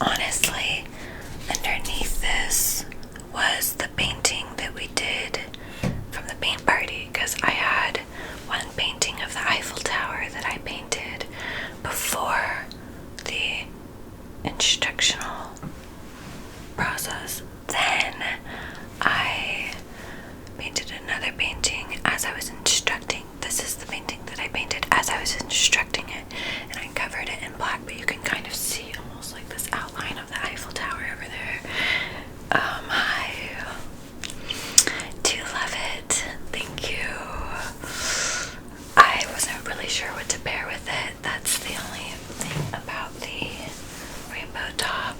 honestly, underneath this was the painting that we did from the paint party, because I had one painting of the Eiffel Tower that I painted before the instructional process. Then I painted another painting as I was instructing. This is the painting that I painted as I was instructing it, and I covered it in black, but you can kind of see almost like this outline of the Eiffel Tower over there. I do love it. Thank you. I wasn't really sure what to pair with it. That's the only thing about the rainbow top.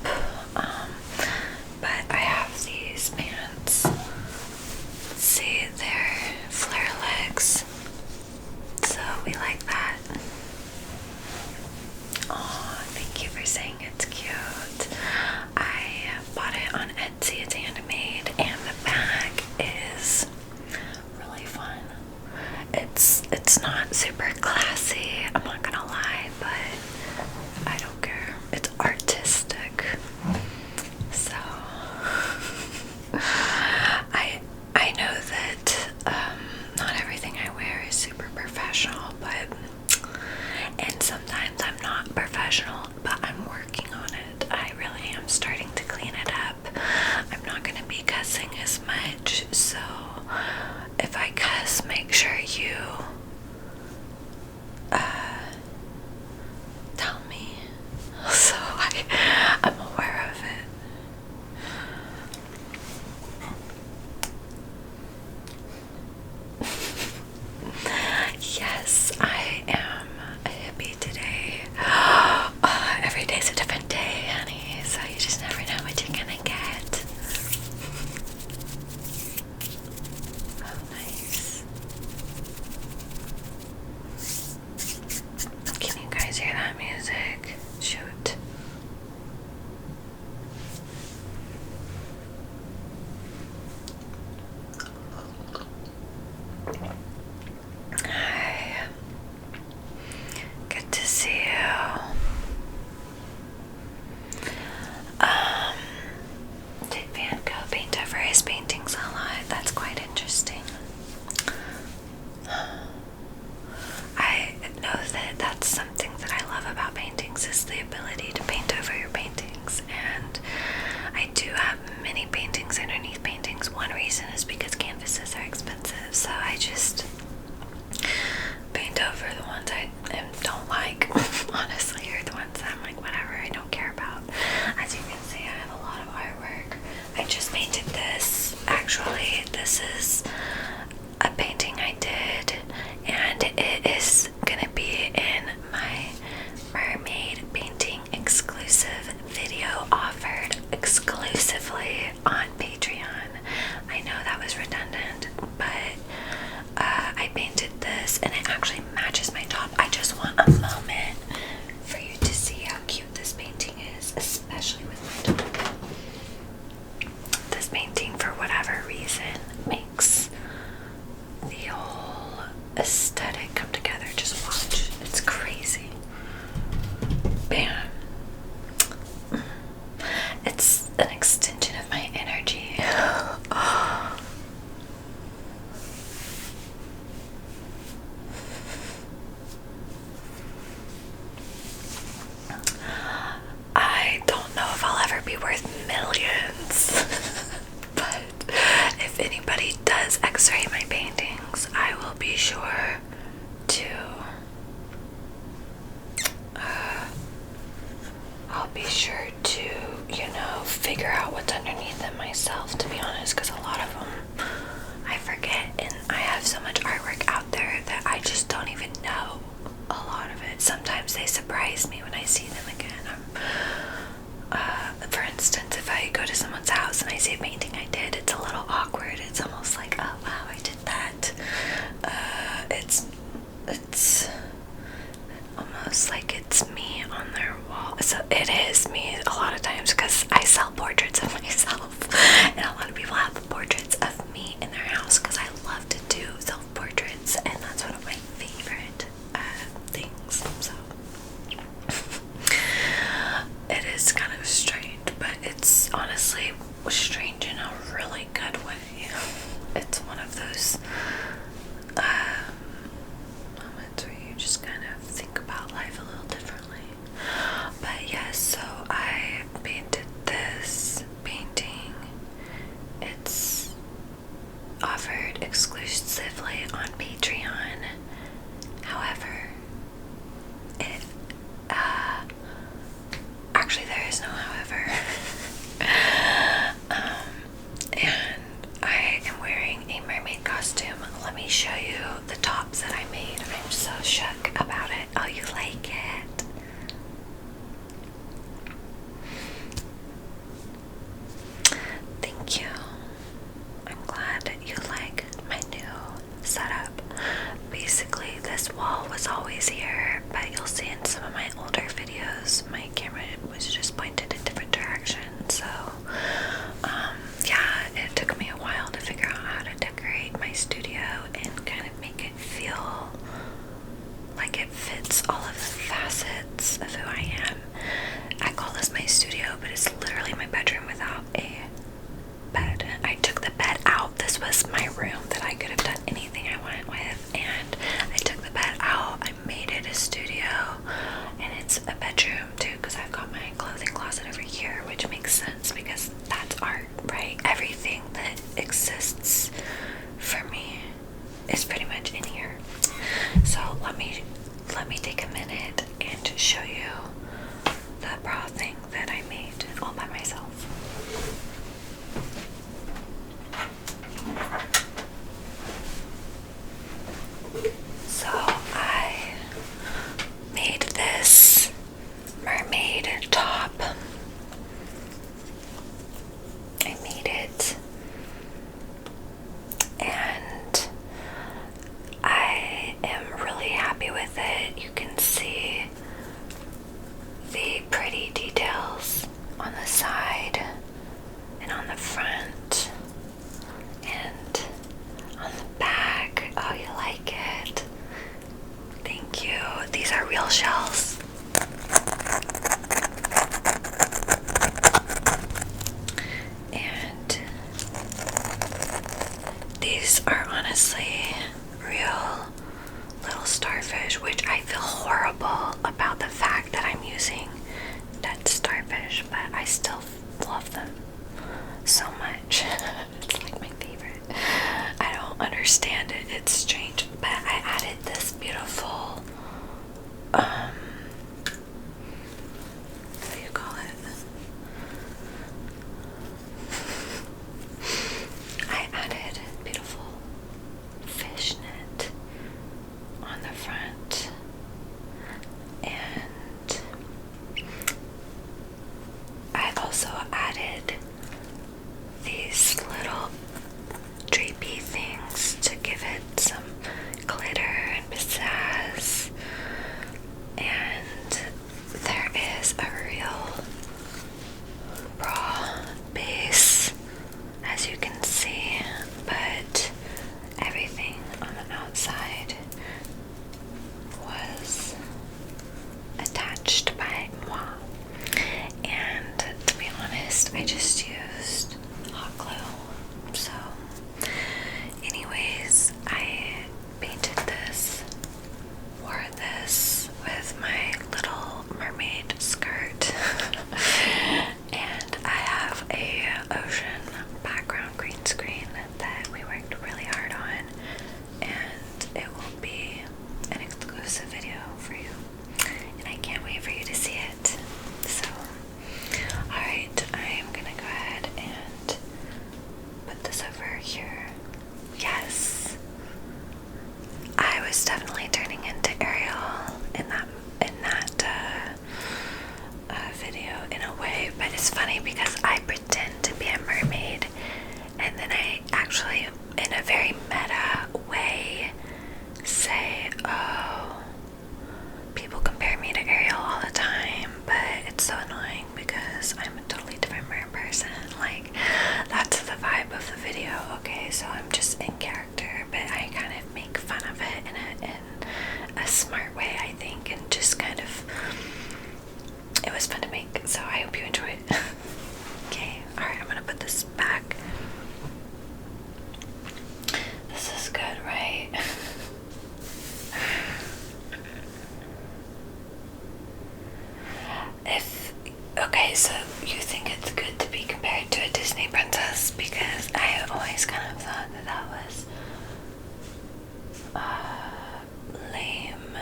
But I have these pants. See, they're flare legs, so we like that. Oh, thank you for saying it's cute. I bought it on Etsy. It's handmade, and the bag is really fun. It's not super classy, I'm not gonna lie, but I don't care. It's artistic. So I know that not everything I wear is super professional, and sometimes I'm not professional, but I'm working on it. I really am starting to clean it up. I'm not going to be cussing as much, so if I cuss, make sure you tell me, so I'm aware of it. Yes, I am a hippie today. Every day's a different day, honey, so you just never know what you're gonna get. Oh, nice. Can you guys hear that music? Shoot. Hi. Good to see you. Did Van Gogh paint over his paintings a lot? That's quite interesting. I know that that's something that I love about paintings, is the ability to paint over your paintings, and I do have many paintings underneath paintings. One reason is because canvases are expensive, so I just paint over the ones I don't like, honestly, or the ones that I'm like, whatever, I don't care about. As you can see, I have a lot of artwork. I just painted this. Actually, this is a painting I did, and it is gonna be in my mermaid painting exclusive video offered exclusively on Patreon. I know that was redundant, but I painted this, and it actually matches my top. I just want a moment for you to see how cute this painting is, especially with my top. This painting, for whatever reason, makes the whole aesthetic come together. Just watch. It's crazy. Bam. It's an extension of my energy. I don't know if I'll ever be worth millions, but if anybody does x-ray my paintings, I will be sure to figure out what's underneath them myself, to be honest, because a lot of them I forget, and I have so much artwork out there that I just don't even know a lot of it. Sometimes they surprise me when I see them again. For instance, if I go to someone's house and I see a painting I did, it's a little awkward. It's almost like, oh wow, I did that. It's almost like it's me on their wall. So it is me a lot of times, because I sell portraits of myself, and a lot of people have portraits of me in their house, because I love to do self-portraits, and that's one of my favorite things. So it is kind of strange. honestly real little starfish, which I feel horrible about the fact that I'm using dead starfish, but I still love them so much. It's like my favorite. I don't understand it. It's strange, but I added this beautiful what do you call it? I added beautiful fishnet on the front, and I also added these little drapey things to give it some glitter and pizzazz. And there is a real raw base, as you can see, but everything on the outside was attached by moi. And to be honest, I just used hot glue. So anyways, I painted this, wore this with my little mermaid skirt. And I have a ocean background green screen that we worked really hard on, and it will be an exclusive video for you, and I can't wait for you to see it. So alright, I am gonna go ahead and put this over here. Yes, I was definitely turning into Ariel in that video in a way, but it's funny because I pretend to be a mermaid, and then I actually, in a very meta way, say, oh, people compare me to Ariel all the time, but it's so annoying because I'm a totally different person. Like, that's the vibe of the video, okay? So I'm just in character, but I kind of make fun of it in a smart way, I think, and just kind of, it was fun to make, so I hope you enjoy it. Okay, alright, I'm gonna put this back. This is good, right? Okay, so you think it's good to be compared to a Disney princess? Because I always kind of thought that was lame,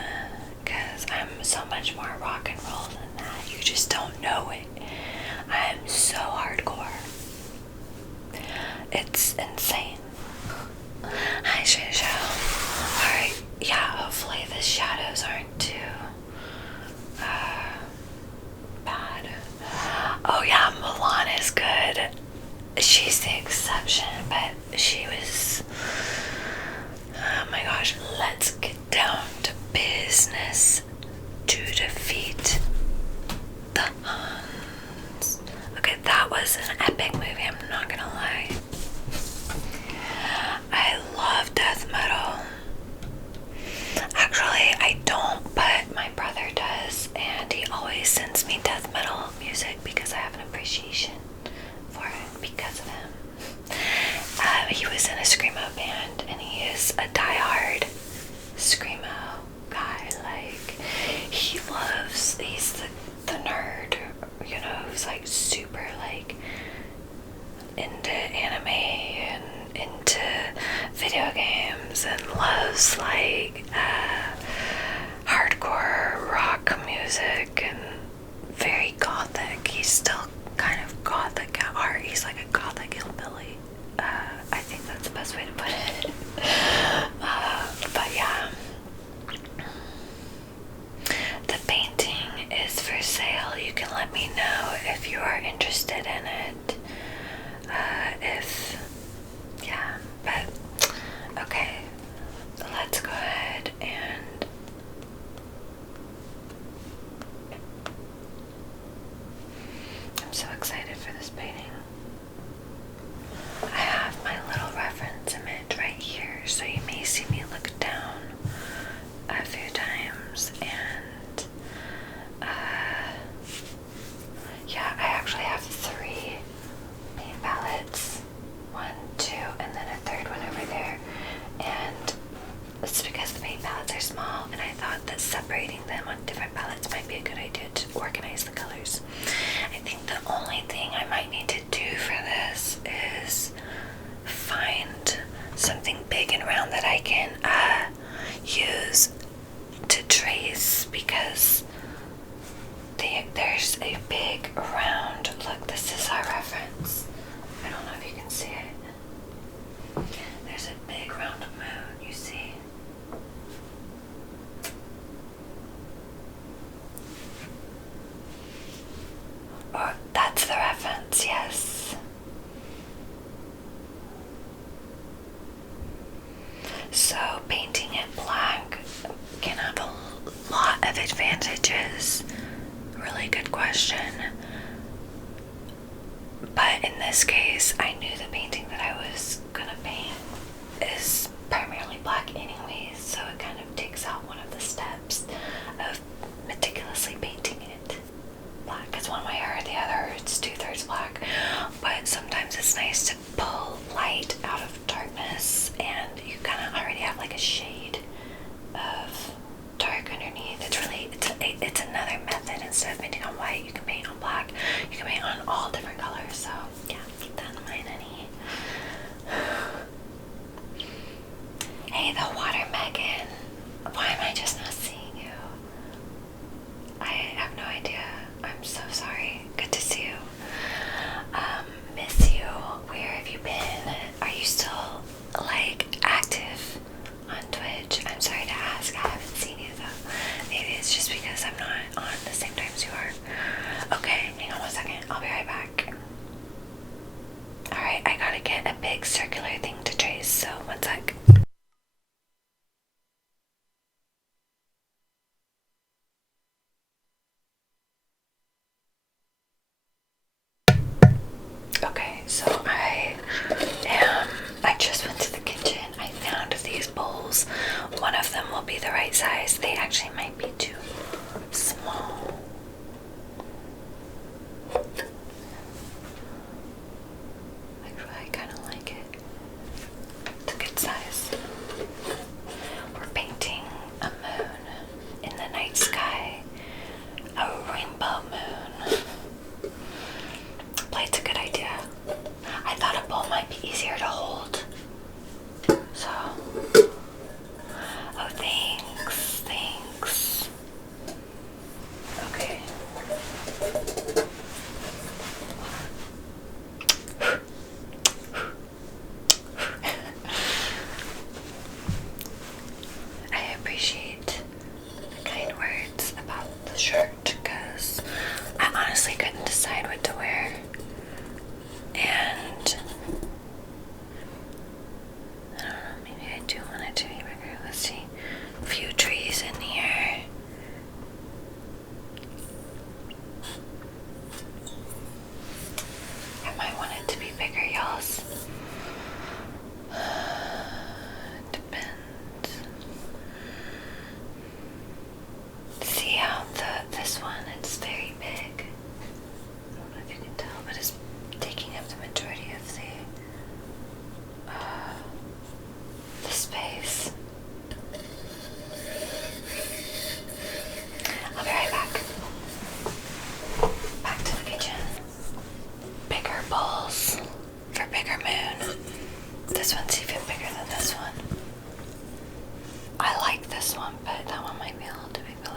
because I'm so much more rock and roll than that. You just don't know it. I'm so hardcore. It's insane. Hi, Shusho. Alright, yeah, hopefully the shadows aren't too bad. Oh yeah, Milan is good. She's the exception, but she was, oh my gosh, let's get down to business to defeat the Huns. Okay, that was an epic movie, I'm not gonna lie. I love death metal. Actually, I don't, but my brother does, and he always sends me death metal music because I have an appreciation for it because of him. He was in a screamo band, and he is a diehard screamo guy. Like, he's the nerd, you know, who's like super like into anime and into video games and loves like hardcore rock music and very gothic. He's still kind of gothic at heart. He's like a gothic hillbilly. I think that's the best way to put it. But yeah, the painting is for sale. You can let me know if you are interested in it. But okay, let's go ahead and I'm so excited for this painting. I have my little reference image right here, so you may see me look down a few times, and yeah, I actually have 3 paint palettes, 1, 2, and then a third one over there, and colors. I think the only thing I might need to do for this is find something big and round that I can use to trace, because there's a big round, look, this is our reference. I don't know if you can see it. There's a big round moon, you see? Oh, that's the reference, yes. So painting it black can have a lot of advantages. Really good question. But in this case, I knew the painting that I was gonna paint is primarily black anyways, so it kind of takes out one of the steps of meticulously painting it black. It's one way or the other, it's 2/3 black. But sometimes it's nice to pull light out of darkness, and you kind of already have like a shade of dark underneath. It's another method. Instead of painting on white, you can paint on black. You can paint on all different colors. So yeah, keep that in mind, honey. Hey, the water Megan. Why am I just not seeing you? I have no idea. I'm so sorry. Good to see you. Miss you. Where have you been? Are you still like active on Twitch? I'm sorry to ask. I haven't seen you though. Maybe it's just because I'm not on the same time as you are. Okay, hang on 1 second. I'll be right back. Alright, I gotta get a big circular thing to trace, so 1 sec. Okay, so I just went to the kitchen. I found these bowls. One of them will be the right size. They actually might be too small. Actually, I kind of like it. It's a good size. We're painting a moon in the night sky. A rainbow moon. Plate's a good idea. I thought a bowl might be easier to hold. So, oh, thanks. Okay. I appreciate the kind words about the shirt, because I honestly couldn't decide what to wear. And I don't know, maybe I do want it to be bigger. Let's see. A few trees in here. I might want it to be bigger, y'alls. Depends. See how this one, it's very big. I don't know if you can tell, but it's taking up the majority of the space. I'll be right back. Back to the kitchen. Bigger bowls for bigger moon. This one's even bigger than this one. I like this one, but that one might be a little too big, but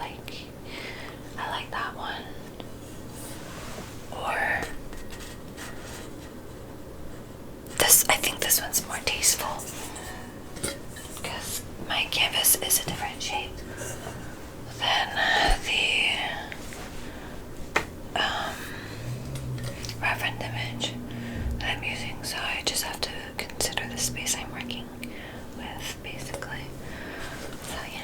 I like that one. Or this, I think this one's more tasteful, because my canvas is a different shape than the reference image that I'm using, so I just have to consider the space I'm working with, basically. So yeah.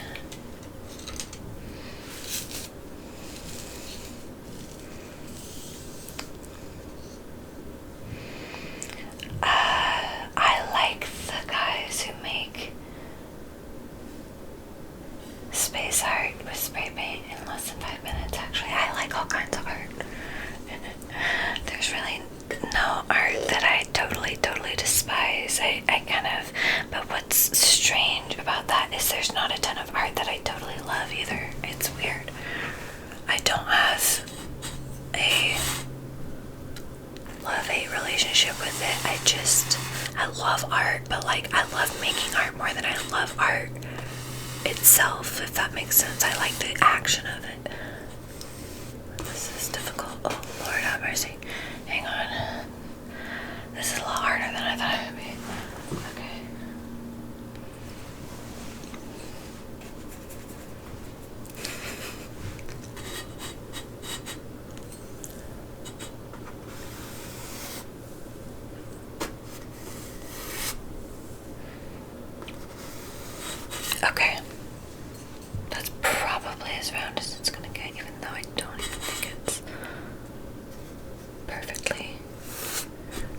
I like the guys who make space art with spray paint in less than 5 minutes. Actually, I like all kinds of art. There's really no with it. I love art, but like I love making art more than I love art itself, if that makes sense. I like the action of it. This is difficult. Oh, Lord have mercy. Hang on. This is a lot harder than I thought it would be. Okay. Okay. That's probably as round as it's gonna get, even though I don't even think it's perfectly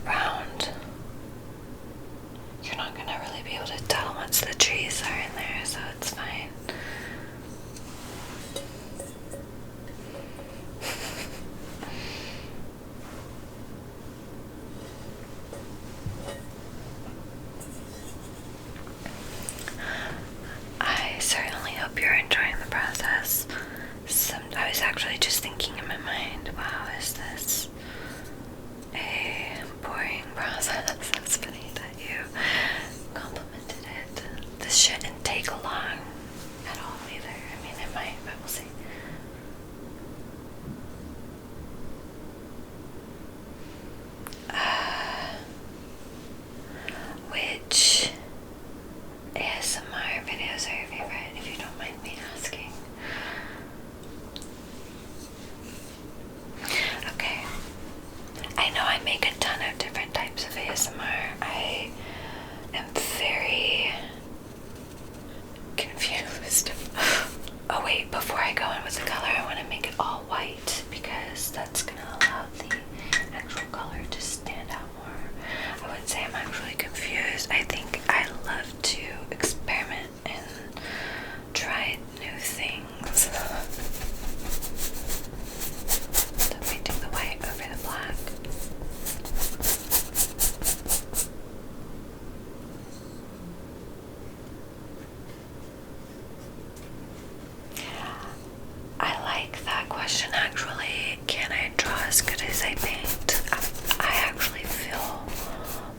round. You're not gonna really be able to tell once the trees are in there, so it's fine. I certainly hope you're enjoying the process. I was actually just thinking in my mind, wow, is this a boring process? That's funny that you complimented it. This shouldn't take long at all either. I mean, it might, but we'll see. Which ASMR videos are your favorite, if you don't mind me asking? Okay. I know I make a ton of different types of ASMR. I am very confused. Oh wait, before I go in with the color, I want to make it all white because that's going to allow the actual color to stand out more. I wouldn't say I'm actually confused. I think I love to experiment and try new things. So painting the white over the black. I like that question actually. Can I draw as good as I paint? I actually feel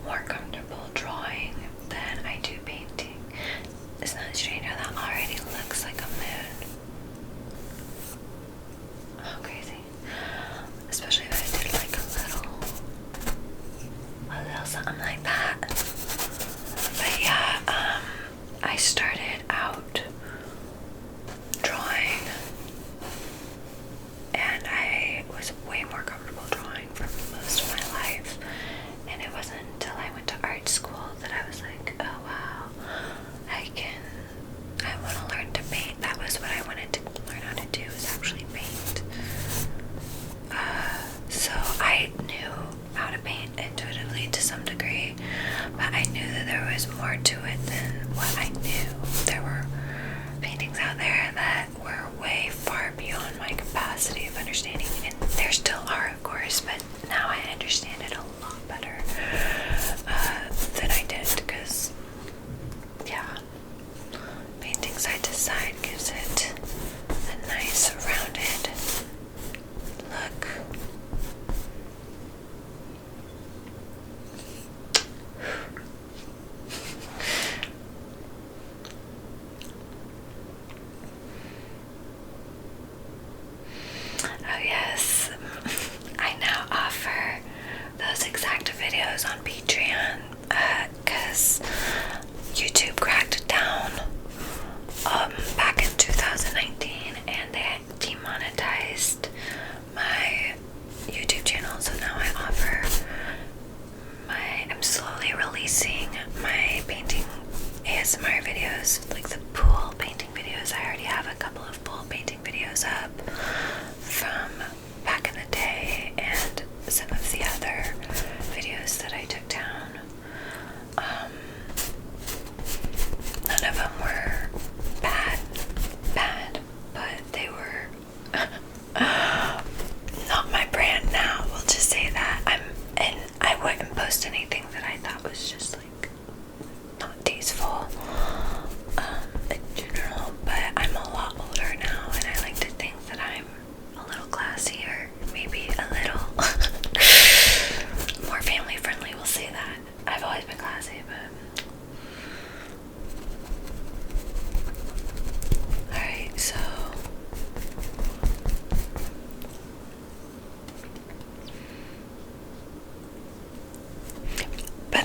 more comfortable drawing than I do painting. Isn't that strange how that already looks like a moon? Oh, crazy. Especially if I did like a little something like that. But yeah, I started out drawing and I was way more comfortable drawing for most of my life, and it wasn't until I went to art school that I was like, oh wow, I want to learn to paint. That was what I wanted to learn how to do, is actually paint. So I knew how to paint intuitively to some degree, but I knew that there was more to it than what I knew. There were paintings out there that were way far beyond my capacity of understanding, and there still are, of course, but now I understand it a lot better than I did, because yeah, painting side to side gives it a nice rounded look.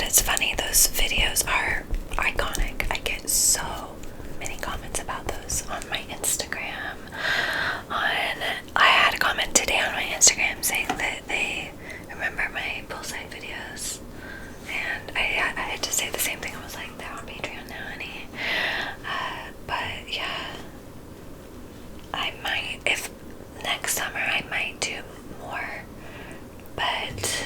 it's funny, those videos are iconic. I get so many comments about those on my Instagram. I had a comment today on my Instagram saying that they remember my poolside videos, and I had to say the same thing. I was like, they're on Patreon now, honey. But yeah, I might, if next summer I might do more, but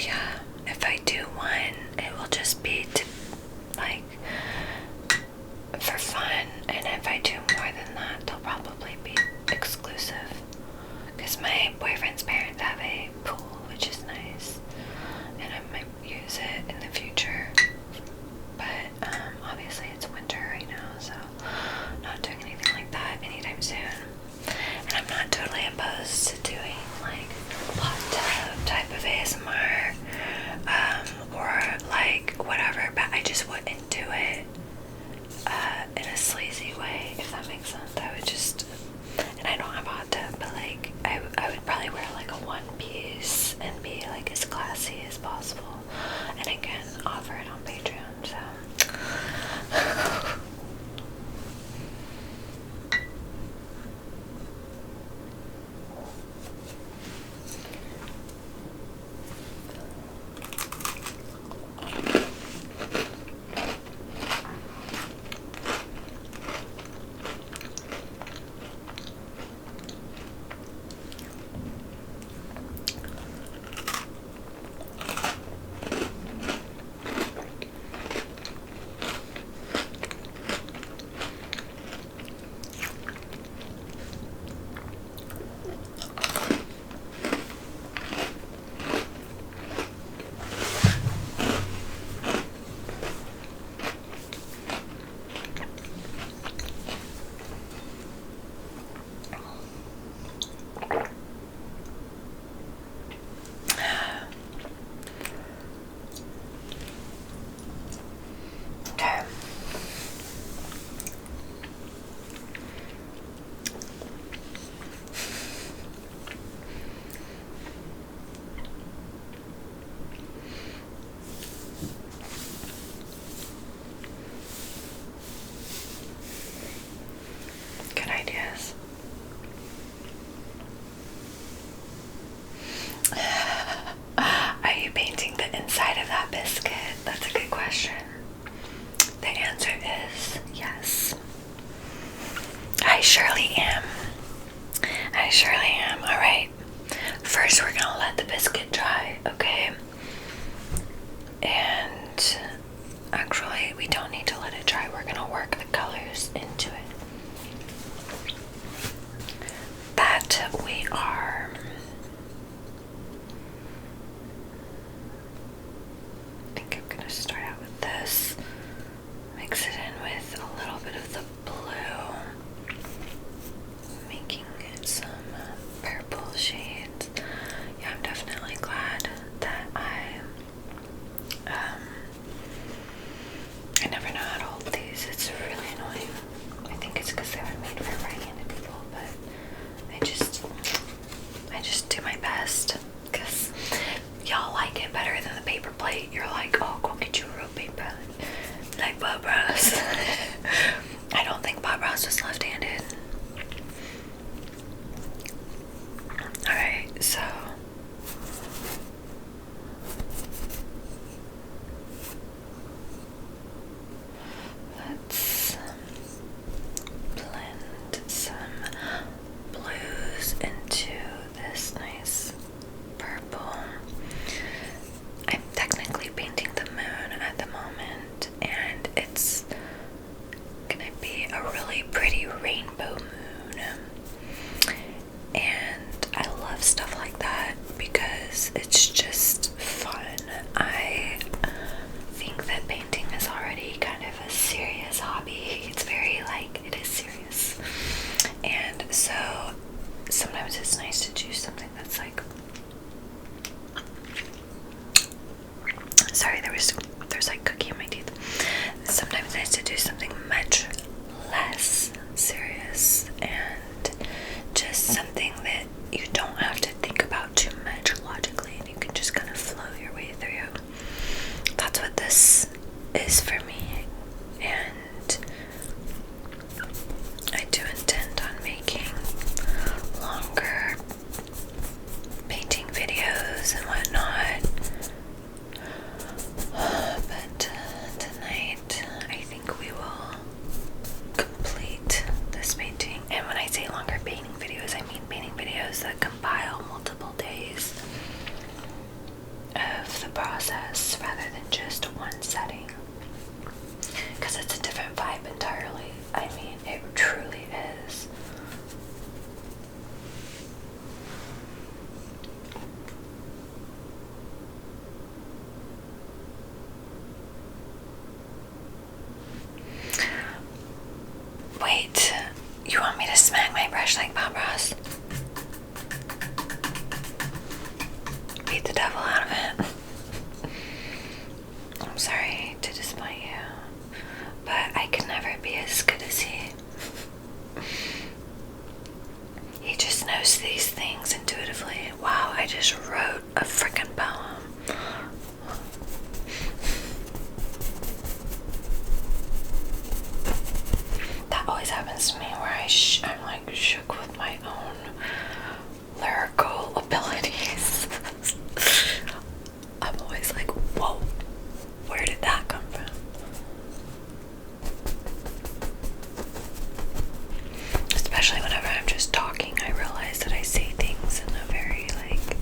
yeah, if I do one, it will just be to, like, for fun, and if I do more than that, they'll probably be exclusive, because my boyfriend's parents have a pool, which is nice, and I might use it in the future, but obviously it's winter right now, so not doing anything like that anytime soon. And I'm not totally opposed to doing like hot tub type of ASMR, or like whatever, but I just wouldn't do it in a sleazy way, if that makes sense. I would just, and I don't have a hot tub, but like I would probably wear like a one piece and be like as classy as possible, and again offer it on Patreon, so good ideas. Are you painting the inside of that biscuit? That's a good question. The answer is yes. I surely am. I surely am. Alright. First, we're gonna let the biscuit dry, okay? And actually, we don't need to let it dry. We're gonna work the colors into it. That we are. I think I'm gonna start out with this. Mix it in with a little bit of the blue, making it some purple shades. Yeah, I'm definitely glad that I never know how to hold these. It's really annoying. I think it's because they were made for right-handed people, but I just that compile multiple days of the process rather than just one setting, because it's a different vibe entirely. I mean, it truly is. Wait, you want me to smack my brush like Bob Ross? Beat the devil out of it. I'm sorry to disappoint you, but I could never be as good as he. He just knows these things intuitively. Wow, I just wrote a frickin' poem. That always happens to me where I'm like shook with my own lyrical abilities. I'm always like, whoa, where did that come from? Especially whenever I'm just talking, I realize that I say things in a very, like,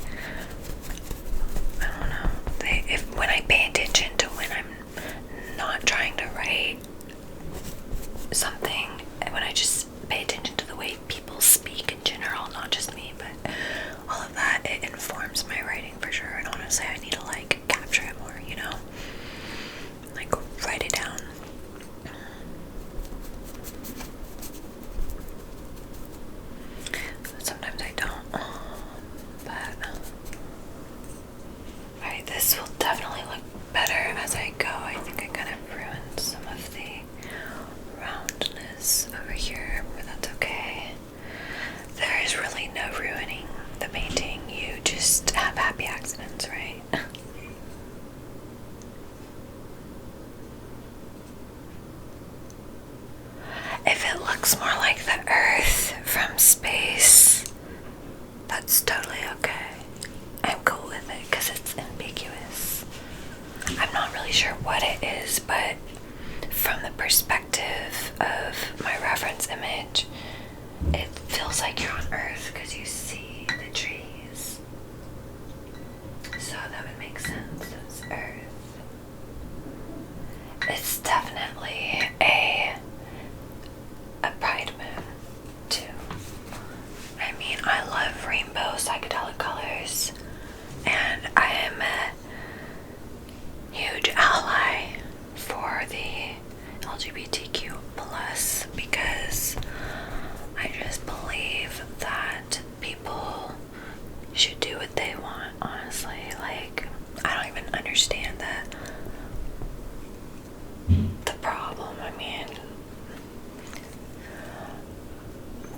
I don't know. When I pay attention to when I'm not trying to write something, and when I just pay attention to the way people speak in general, not just me, but all of that, it informs my writing for sure. And honestly, I need to like capture it more, you know, like write it down. Sometimes I don't, but alright, this will definitely look better as I go. I think I kind of ruined some of the roundness over here, but that's okay. There is really no ruining the painting. You just have happy accidents, right? If it looks more like the Earth from space, that's totally okay. I'm cool with it because it's ambiguous. I'm not really sure what it is, but from the perspective of my reference image, it feels like you're on Earth because you see the trees. So that would make sense. It's Earth. It's definitely a pride moon too. I mean, I love rainbow psychedelic colors, and I am a huge ally for the LGBTQ plus because I just believe that people should do what they want, honestly. Like, I don't even understand the problem. I mean,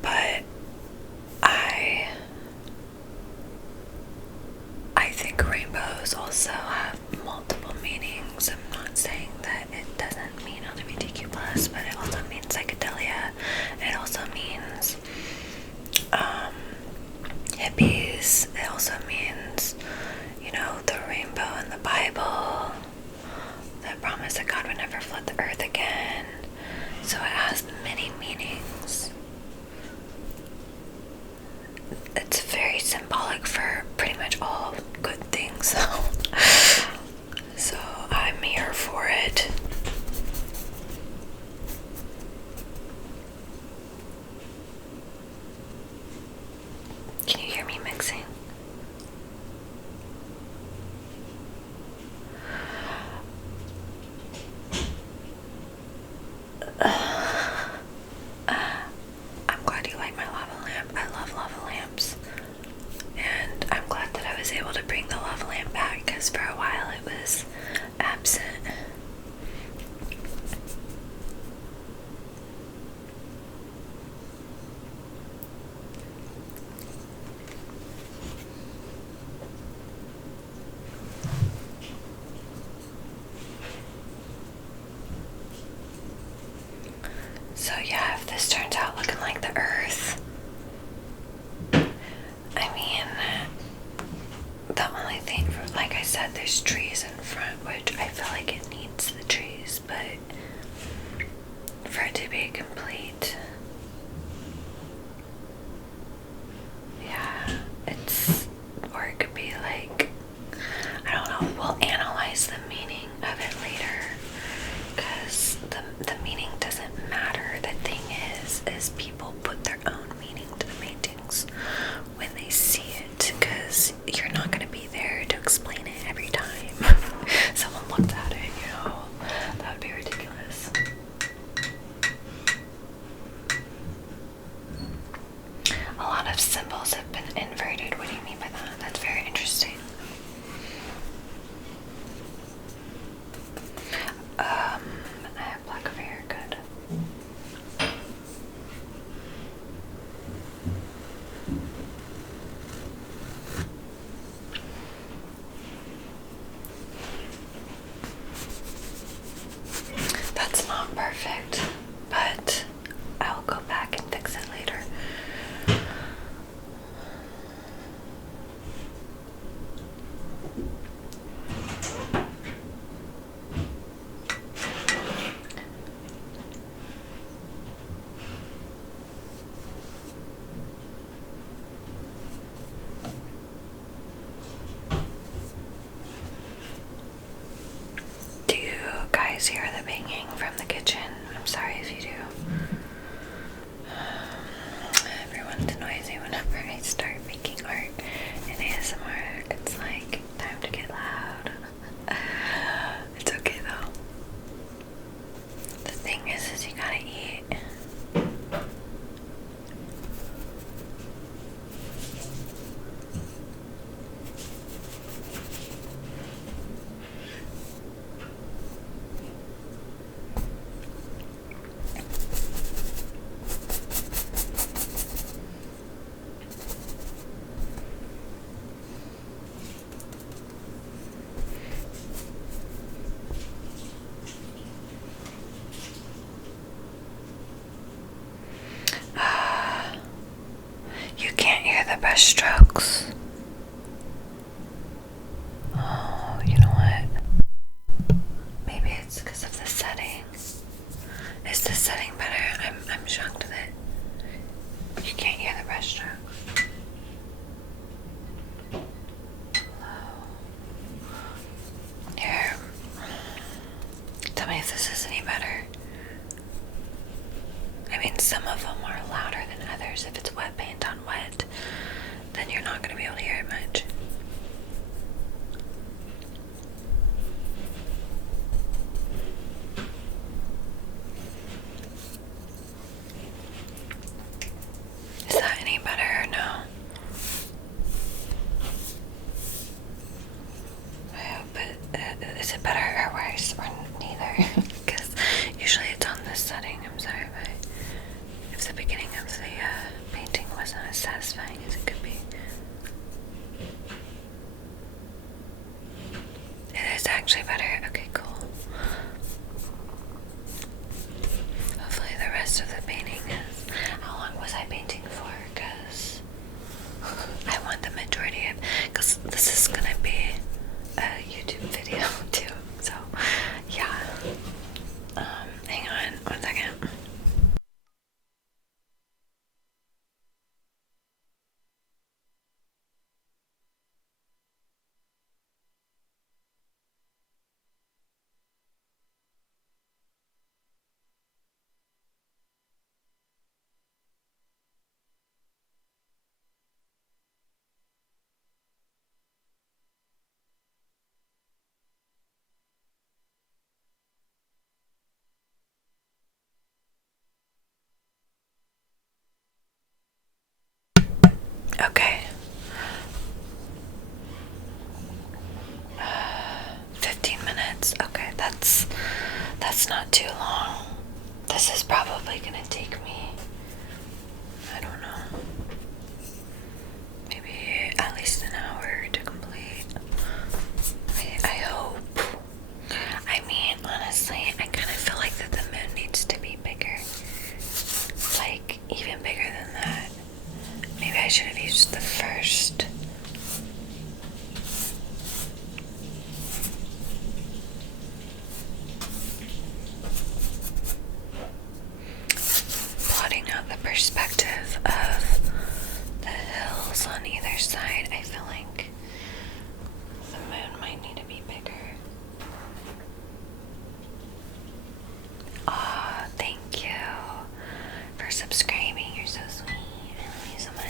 but I think rainbows also have multiple meanings. I'm not saying that it doesn't mean LGBTQ plus, but it also means psychedelia. It also means hippies. It also means, you know, the rainbow in the Bible, the promise that God would never flood the earth again. So it has many meanings. It's very symbolic for pretty much all good things, so I'm here for it. Can you hear me mixing? I'm glad you like my lava lamp. I love lava lamps. And I'm glad that I was able to bring the lava lamp back because for a while it was absent. So yeah, if this turns out looking like the Earth, I mean, the only thing, like I said, there's trees in front, which I feel like it needs the trees, but for it to be complete, yeah. you're not going to be there to explain it every time someone looks at it, you know? That would be ridiculous. A lot of symbols have been inverted. What do you mean by that? That's very interesting. I have black over here. Good. That's not perfect, but I'll go back and fix it later. Do you guys hear the banging from the kitchen? I'm sorry if you do. Everyone's noisy whenever I start making art in ASMR. It's like time to get loud. It's okay though. The thing is you gotta eat. You can't hear the brush strokes. Oh, you know what? Maybe it's because of the setting. Is the setting better? I'm shocked that you can't hear the brush strokes. Hello. Here. Tell me if this is any better. I mean, some of them are louder than others. If it's wet paint on wet, then you're not going to be able to hear it much. Is that any better or no? I hope it. Is it better or worse or neither? Because usually it's on this setting. I'm sorry if the beginning of the painting wasn't as satisfying as it could be. It is actually better. Okay, cool. Hopefully the rest of the painting is... How long was I painting for? Because I want the majority of... Because this is going to be a YouTube video too. So, yeah. Hang on 1 second. Okay. 15 minutes. Okay, that's not too long. This is probably gonna take me, I don't know, maybe at least an hour to complete. I hope. I mean, honestly, I kind of feel like that the moon needs to be bigger. Like, even bigger than that. Maybe I should have used the first. Plotting out the perspective of the hills on either side, I feel like the moon might need to be bigger. Aw, thank you for subscribing. You're so sweet. I love you so much.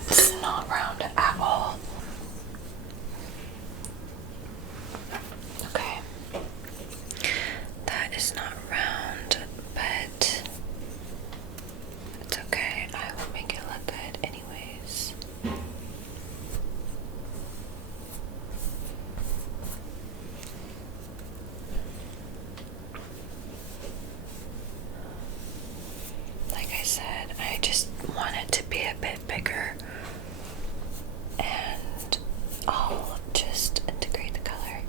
that's not round at all. Okay. That is not round, but it's okay. I will make it look good anyways. Like I said, I just want it to be a bit bigger, and I'll just integrate the color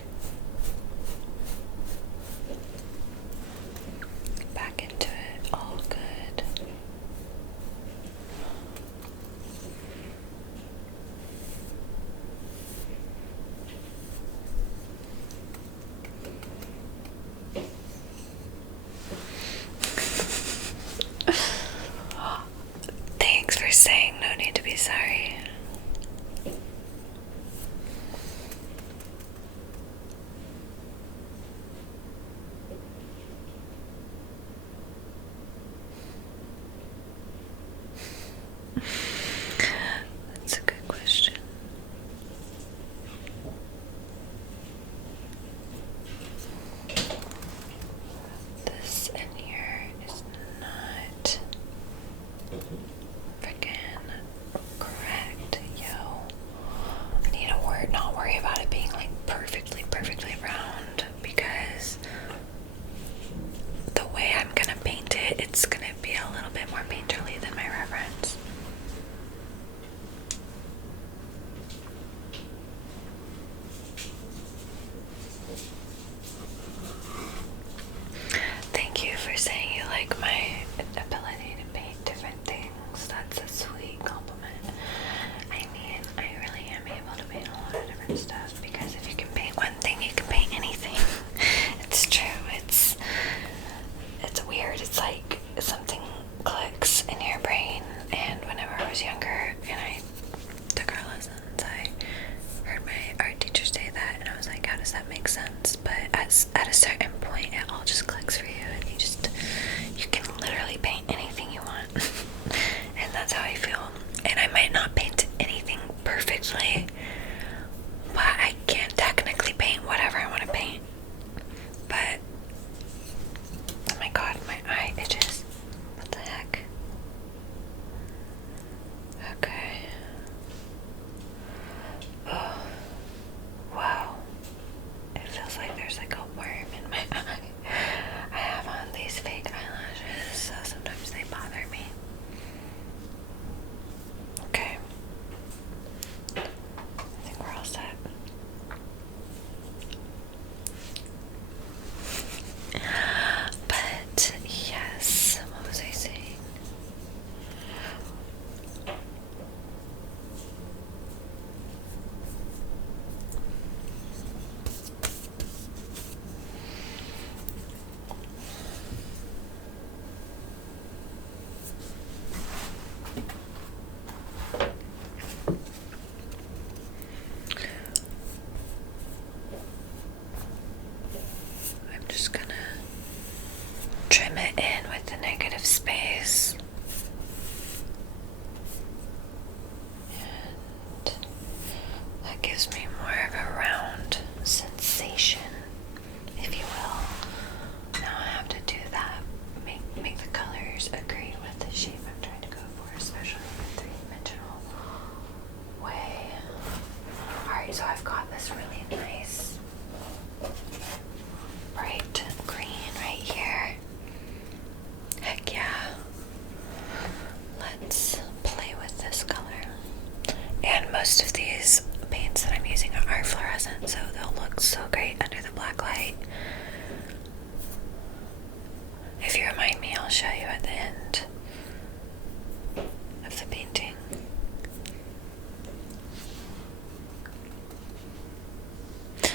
back into it. All good. Thanks for saying no need to be sorry. That's a good question. This in here is not freaking correct, yo. I need to not worry about it being like perfectly round, because the way I'm gonna paint it, it's gonna be a little bit more painterly than my reference. Thank you for saying you like my ability to paint different things. That's a sweet compliment. I mean, I really am able to paint a lot of different stuff, because if you can paint one thing, you can paint anything. It's true. It's weird. It's like something clicks in your brain. And whenever I was younger and I took art lessons, I heard my art teacher say that, and I was like, how does that make sense? But at a certain point, it all just clicks for you, and you can literally paint anything you want. And that's how I feel. And I might not paint anything perfectly, but I can technically paint whatever I want to paint. But oh my god, my eye itches. What the heck? Okay. Oh, wow. It feels like there's like a worm in my eye. I have on these fake eyelashes, so sometimes they bother me. Okay. I think we're all set. But yes, what was I saying? I'm just gonna trim it in with the negative space. And that gives me more of a round sensation, if you will. Now I have to do that, make the colors agree with the shape I'm trying to go for, especially in a three-dimensional way. Alright, so I've got this really nice bright green right here. Heck yeah. Let's play with this color. And most of these paints that I'm using are fluorescent, so they'll look so great under the black light. If you remind me, I'll show you at the end of the painting.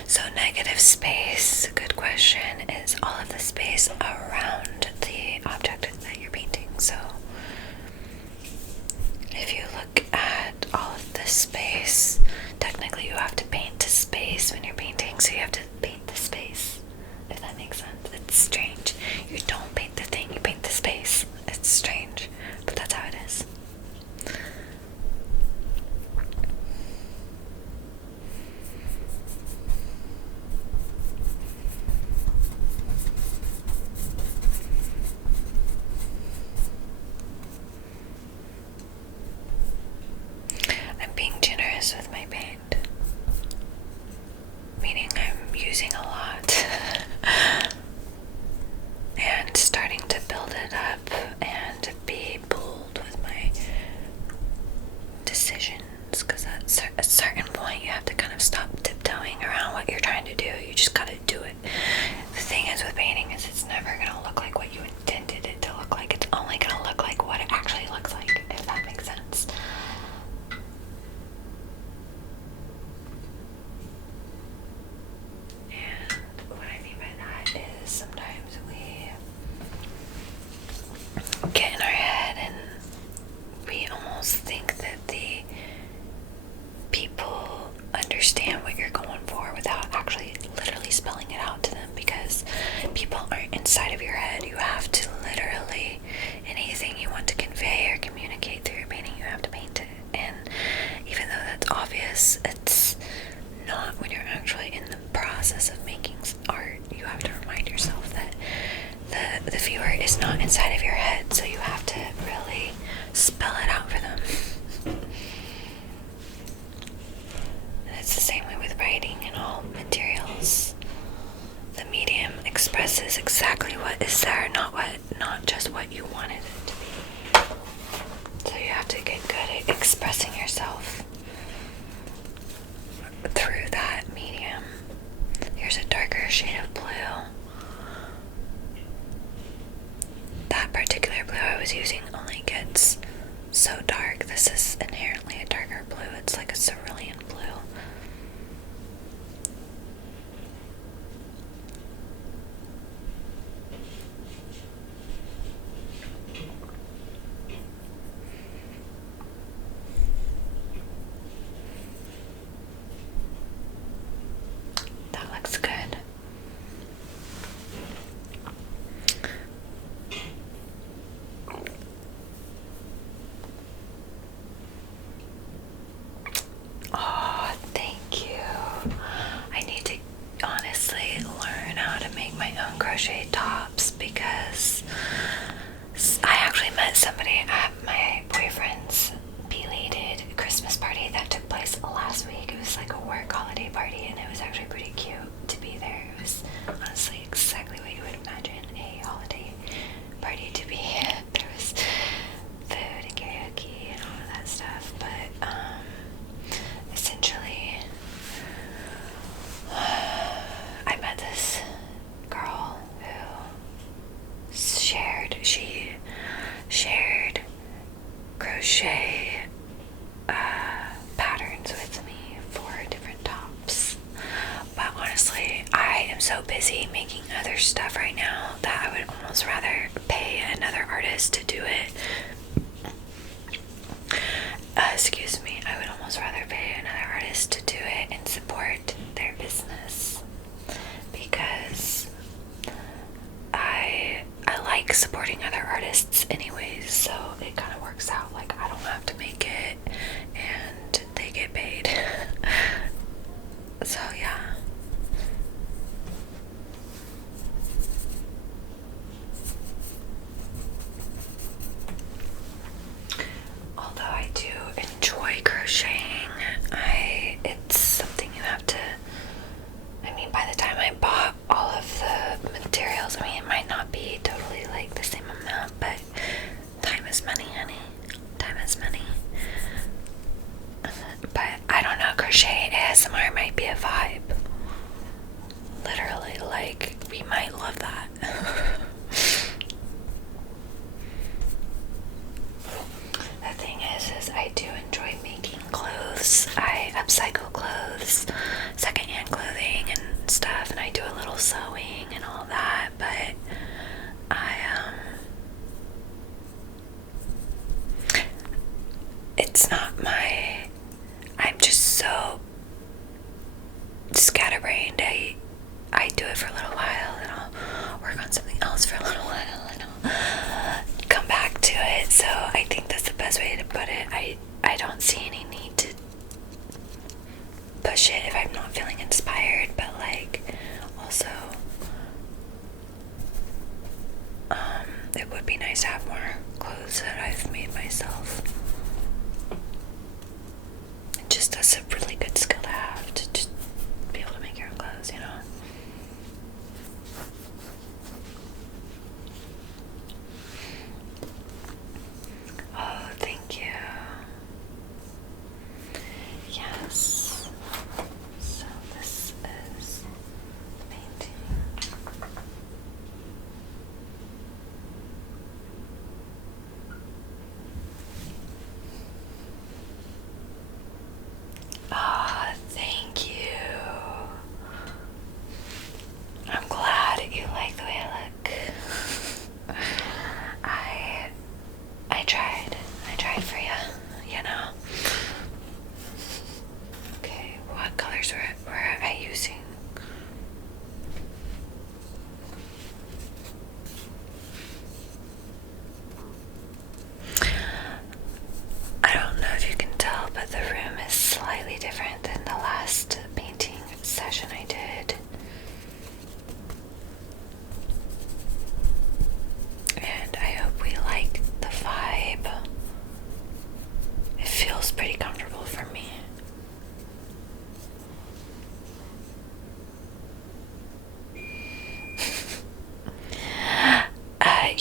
So negative space, good question, is all of the space around the object that you're painting. So if you look at all of this space, technically you have to paint to space when you're painting, so you have to paint the space, if that makes sense. It's strange. You don't paint the thing, you paint the space. It's strange, but that's how it is. is it's never going to look like what you intended it to look like. It's only going to look like what it actually looks like, if that makes sense. And what I mean by that is sometimes we get in our head and we almost think that the people understand what you're going for without actually literally spelling it out to them, because people aren't inside of your head. You have to literally, anything you want to convey or communicate through your painting, you have to paint it. And even though that's obvious, it's not when you're actually in the process of making art. You have to remind yourself that the viewer is not inside of your head, so you have to really spell it out for them. And it's the same way with writing and all materials. The medium expresses exactly what is there, not just what you wanted it to be. So you have to get good at expressing yourself through that medium. Here's a darker shade of blue. That particular blue I was using only gets so dark. This is inherently a darker blue. It's like a cerulean blue. That looks good. Oh, thank you. I need to honestly learn how to make my own crochet tops, because I actually met somebody at my boyfriend's belated Christmas party that took place last week. It was like a work holiday party, and it was actually pretty cute to be there. It was honestly exactly what you would imagine a holiday party to be. There was food and karaoke and all of that stuff, but essentially I met this girl who shared crochet patterns with me for different tops. But honestly, I am so busy making other stuff right now that I would almost rather pay another artist to do it. Excuse me, I would almost rather pay another artist to do it and support their business, because I like supporting other artists anyways, so it kind of works out. Like, I don't have to make it and they get paid. So yeah. Although I do enjoy crocheting, it's something you have to, I mean, by the time I bought all of the materials, I mean, it might not be totally like the same amount, but time is money, honey. Time is money. But I don't know, crochet ASMR might be a vibe. Literally, like, we might love that. The thing is I do enjoy making clothes. I upcycle clothes, secondhand clothing and stuff, and I do a little sewing and all that, but it's not I'm just so scatterbrained. I do it for a little while, and I'll work on something else for a little while, and I'll come back to it. So I think that's the best way to put it. I don't see any need to push it if I'm not feeling inspired, but like, also it would be nice to have more clothes that I've made myself. Just that's a really good skill to have, to just be able to make your own clothes, you know. Oh, thank you. Yes. So this is the painting.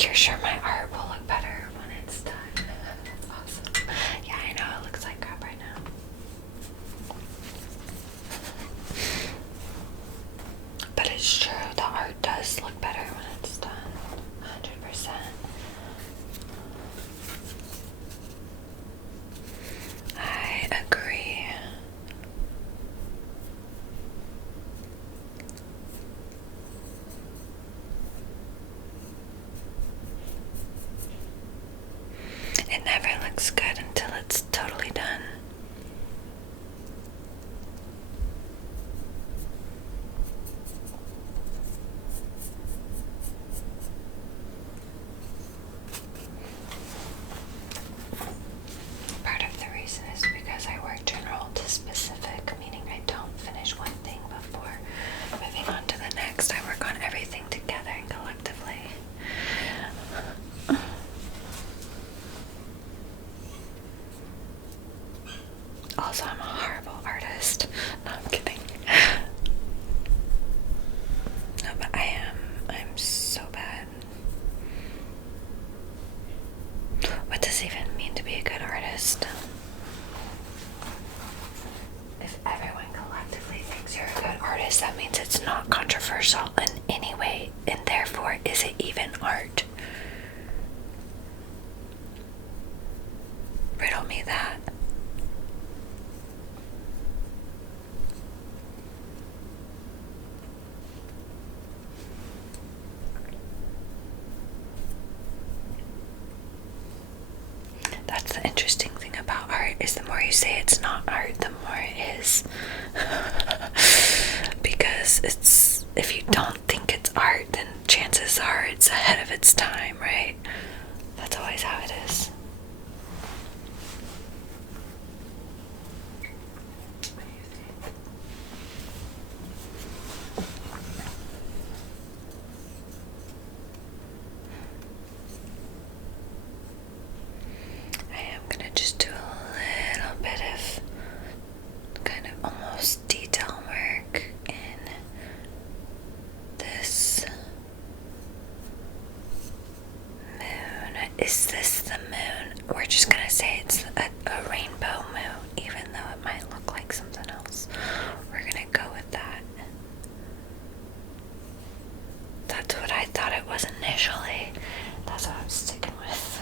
you're sure my art will look better when it's done? That's awesome. Yeah, I know it looks like crap right now. But it's true, the art does look better when it's done. 100%. I agree. It never looks good until it's totally done. Part of the reason is because I work general to specific, meaning I don't finish one thing before moving on to the next. I work on everything together and collectively. Also, I'm a horrible artist. No, I'm kidding. No, but I am. I'm so bad. What does it even mean to be a good artist? If everyone collectively thinks you're a good artist, that means it's not controversial in any way, and therefore, is it even art? Riddle me that. That's the interesting thing about art, is the more you say it's not art, the more it is. Because it's, if you don't think it's art, then chances are it's ahead of its time, right? That's always how it is. I'm gonna just do a little bit of kind of almost detail work in this moon. Is this the moon? We're just gonna say it's a rainbow moon, even though it might look like something else. We're gonna go with that. That's what I thought it was initially. That's what I'm sticking with.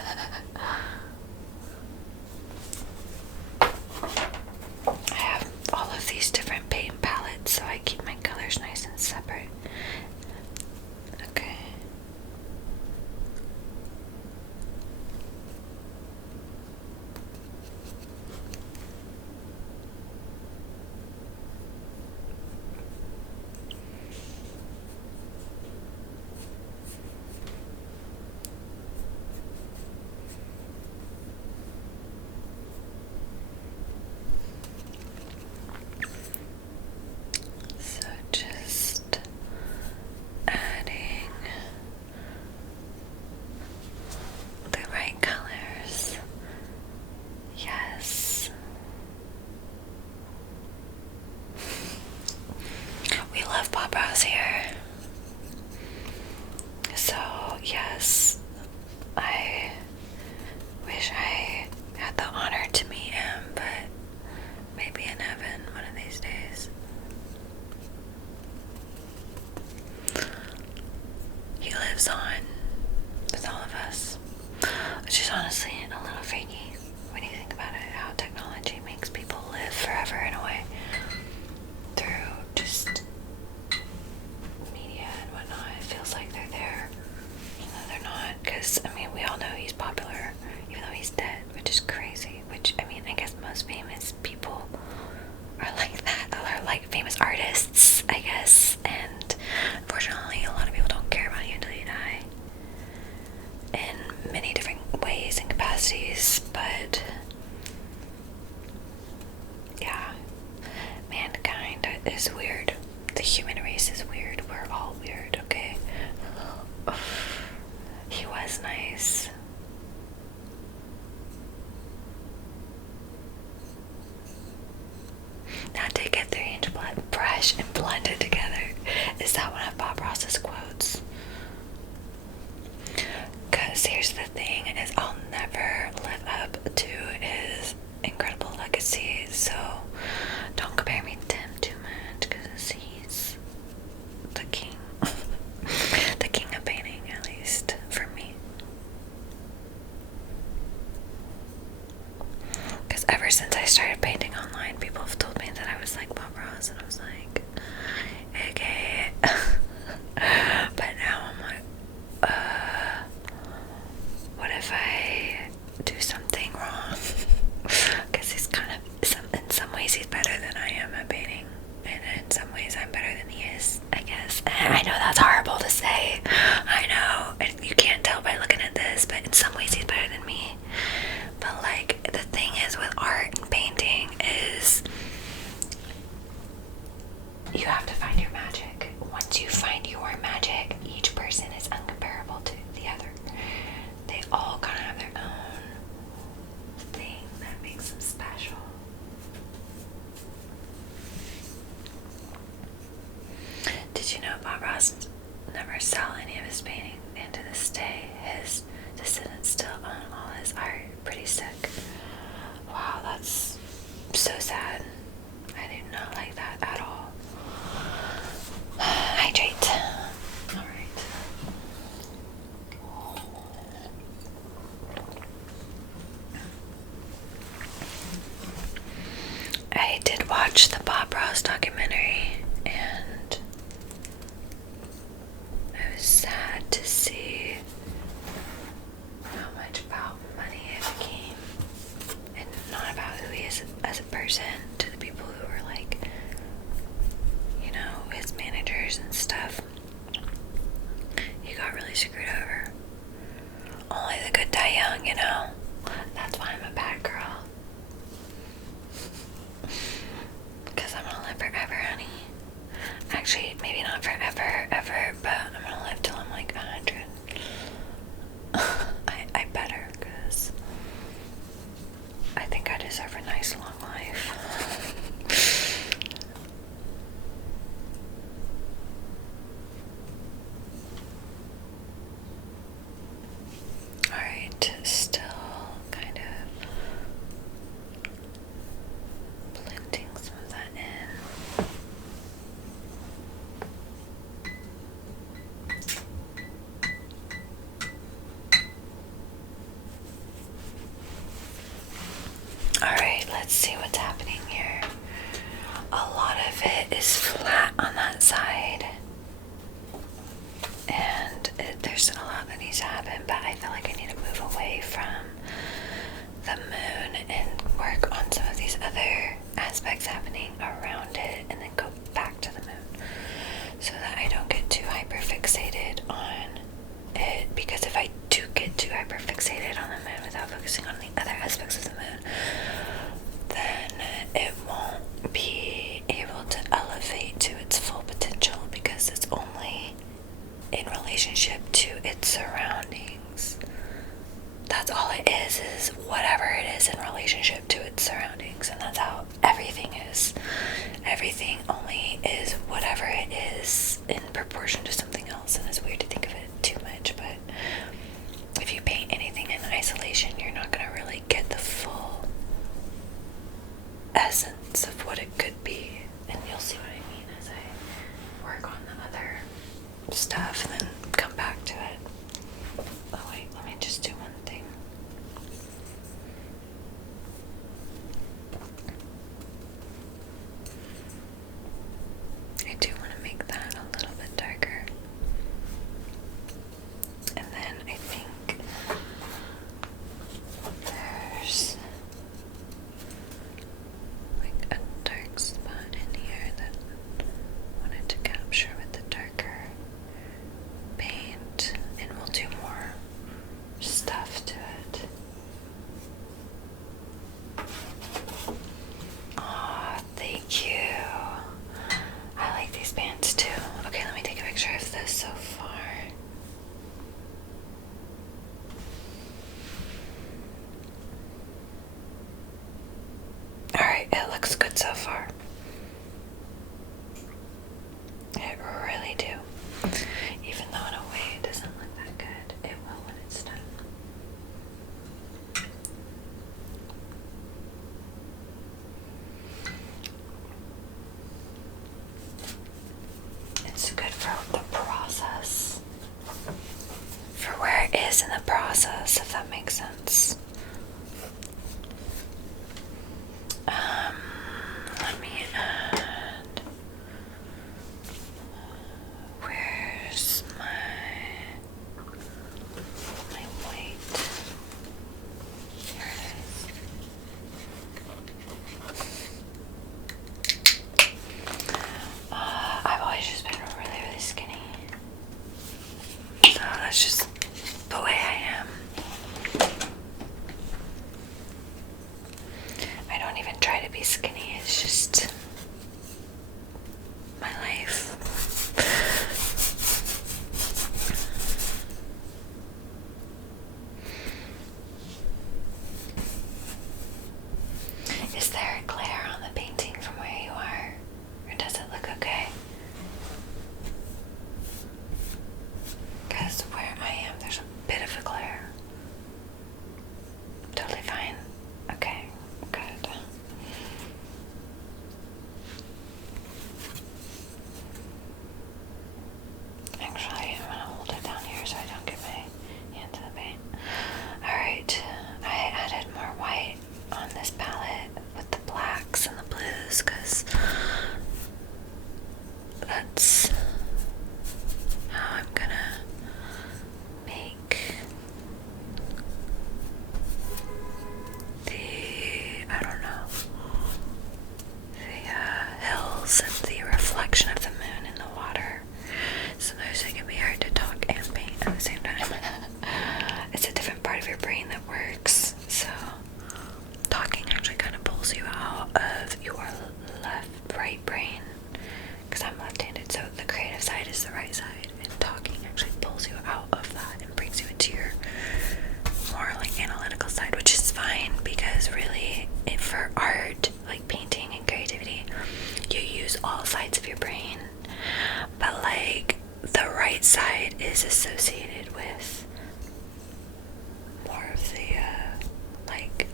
I have all of these different paint palettes, so I keep my colors nice and separate. Okay. So just adding the right colors. Yes. We love Bob Ross here. So, yes, I wish I had the honor to meet him, but maybe in heaven one of these days. He lives on with all of us, which is honestly a little freaky when you think about it, how technology makes people live forever in a way through just media and whatnot. It feels like they're there, even though they're not, because I mean, we all know he's popular even though he's dead, which is crazy. Which, I mean, I guess most famous people are like that, or like famous artists, I guess, and unfortunately a lot of people don't care about you until you die in many different ways and capacities. But ever since I started painting online, people have told me that I was like Bob Ross, and I was like, okay. But now I'm like, what if I do something wrong? Because he's kind of, in some ways he's better than I am at painting, and in some ways I'm better than he is, I guess. And I know that's horrible to say, I know, and you can't tell by looking at this, but in some ways he's better than me. But like, the thing is with art and painting is you have to find your magic. Once you find your magic, each person is uncomparable to the other. They all kind of have their own thing that makes them special. Did you know Bob Ross never saw any of his paintings, and to this day his descendants still own all his art? Pretty sick. Wow, that's so sad. I do not like that at all. Hydrate. Alright. I did watch the Bob Ross documentary, and I was sad to see how much about money it became, and not about who he is as a person, to the people who were like, you know, his managers and stuff. He got really screwed over. Only the good die young, you know. That's why I'm a bad girl. Because I'm gonna live forever, honey. Actually, maybe not forever, ever, but I'm gonna live till I'm like 100. I better, because I think I deserve a nice long life. Alright, still kind of blending some of that in. Alright, let's see what's happening here. A lot of it is flat on that side, and there's a lot that needs to happen, but I feel like I need to move away from the moon and work on some of these other aspects happening around it, and then go back to the moon, so that I don't get too hyper fixated on it. Because if I do get too hyper fixated on the moon without focusing on the other aspects of the moon, then it won't be able to elevate to its full potential, because it's only in relationship to its surroundings. That's all it is whatever it is in relationship to its surroundings, and that's how everything is. Everything only is whatever it is in proportion to something else, and it's weird to think of it too much, but if you paint anything in isolation, you're not going to really get the full essence of what it could be, and you'll see what I mean as I work on the other stuff and then come back to it. Oh wait, let me just do one thing. I do want to make that a little bit darker, and then I think there's like a dark spot in here that I wanted to capture with the darker paint, and we'll do more stuff to it. Aw, thank you. I like these pants too. Okay, let me take a picture of this so far. Alright, it looks good so far. It really do. Even though in a way it doesn't look that good, it will when it's done. It's good for the process. For where it is in the process, if that makes sense. Let me add. Where's my white? Here it is. I've always just been really, really skinny. So that's just the way I am. I don't even try to be skinny, it's just my life. Is there a glare on the painting from where you are? Or does it look okay? Because where I am, there's a bit of a glare. Totally fine. Okay, good. Actually, I'm gonna hold it down here so I don't get my hand to the paint. Alright, I added more white on this palette with the blacks and the blues because that's how I'm gonna make the, I don't know, the hills and the reflection of the moon in the water. Sometimes it can be hard to talk and paint at the same time. It's a different part of your brain that works, so talking actually kind of pulls you out of your right brain, because I'm left-handed, so the creative side is the right side, and talking actually pulls you out of that and brings you into your more like analytical side, which is fine, because really for art, like painting and creativity, you use all sides of your brain, but like the right side is associated with more of the like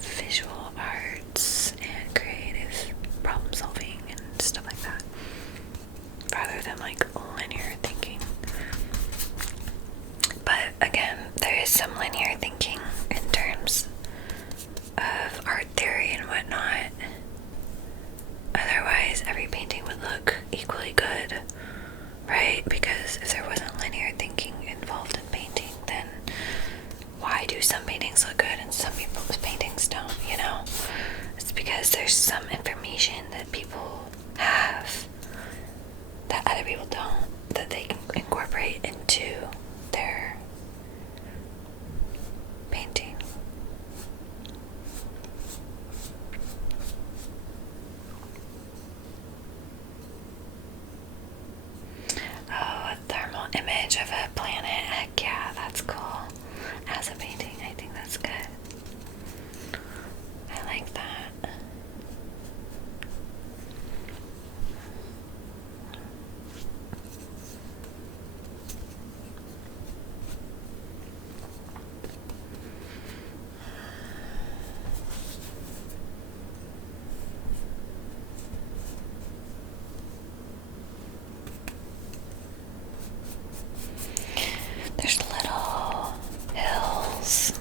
visual arts and creative problem solving and stuff like that, rather than like linear thinking. But again, there is some linear thinking in terms of art theory and whatnot. Otherwise, every painting would look equally good, right? Because if there wasn't linear thinking involved in painting, then why do some paintings look good and some people's paintings don't, you know? It's because there's some information that people have that other people don't, that they can incorporate into their painting. Oh, a thermal image of a planet. Heck yeah, that's cool. As a painting, I think that's good. I like that. There's little hills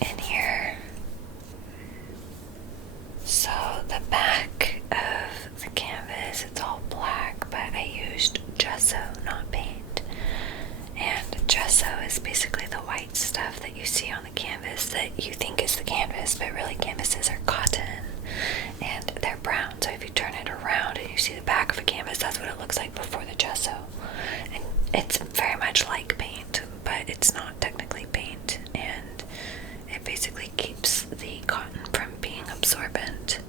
in here. So the back of the canvas, it's all black, but I used gesso, not paint. And gesso is basically the white stuff that you see on the canvas that you think is the canvas, but really canvases are cotton and they're brown. So if you turn it around and you see the back of a canvas, that's what it looks like before the gesso. And it's very much like paint, but it's not technically paint, and it basically keeps the cotton from being absorbent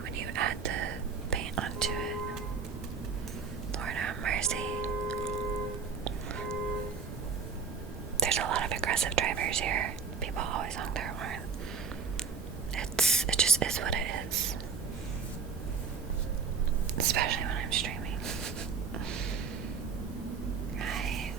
when you add the paint onto it. Lord have mercy. There's a lot of aggressive drivers here. People always honk their horn. It just is what it is. Especially when I'm streaming. Right.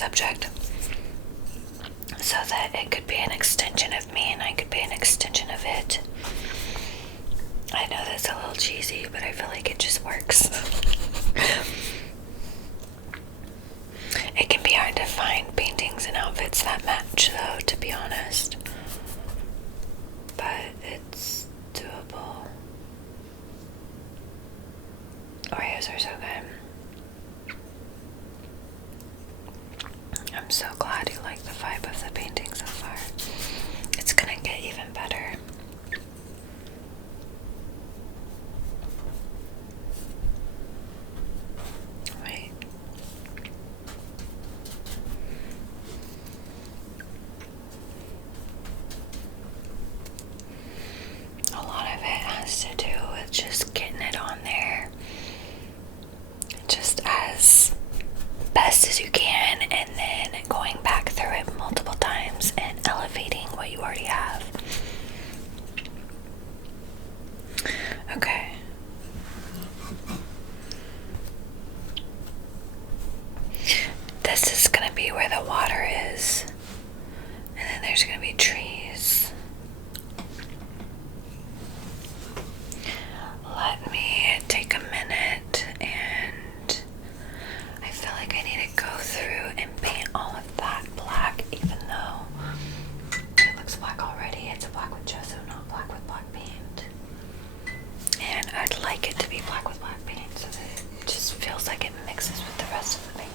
subject so that it could be an extension of me and I could be an extension of it. I know that's a little cheesy, but I feel like it just works. It can be hard to find paintings and outfits that match, though, to be honest. But it's doable. Oreos are so good. I'm so glad you like the vibe of the painting so far. It's gonna get even better. Right. A lot of it has to do with just getting it on there just as best as you can, and then going back through it multiple times and elevating what you already have. Okay. This is gonna be where the water is, and then there's gonna be trees. Let me take a minute, and I feel like I need to go through and paint all of that black, even though it looks black already. It's a black with gesso, not black with black paint. And I'd like it to be black with black paint so that it just feels like it mixes with the rest of the painting.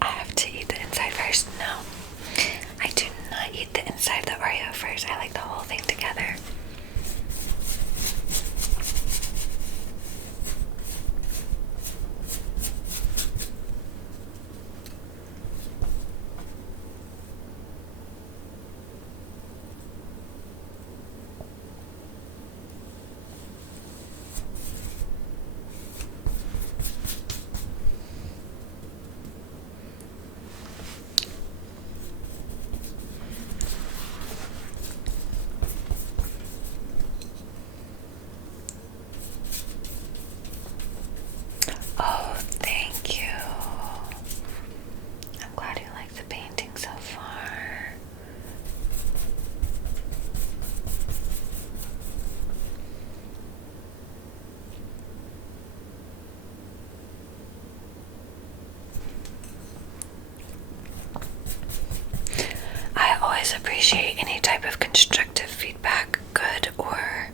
I have to eat the inside first. No, I do not eat the inside of the Oreo first. I like the whole thing together. Oh, thank you. I'm glad you like the painting so far. I always appreciate any type of constructive feedback, good or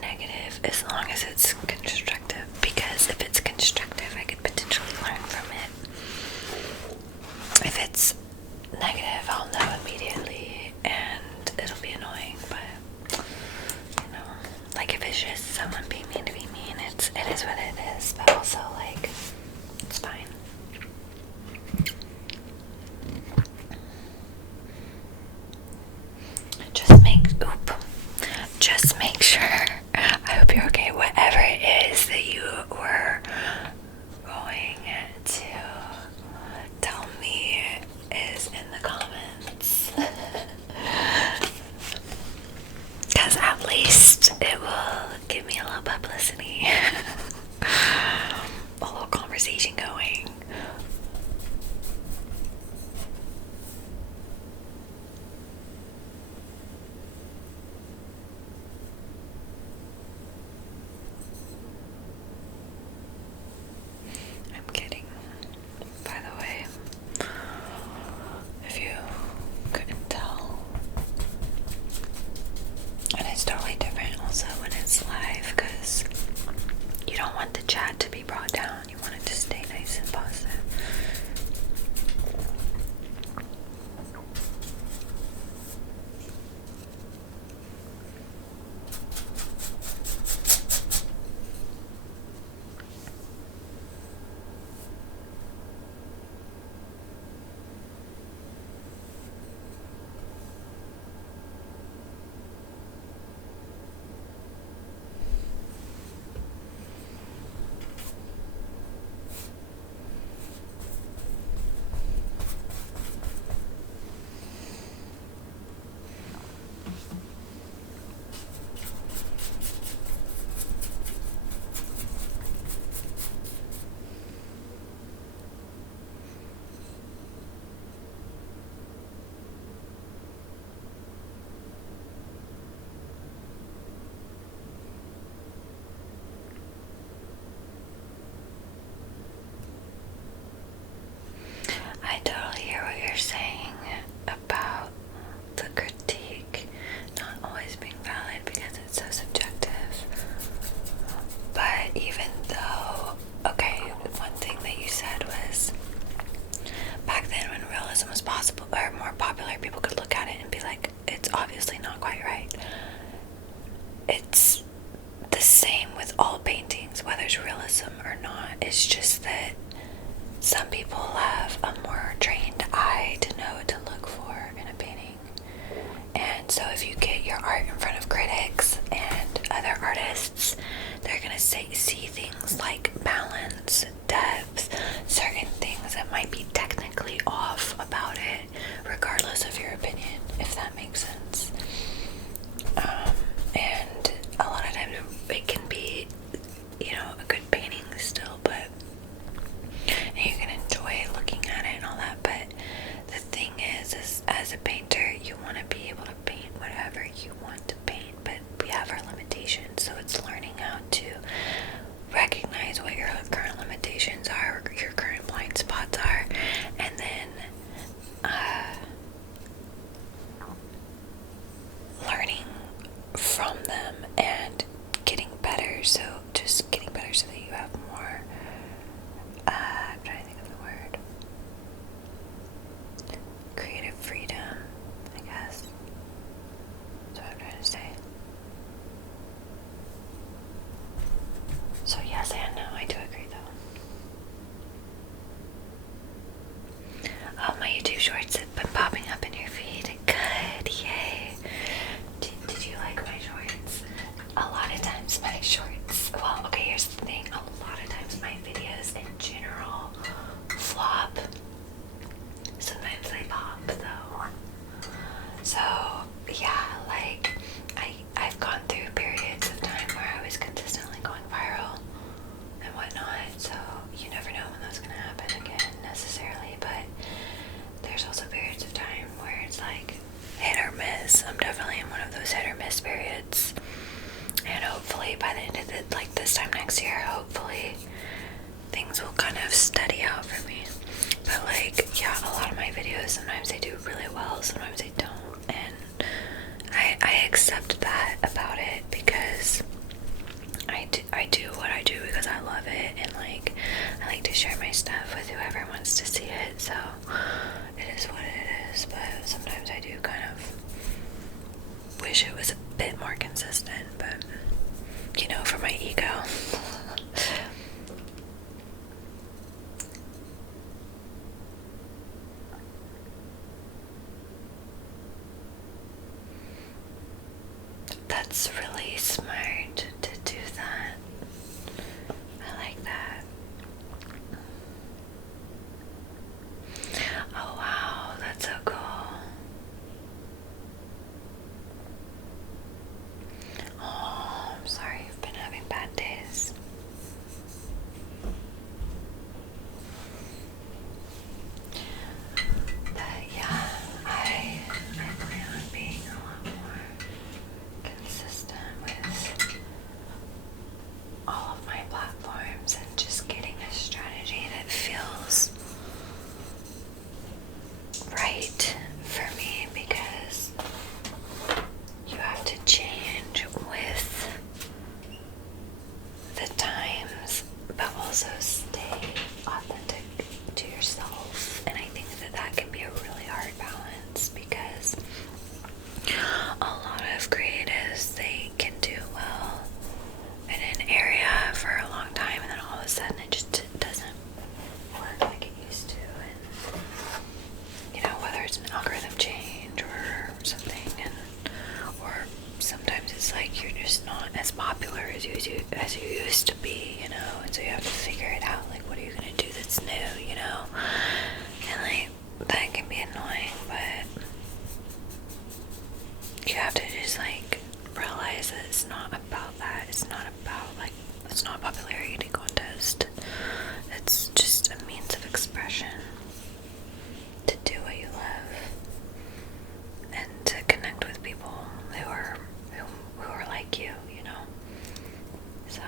negative, as long as it's constructive, because if it's constructive, I could potentially learn from it. If it's negative, I'll know immediately, and it'll be annoying, but, you know, like, if it's just someone being mean to be mean, it is what it is, but also, like, it's fine. Just make sure, I hope you're okay, whatever it is that you were going to tell me is in the comments. Because at least it will give me a little publicity. A little conversation going. it's the same with all paintings, whether it's realism or not. It's just that some people have a more trained eye to know what to look for in a painting. And so if you get your art in front of critics and other artists, they're going to see things like balance, depth, certain things that might be technically off about it, regardless of your opinion, if that makes sense. And a lot of times it can be, a good painting still, but and you can enjoy looking at it and all that, but the thing is as a painter, you want to be able to paint whatever you want to paint, but we have our limitations, so it's learning how to recognize what your current limitations are, your current blind spots are, and then learning from them and getting better, so just getting better so that you have more, I'm trying to think of the word, creative freedom, I guess, that's what I'm trying to say. So yes and no, I do agree though. Oh, my YouTube shorts have been popping up in your feed. Good, yay. Did you like my shorts? A lot of times my shorts, well, okay, here's the thing. A lot of times my videos in general flop. Sometimes they pop though. So yeah, like I've gone through periods of time where I was consistently going viral and whatnot, so you never know when that's gonna happen again necessarily, but there's also periods of time where it's like hit or miss. I'm definitely in one of those hit or miss periods, and hopefully by the end of it, like this time next year, hopefully things will kind of steady out for me. But like, yeah, a lot of my videos, sometimes they do really well, sometimes they don't, and I accept that about it, because I do what I do because I love it, and like I like to share my stuff with whoever wants to see it, so it is what it is. But sometimes I do kind of wish it was a bit more consistent, but for my ego. That's really smart to do that. I like that. Oh wow, that's so cool. Oh, I'm sorry you've been having bad days. But yeah, I plan on being a lot more consistent with all of my platforms and just getting a strategy that feels right for me, because you have to change with the times but also stay authentic to yourself, and I think that can be a really hard balance, because a lot of creatives, they can do well in an area for a long time, and then all of a sudden it just doesn't work like it used to, and whether it's an algorithm change or something, or sometimes it's like you're just not as popular as you used to be, and so you have to figure it out, like what are you gonna do that's new, and like that can be annoying, but you have to just like realize that it's not about that. It's not about like, it's not a popularity contest. It's just a means of expression to do what you love and to connect with people who are like you, So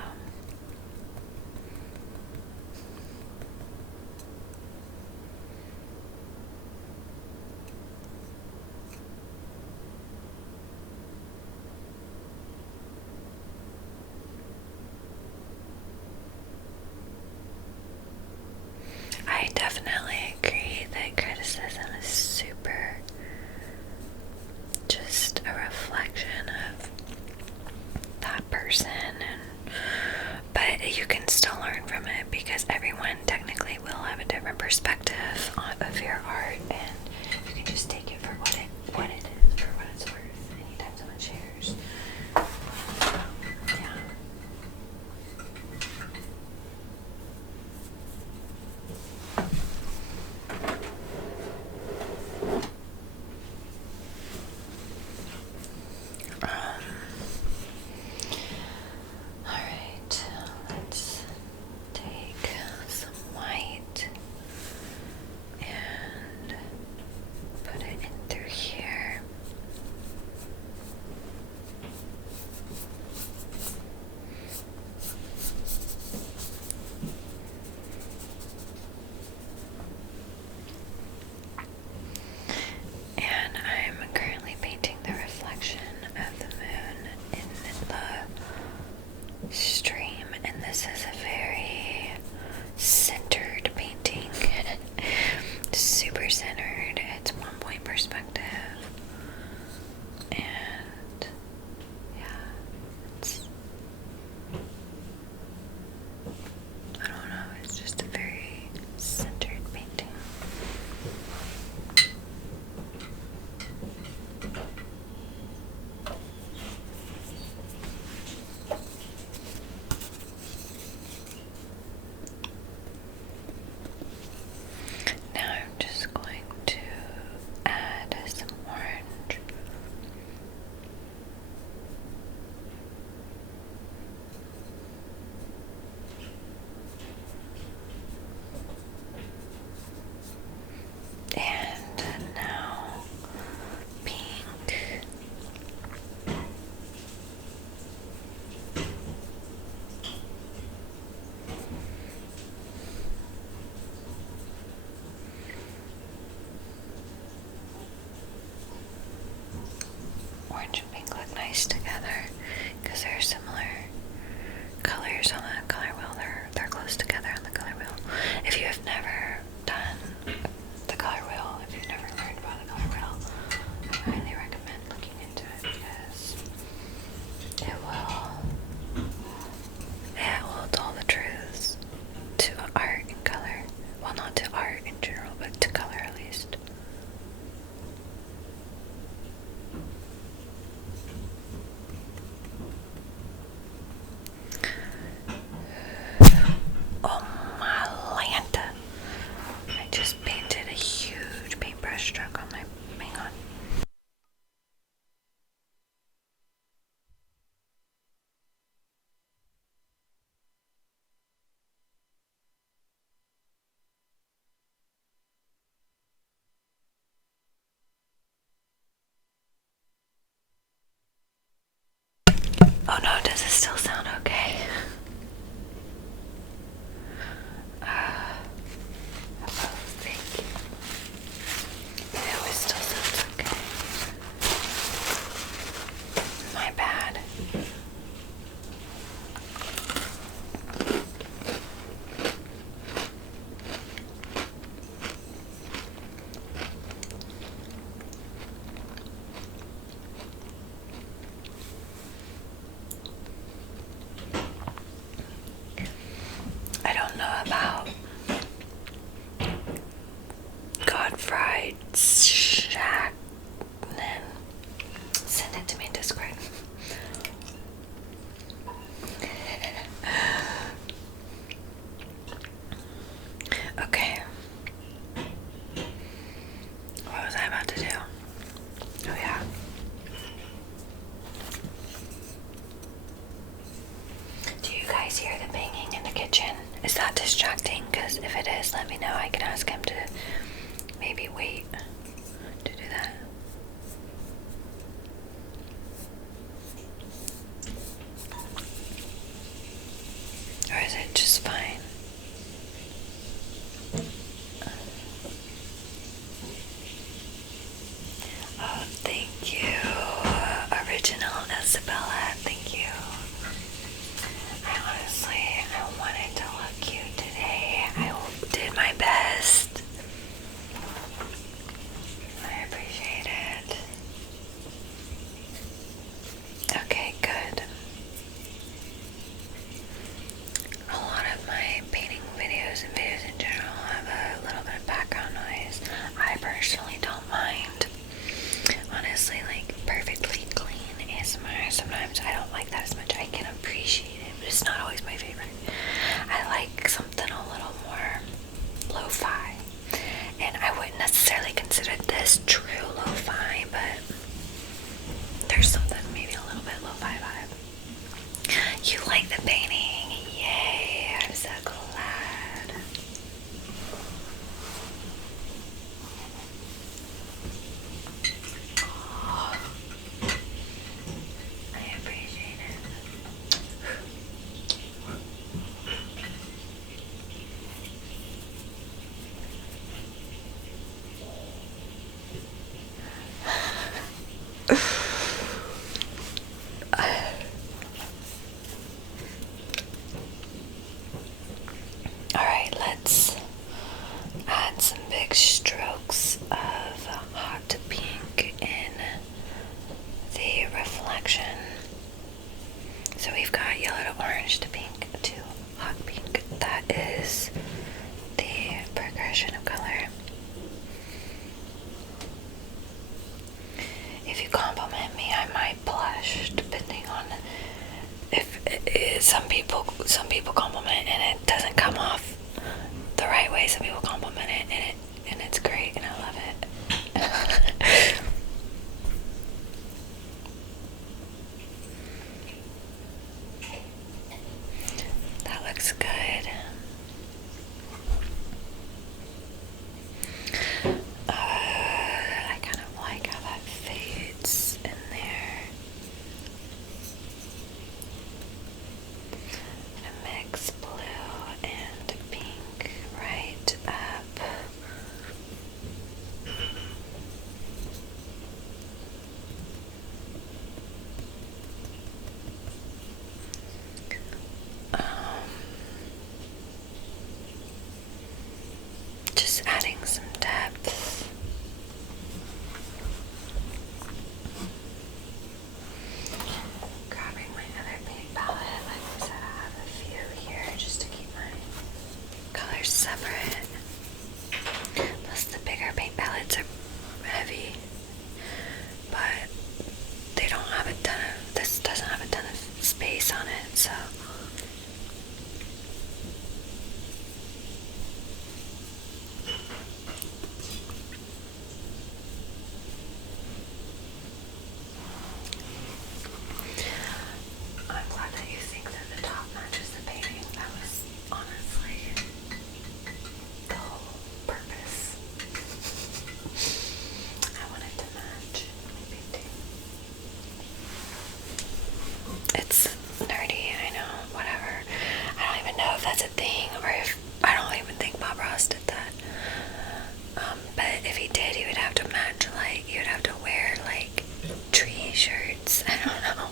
super centered. It's one point perspective. And yeah, it's, I don't know, it's just a very centered painting. Now I'm just going to add some orange. And now pink. Orange and pink look nice together because they're similar colors on the color wheel. They're close together on the color wheel. If you have never done the color wheel, if you've never learned about the color wheel, I highly recommend looking into it because it will tell the truths to art and color. Well, not to art in general, but to color at least. Oh my Lanta. I just painted a huge paintbrush stroke on my, hang on. Oh no, does it still sound okay? Oh, thank you. It always still sounds okay. My bad. I don't know about Godfried Shack. Send it to me in Discord. Okay. What was I about to do? Oh yeah. Do you guys hear the banging in the kitchen? Is that distracting? Because if it is, let me know. I can ask him to maybe wait to do that. Or is it just fine? Oh, thank you, original Isabella. Thank you. I wanted to look cute today. I did my best. I appreciate it. Okay, good. A lot of my painting videos and videos in general have a little bit of background noise. I personally don't mind. Honestly, like perfectly clean ASMR, sometimes I don't like that as much. I can appreciate it, but it's not always my favorite. I like something a little more lo-fi. And I wouldn't necessarily consider this true lo-fi, but there's something maybe a little bit lo-fi vibe. You like the painting? Yay, I'm so glad. Oh, I appreciate it. some people compliment and it doesn't come off the right way. Some people compliment it and it's great and I love it. That looks good. I kind of like how that fades in there. I'm gonna mix blue and pink right up. Just adding some depth. Grabbing my other paint palette. Like I said, I have a few here just to keep my colors separate. Plus the bigger paint palettes are heavy, but they don't have a ton of, this doesn't have a ton of space on it, so I'm glad that you think that the top matches the painting. That was honestly the whole purpose. I wanted to match my painting. It's nerdy, I know, whatever. I don't even know if that's a thing or if, I don't even think Bob Ross did that. But if he did, he would have to match, like, he would have to wear, like, tree shirts. I don't know.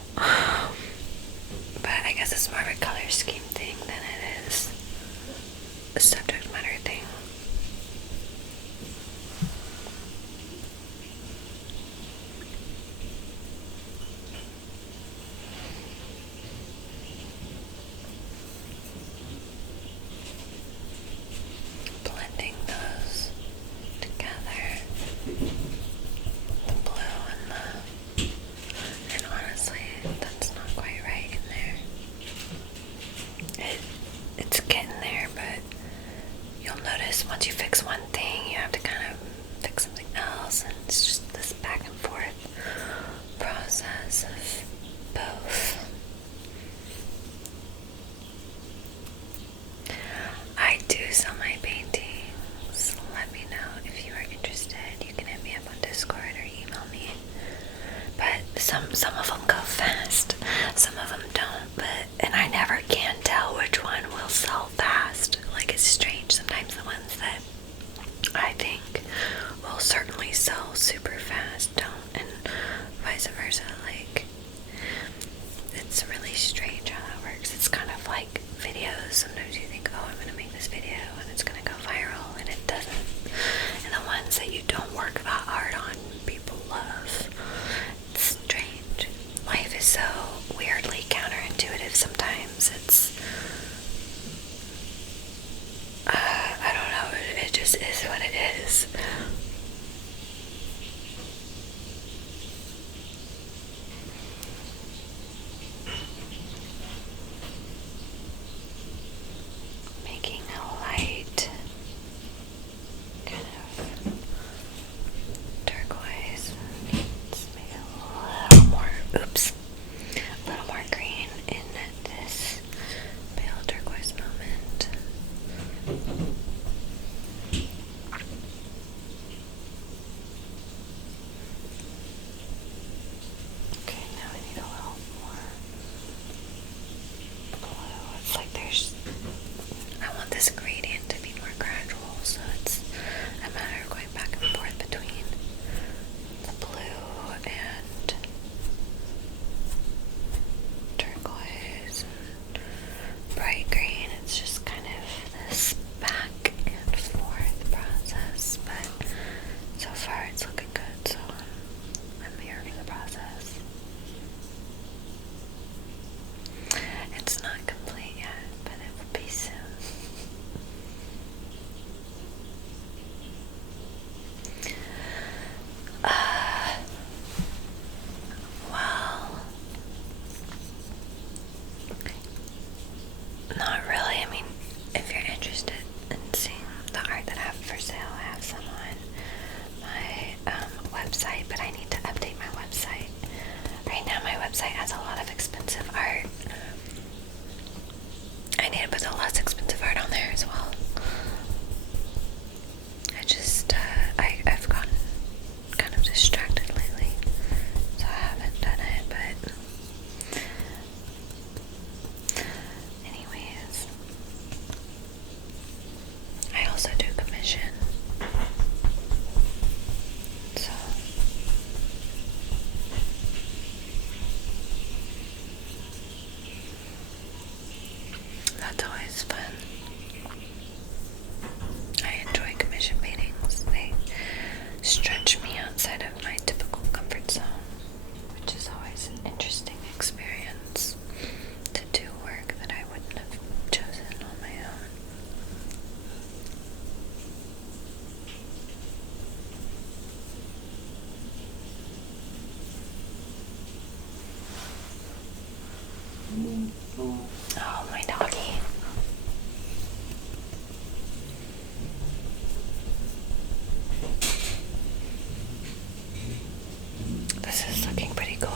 But I guess it's more of a color scheme thing than it is a subject matter thing. Blending those together, the blue and honestly, that's not quite right in there. It's getting there, but you'll notice once you fix one thing, you have to kind of fix something else, and it's just this back and forth process of both. I do sell my paintings. Let me know if you are interested. You can hit me up on Discord or email me. But some of them go fast, some of them don't. And I never can tell which one will sell fast. Like, it's strange. Sometimes the ones that I think will certainly sell super fast don't, and vice versa. Like, it's really strange how that works. It's kind of like videos. Sometimes you think, oh, I'm gonna make this video and it's gonna go viral, and it doesn't. And the ones that you don't work that hard on, people love. It's strange. Life is so weirdly counterintuitive sometimes. It's I don't know, it just is what it is. Making a light kind of turquoise. Let's make it a little more, a little more green in this pale turquoise moment. Okay, now I need a little more blue. It's like I want this gradient to be more gradual, so it's a matter of going back and forth between the blue and turquoise and bright green. It's just kind of this back and forth process, but so far it's looking good, so I'm here for the process. It's not complete yet, but it will be soon. Well, website, but I need to update my website. Right now my website has a lot of expensive art. I need to put the less expensive art on there as well. I've gotten kind of distracted lately, so I haven't done it, but anyways, I also do commission, so that's always fun. I enjoy commission paintings. They stretch me outside of my typical comfort zone, which is always an interesting experience to do work that I wouldn't have chosen on my own. Oh, my doggy. This is looking pretty cool.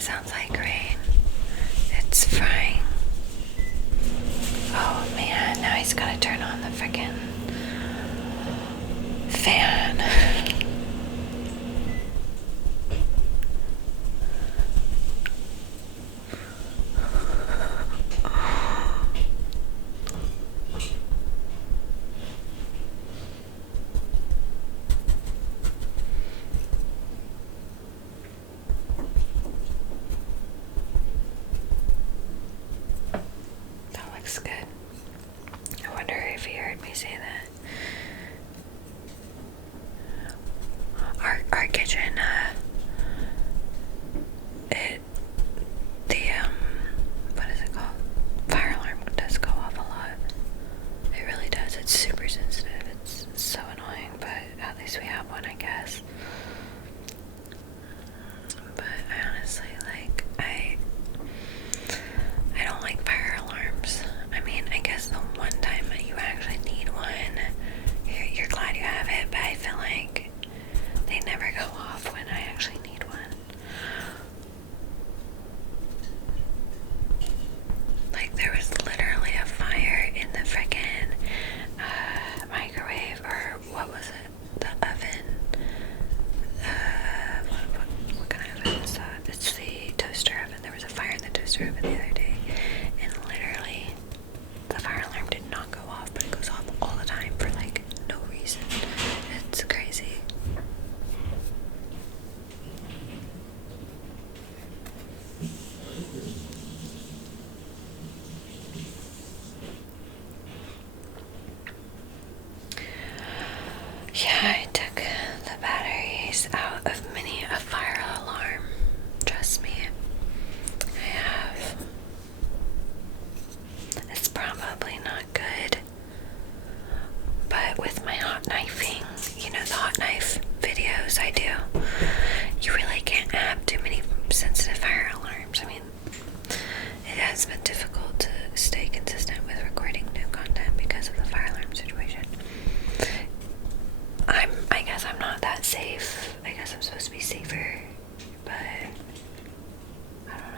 It sounds like rain. It's frying. Oh man, now he's gotta turn on the frickin' fan. That looks good. I wonder if he heard me say that. Our kitchen, what is it called? Fire alarm does go off a lot. It really does. It's super sensitive. It's so annoying, but at least we have one, I guess. But I honestly, like, I don't like fire alarms. I mean, I guess the one time that you actually need one, you're glad you have it, but I feel like they never go off when I actually need one. Like, there was literally a fire in the frickin' microwave, or what was it? The oven. What kind of oven is that? It's the toaster oven. There was a fire in the toaster oven the other day, and literally the fire alarm did not go off, but it goes off all the time for like no reason. It's crazy. Yeah, I took the batteries out of many a fire alarm. Trust me, I have. It's probably not good, but with my hot knifing, you know, the hot knife videos I do, you really can't have too many sensitive fire alarms. I mean, it has been difficult to stay consistent with recording new content because of the fire alarm situation. I guess I'm not that safe. I guess I'm supposed to be safer, but I don't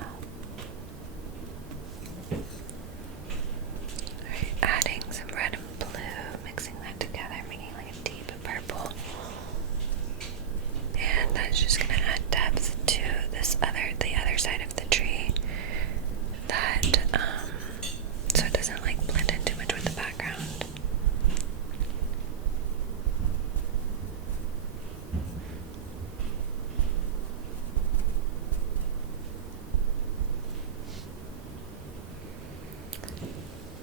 know. Alright, adding some red and blue, mixing that together, making like a deep purple. And that's just gonna add depth to the other side of the tree. That, so it doesn't like blend in too much with the background.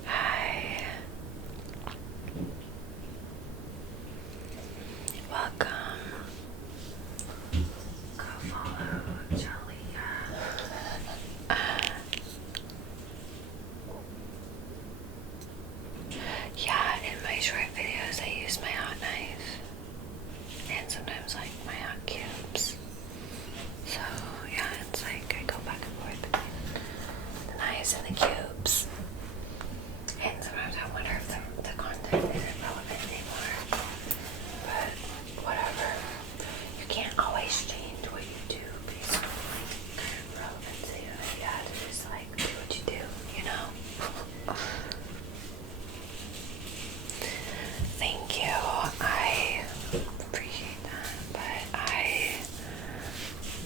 Hi. Welcome. Go follow Jalia. Yeah, in my short videos I use my hot knife and sometimes like my hot cubes. So yeah, it's like I go back and forth between the knives and the cubes. And sometimes I wonder if the content isn't relevant anymore. But whatever. You can't always change what you do based on like kind of relevancy. You have to just like do what you do, you know? Thank you. I appreciate that. But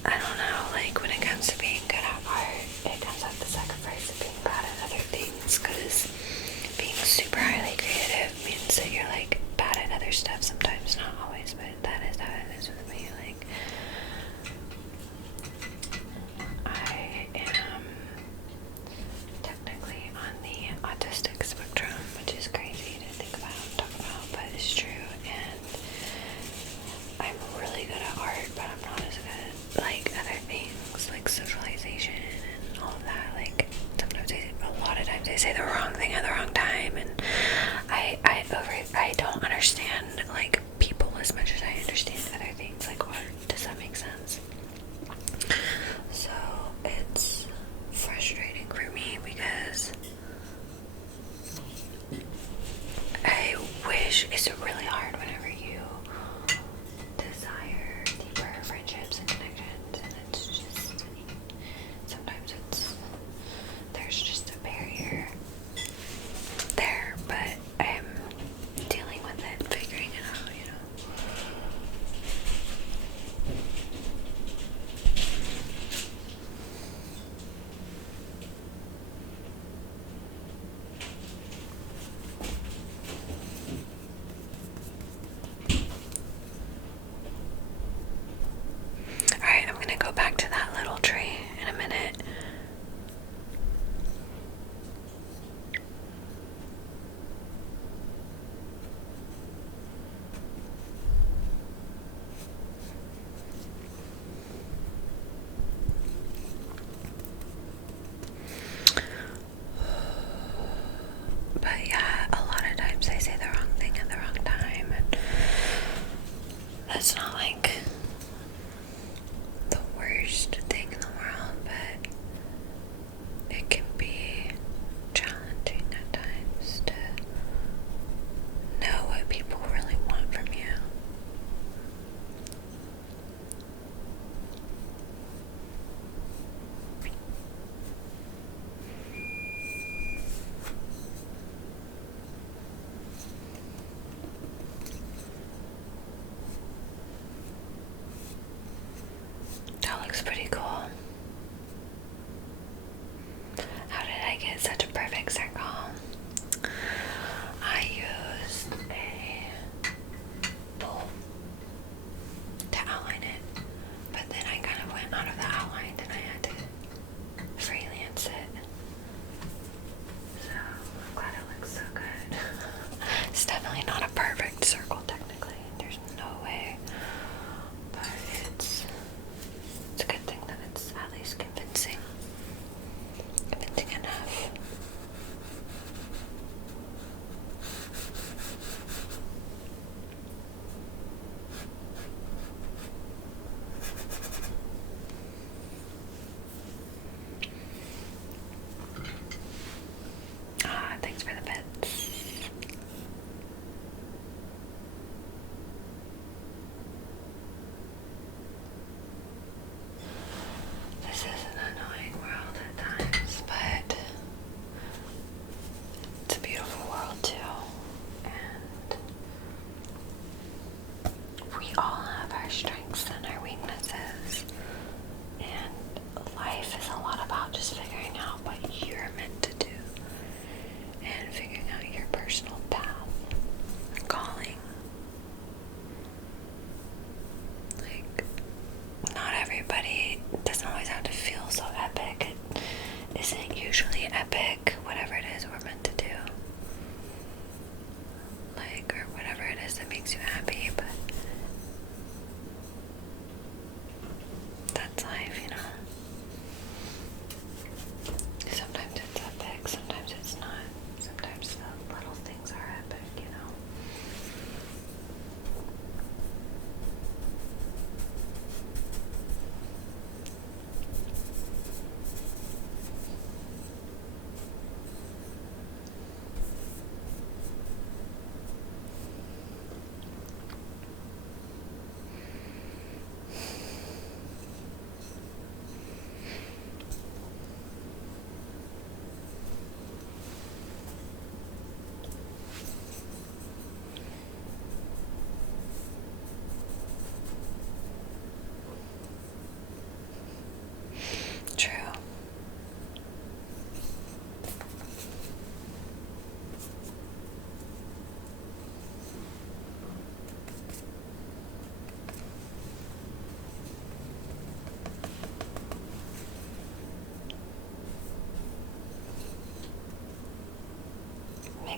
I don't know, like when it comes to being good at art, it comes at the sacrifice of being bad at other things, because being super highly creative means that you're like bad at other stuff sometimes, not always, but that is how it is with me. Like, I am technically on the autistic spectrum, which is crazy to think about and talk about, but it's true. And I'm really good at art, but I'm not as good at like other things like socialization and all of that. Like sometimes a lot of times I say the wrong thing at the wrong time, and I don't understand like people as much as I understand other things like art. Does that make sense? So it's frustrating for me because I wish it's really hard whenever you desire deeper friendships and connections, and it's just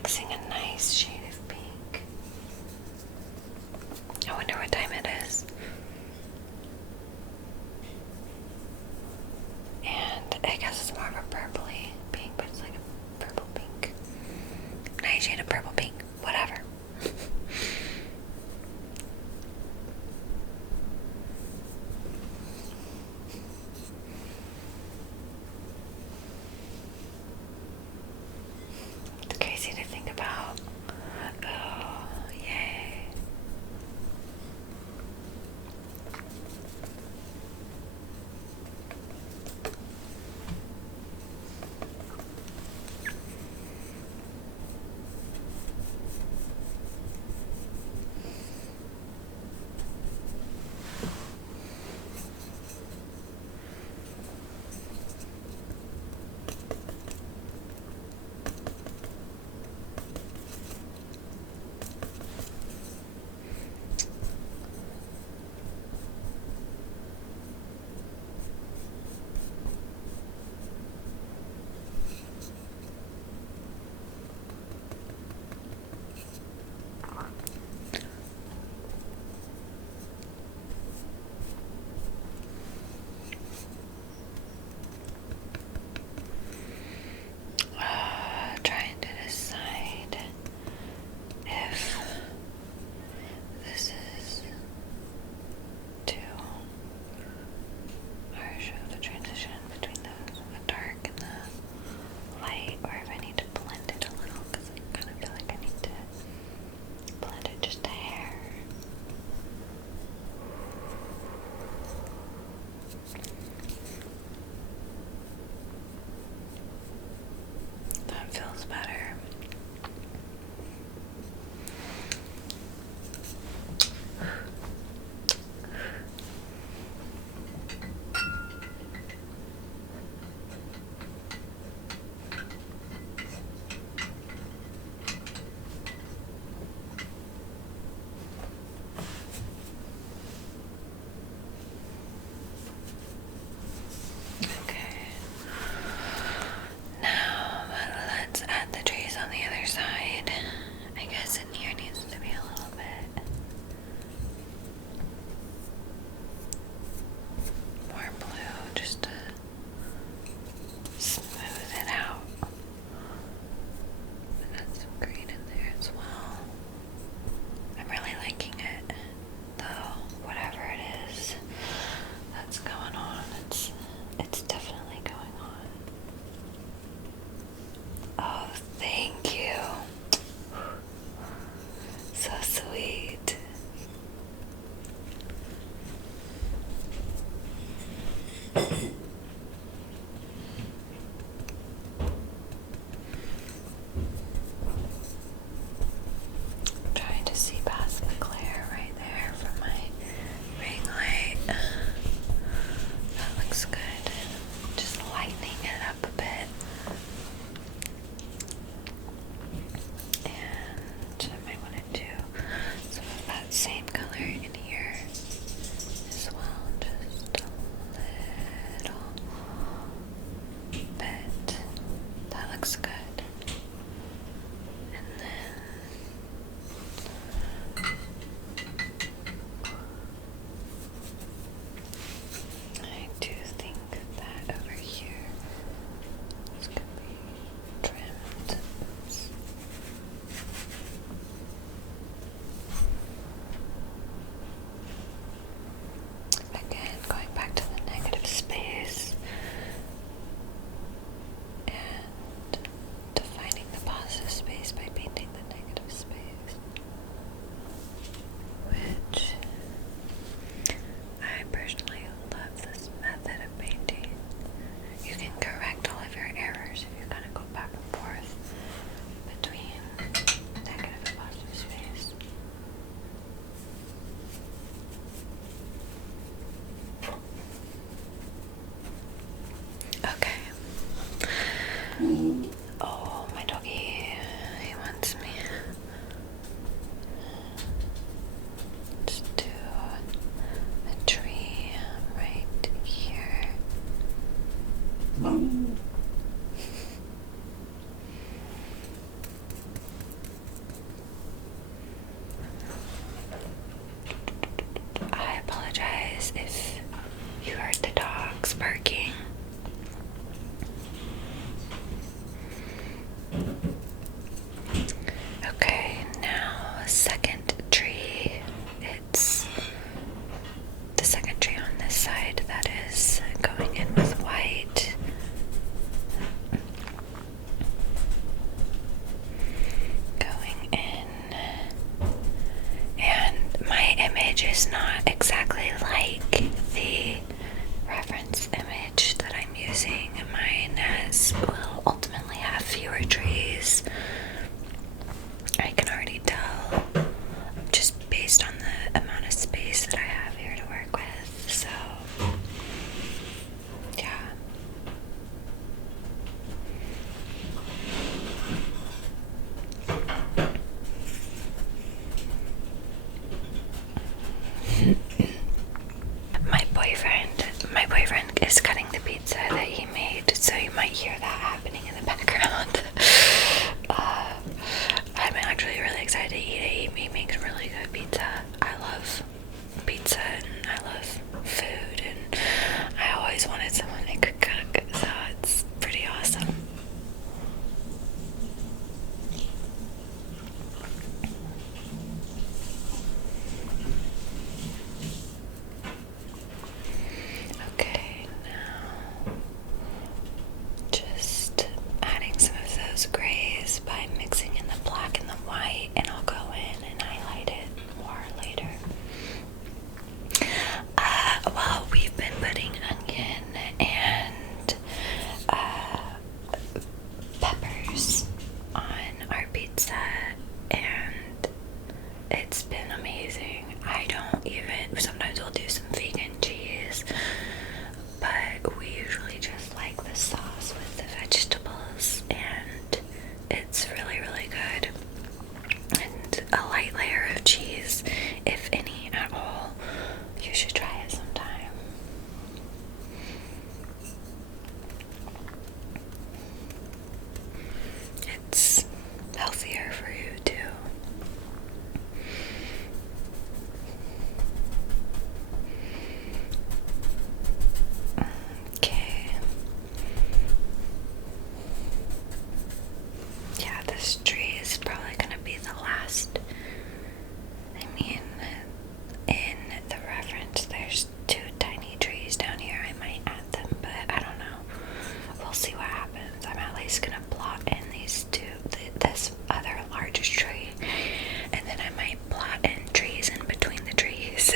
mixing a nice shade of pink. I wonder what time it is. And I guess it's more of a purpley pink, but it's like a purple pink. Nice shade of purple pink. Whatever. It's crazy to think about. Oh, yay. Trying to decide if this is too harsh of a transition between the dark and the light, or if I need to blend it a little, because I kind of feel like I need to blend it just a hair. That feels better. Okay. Now let's add the trees on the other side. I guess in here needs to be a little bit more blue just to smooth it out. And add some green in there as well. I'm really liking it, though, whatever it is that's going on. It's definitely going on. Oh, thank you. So sweet. Trying to see past the glare right there from my ring light. That looks good. Just lightening it up a bit. And I might want to do some of that same color in here as well. Just a little bit. That looks good. And then I do think that over here is going to be trimmed. Oops. Again, going back to the negative space and defining the positive space by painting the negative space, which I personally love this method of painting. You can correct all of your errors if you kind of go back and forth between negative and positive space. Okay. Oh, my doggy, he wants me. Let's do a tree right here. the pizza that he made, so you might hear that happening in the background. I'm actually really excited to eat it. He makes really good pizza. I love pizza and I love food, and I always wanted someone that could cook, so it's pretty awesome. Okay, now just adding some of those grays by mixing in the black and the white, and I'll go in and highlight it more later. Well, we've been putting onion and peppers on our pizza, and it's been amazing. Sometimes we'll do some vegan cheese, but we usually just like the sauce with the vegetables, and it's really, really good. And a light layer of cheese, if any at all. You should try it sometime. It's healthier for you too. Okay. Yeah, this tree is probably gonna be the last. I mean, in the reference, there's 2 tiny trees down here. I might add them, but I don't know. We'll see what happens. I'm at least gonna plot in these 2, this other larger tree, and then I might plot in trees in between the trees.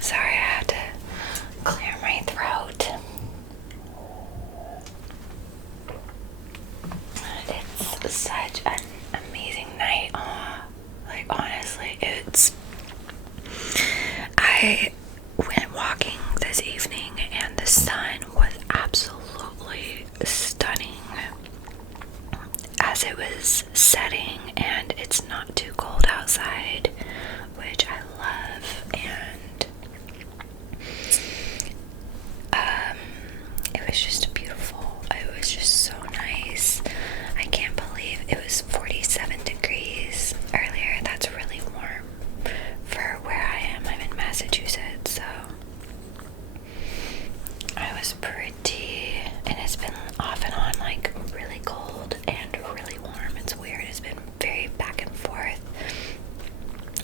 Sorry, I had to clear my throat. It's such an amazing night. Like, honestly, I went walking this evening and the sun was absolutely stunning as it was setting, and it's not too cold outside, which I love. And it was just beautiful. It was just so nice. I can't believe it was 47 degrees earlier. That's really warm for where I am. I'm in Massachusetts, so I was pretty, and it's been off and on, like really cold and really warm. It's weird. It's been very back and forth.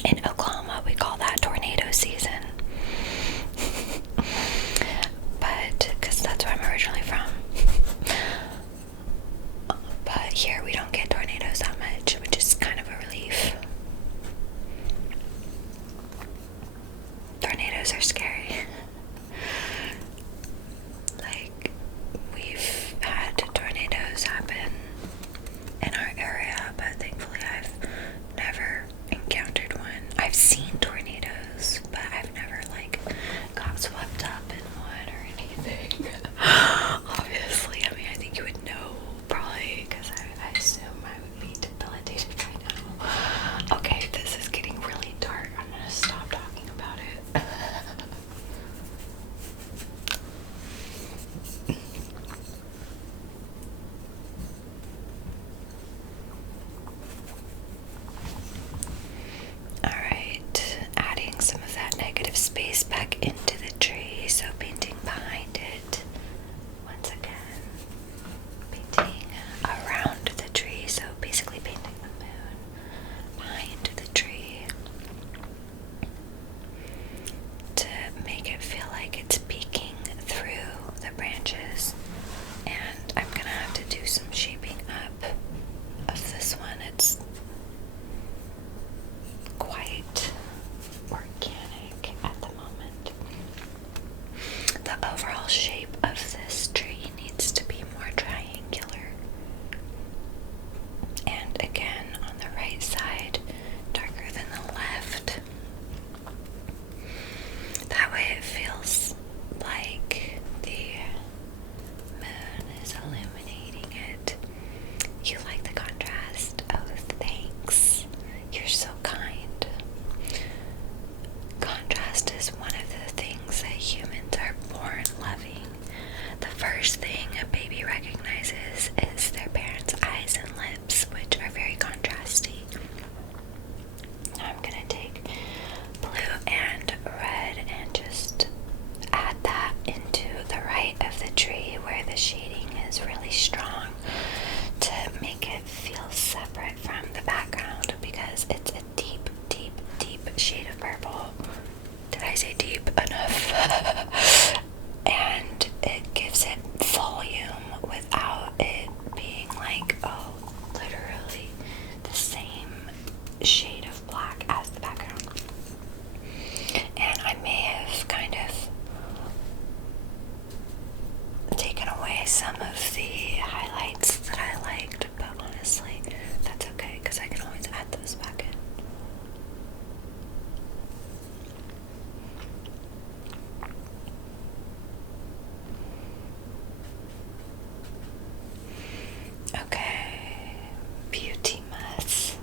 In Oklahoma, we call that tornado season. But, because that's where I'm originally from. But here we don't get tornadoes that much, which is kind of a relief. Tornadoes are scary. Like, we've had tornadoes happen in our area, but thankfully I've never encountered one. I've seen tornadoes, but I've never, like, got swept up in one or anything. Obviously, I mean, I think you would know, probably, because I assume I would be debilitated by now. Okay, this is getting really dark. I'm gonna stop talking about it. Alright, adding some of that negative space back into the tree, so painting behind it. Once again, painting around the tree, so basically painting the moon behind the tree to make it feel like it's peeking through the branches. And I'm gonna have to do some shaping up of this one. It's quite organic at the moment. some of the highlights that I liked, but honestly, that's okay because I can always add those back in. Okay, beauty mess.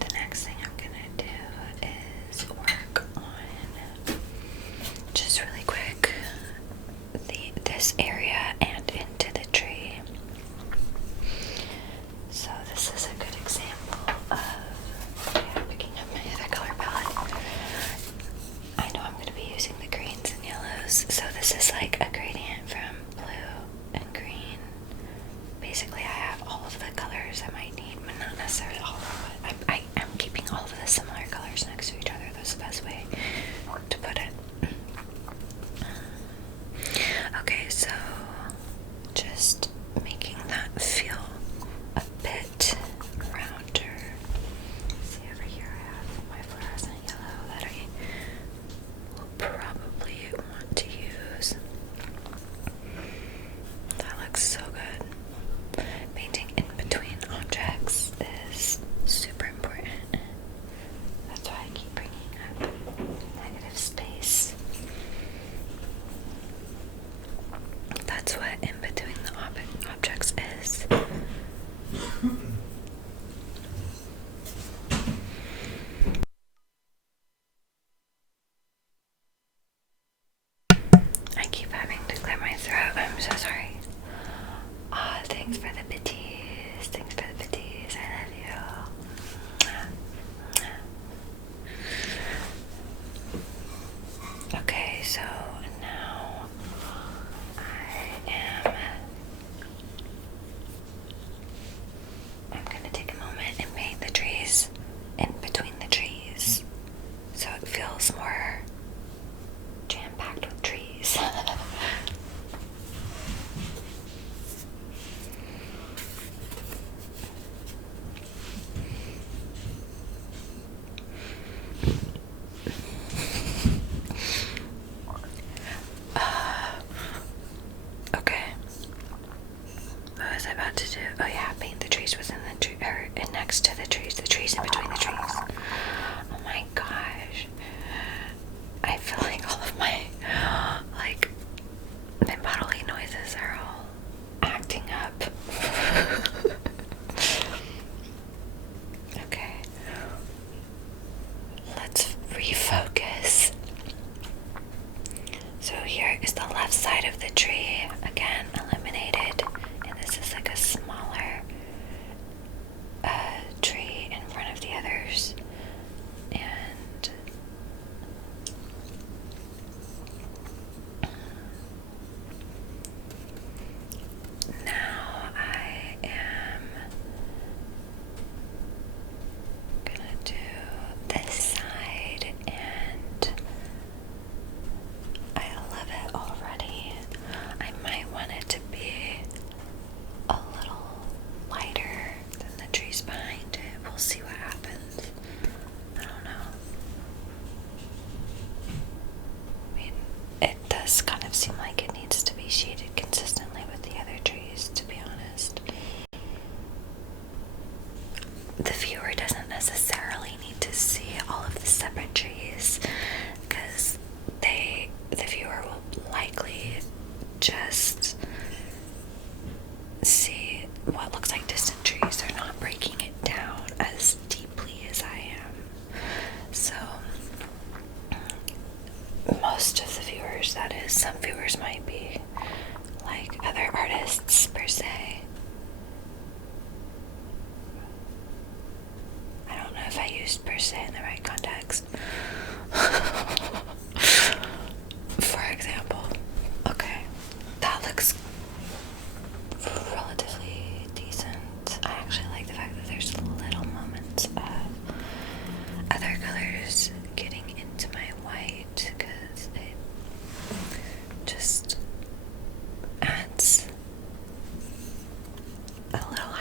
The next thing I'm gonna do is work on, just really quick, this area and into the tree. So this is a good example of picking up my other color palette. I know I'm going to be using the greens and yellows, so this is like a gradient from blue and green. Basically, I have all of the colors I might need, but not necessarily all of it. I am keeping all of the similar colors next to each other. That's the best way to put it. Okay, so just making that feel a bit rounder. See, over here I have my fluorescent yellow that I will probably want to use. That looks so good. Painting in between objects is super important. That's why I keep bringing up negative space. That's what in between the objects is. I keep having to clear my throat. I'm so sorry. Thanks for the bitties. Thanks for the bitties. I love you. Okay, so now I'm gonna take a moment and paint the trees in between the trees so it feels more jam-packed with trees. Okay. What was I about to do? Oh yeah, paint the trees within the tree, or next to the trees in between the trees. Oh my gosh. I feel like all of my, my bodily noises are all acting up. Okay. Let's refocus. So here is the left side of the tree, again eliminated, and this is like a smaller tree in front of the others. And now I am gonna do this side, and I love it already. I might want it to be a little lighter than the trees behind it. We'll see what happens. I don't know. I mean, it does kind of seem like it needs to be shaded consistently with the other trees, to be honest. The viewer doesn't necessarily need to see all of the separate trees, because the viewer will likely just see what looks like distant trees. They're not breaking it down as deeply as I am. So most of the viewers, that is, some viewers might be like other artists per se. I don't know if I used per se in the right context. For example, okay, that looks relatively decent. I actually like the fact that there's little moments of other colors getting into my white, because it just adds a little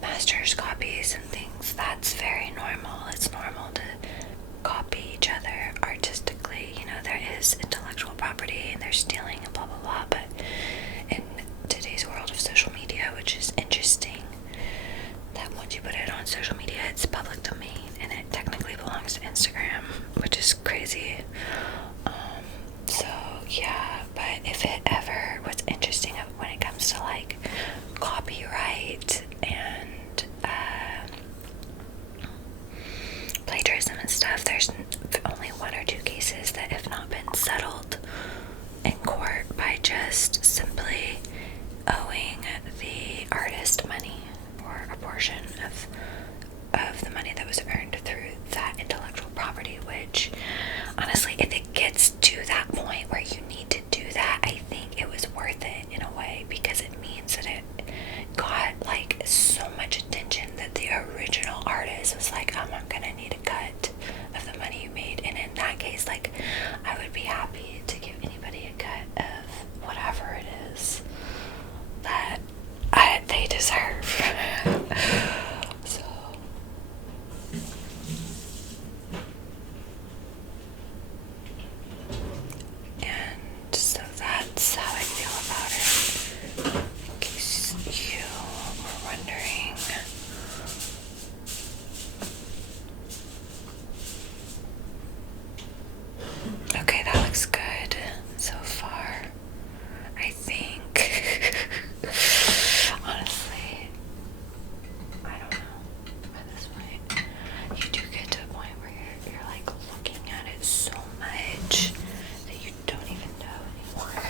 master's copies and things, that's very normal. It's normal to copy each other artistically. You know, there is intellectual property and there's stealing and blah blah blah, but in today's world of social media, which is interesting, that once you put it on social media, it's public domain and it technically belongs to Instagram, which is crazy. So yeah, but if it ever, what's interesting when it comes to like copyright and plagiarism and stuff, there's only one or two cases that have not been settled in court by just simply owing the artist money or a portion of the money that was earned through that intellectual property, which honestly, if it gets to that point where you need to do that, I think it was worth it in a way, because it means that it got like so much attention that the original artist was like, I'm gonna need a cut of the money you made. And in that case, like, I would be happy to give anybody a cut of whatever it is that they deserve. So and so that's how I feel about it, in case you were wondering. Okay, that looks good so far, I think. Honestly, I don't know. At this point, you do get to a point where you're like looking at it so much that you don't even know anymore.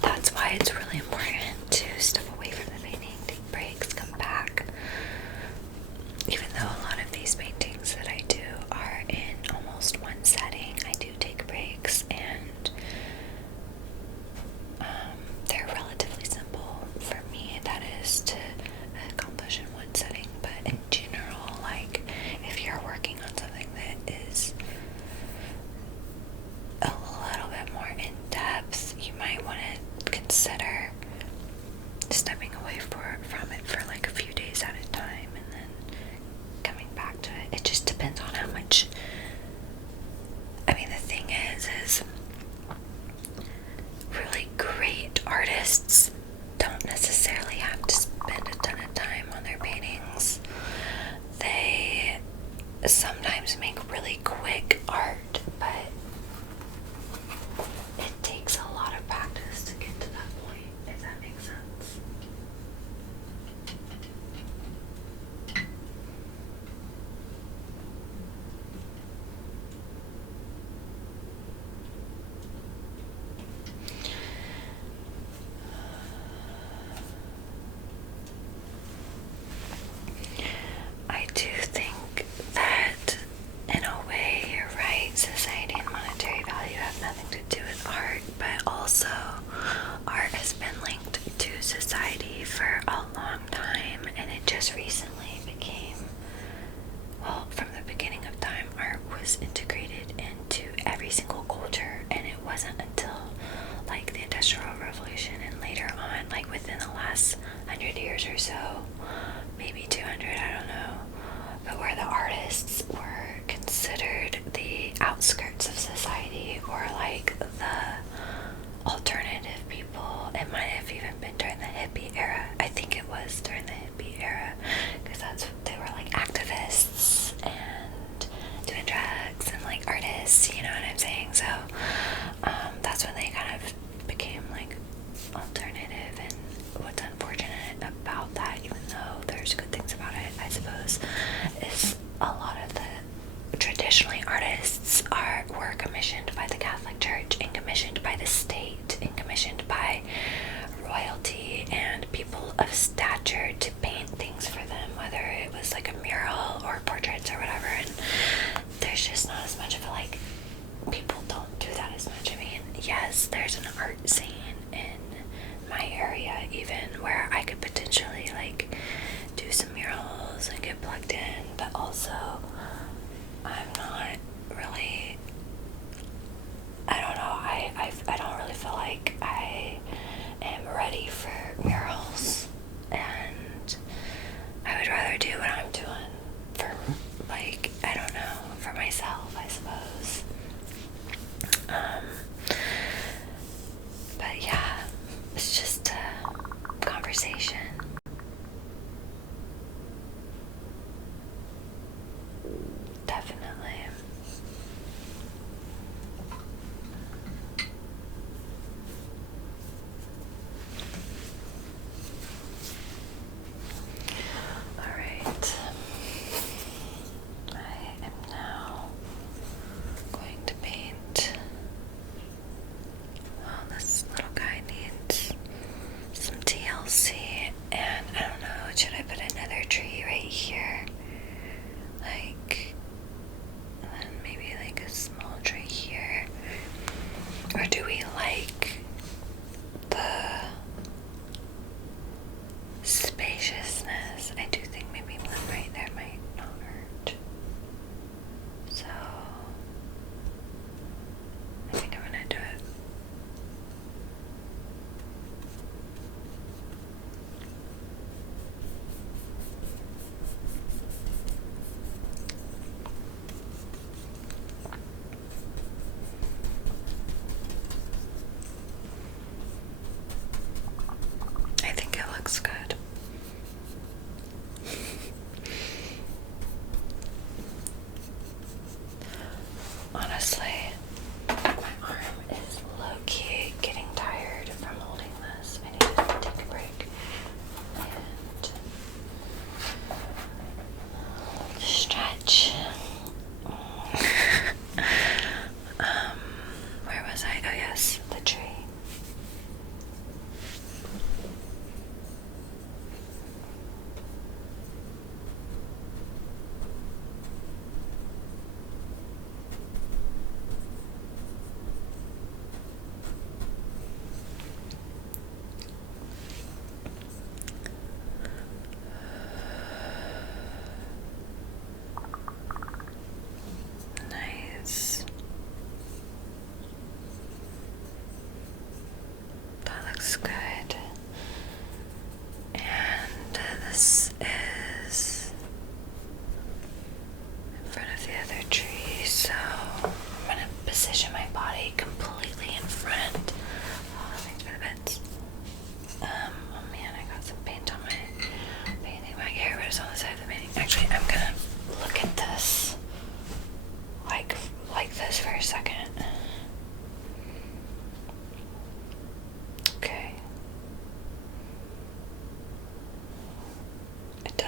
That's why it's really important to step away from the painting, take breaks, come back. Even though a lot of these paintings that I do are in almost one setting, I do take breaks, and they're relatively simple for me, that is, to accomplish in one setting. But in general, like, if you're working on something that is a little bit more in depth, you might want to consider stepping away from it for like a few days at a time and then coming back to it. It just depends on how much. I mean, the thing is really great artists don't necessarily have to spend a ton of time on their paintings. They sometimes make really quick art, but it takes a lot of practice to get to that point, if that makes sense.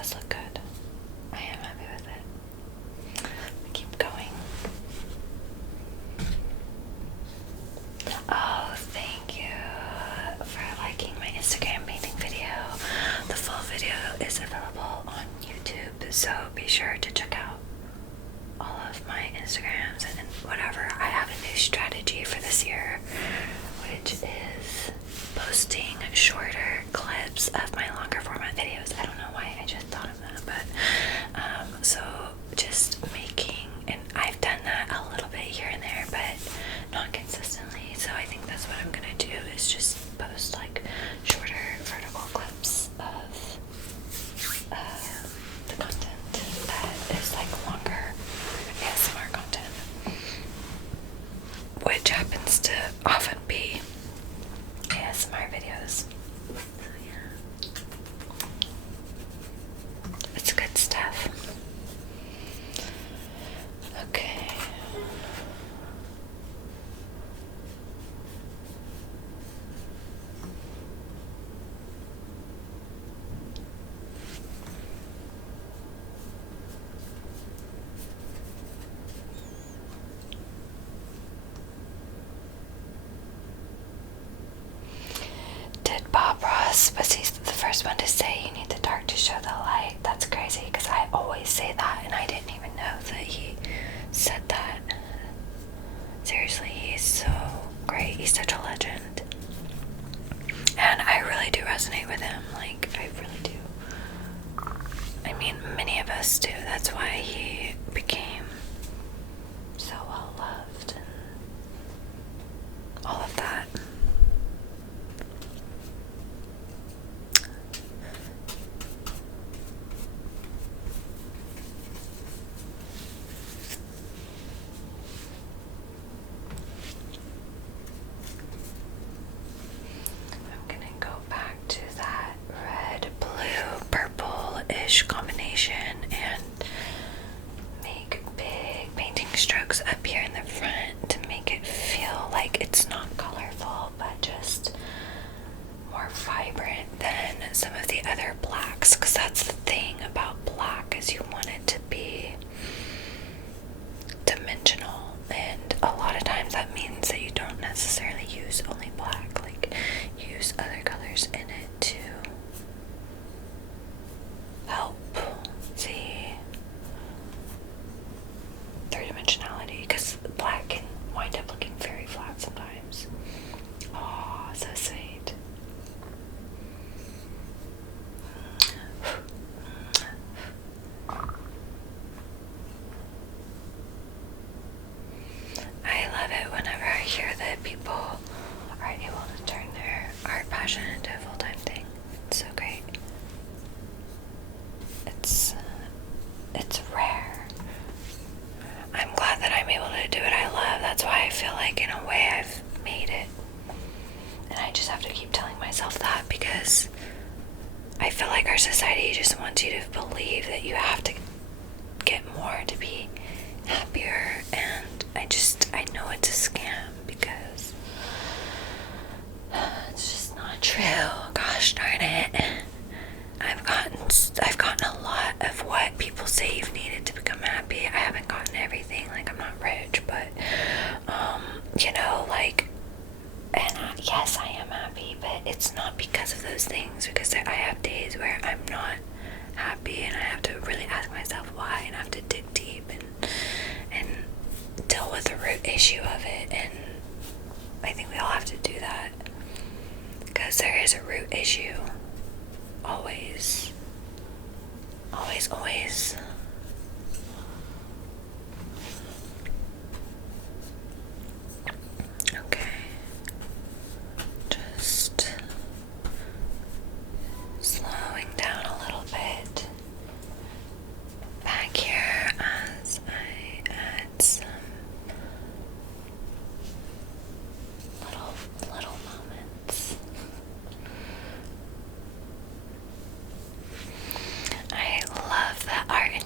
does look good. I am happy with it. Keep going. Oh, thank you for liking my Instagram painting video. The full video is available on YouTube, so be sure to check out all of my Instagrams and whatever. I have a new strategy for this year, which is posting shorter clips of my longer format videos. I don't know why I just thought of that, but so just making, and I've done that a little bit here and there, but not consistently. So I think that's what I'm gonna do, is just post like shorter vertical clips of the content that is like longer ASMR content, which happens to often be ASMR videos. So yeah, it's good stuff. Okay. Did Bob Ross, was he the first one to say you need the dark to show the light? That's crazy, because I always say that and I didn't even know that he said that. Seriously, he's so great. He's such a legend. And I really do resonate with him. Like, I really do. I mean, many of us do. That's why he became so well loved and all of that. Combination and make big painting strokes up here in the front to make it feel like it's not colorful but just more vibrant than some of the other blacks, because that's the thing about black, is you want it to be dimensional, and a lot of times that means that you don't necessarily use only black, like use other colors in it to help the three-dimensionality, because black can wind up looking very flat sometimes. Oh, so sweet. I love it whenever I hear that people are able to turn their art passion into a full-time thing. It's so great. It's rare. I'm glad that I'm able to do what I love. That's why I feel like in a way I've made it. And I just have to keep telling myself that, because I feel like our society just wants you to believe that you have to get more to be happier, and I know it's a scam, because it's just not true. Gosh darn it. I've gotten a lot of what people say you've needed to become happy. I haven't gotten everything. Like, I'm not rich, but you know, like, and yes, I am happy, but it's not because of those things, because I have days where I'm not happy and I have to really ask myself why, and I have to dig deep and deal with the root issue of it. And I think we all have to do that, because there is a root issue. Always. Always, always. Okay. Just slowing down a little bit back here as I add some little moments. I love that art in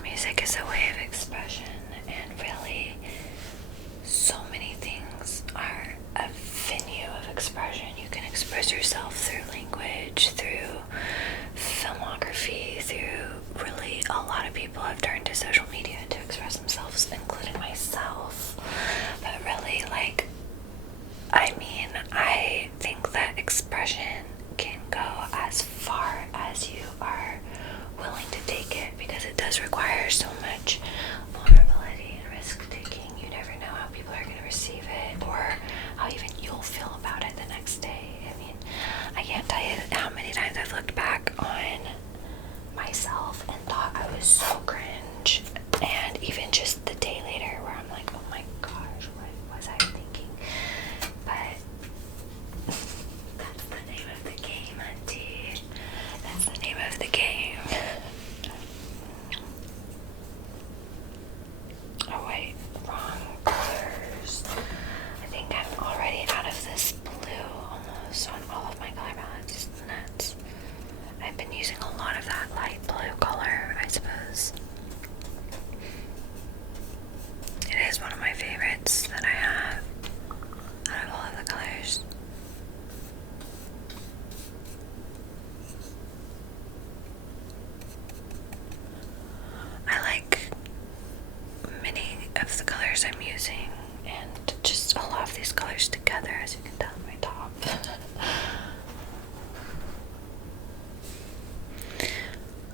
colors I'm using, and just a lot of these colors together, as you can tell on my top.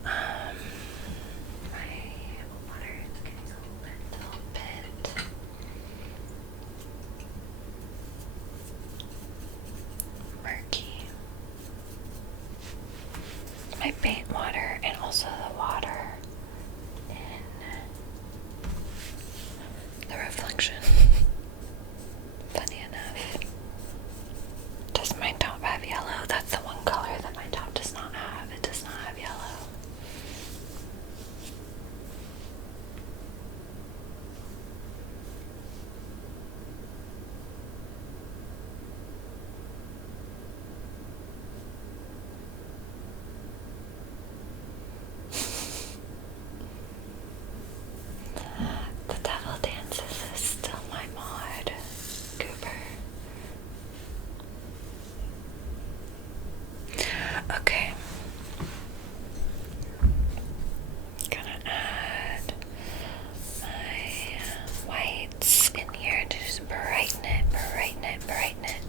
My water is getting a little bit murky. My paint water and also the water in the reflection. Funny enough. Does my top have yellow? That's the one color that my top does not have. It does not have yellow. The Devil Dances is still my mod, Cooper. Okay. Gonna add my whites in here to just brighten it, brighten it, brighten it.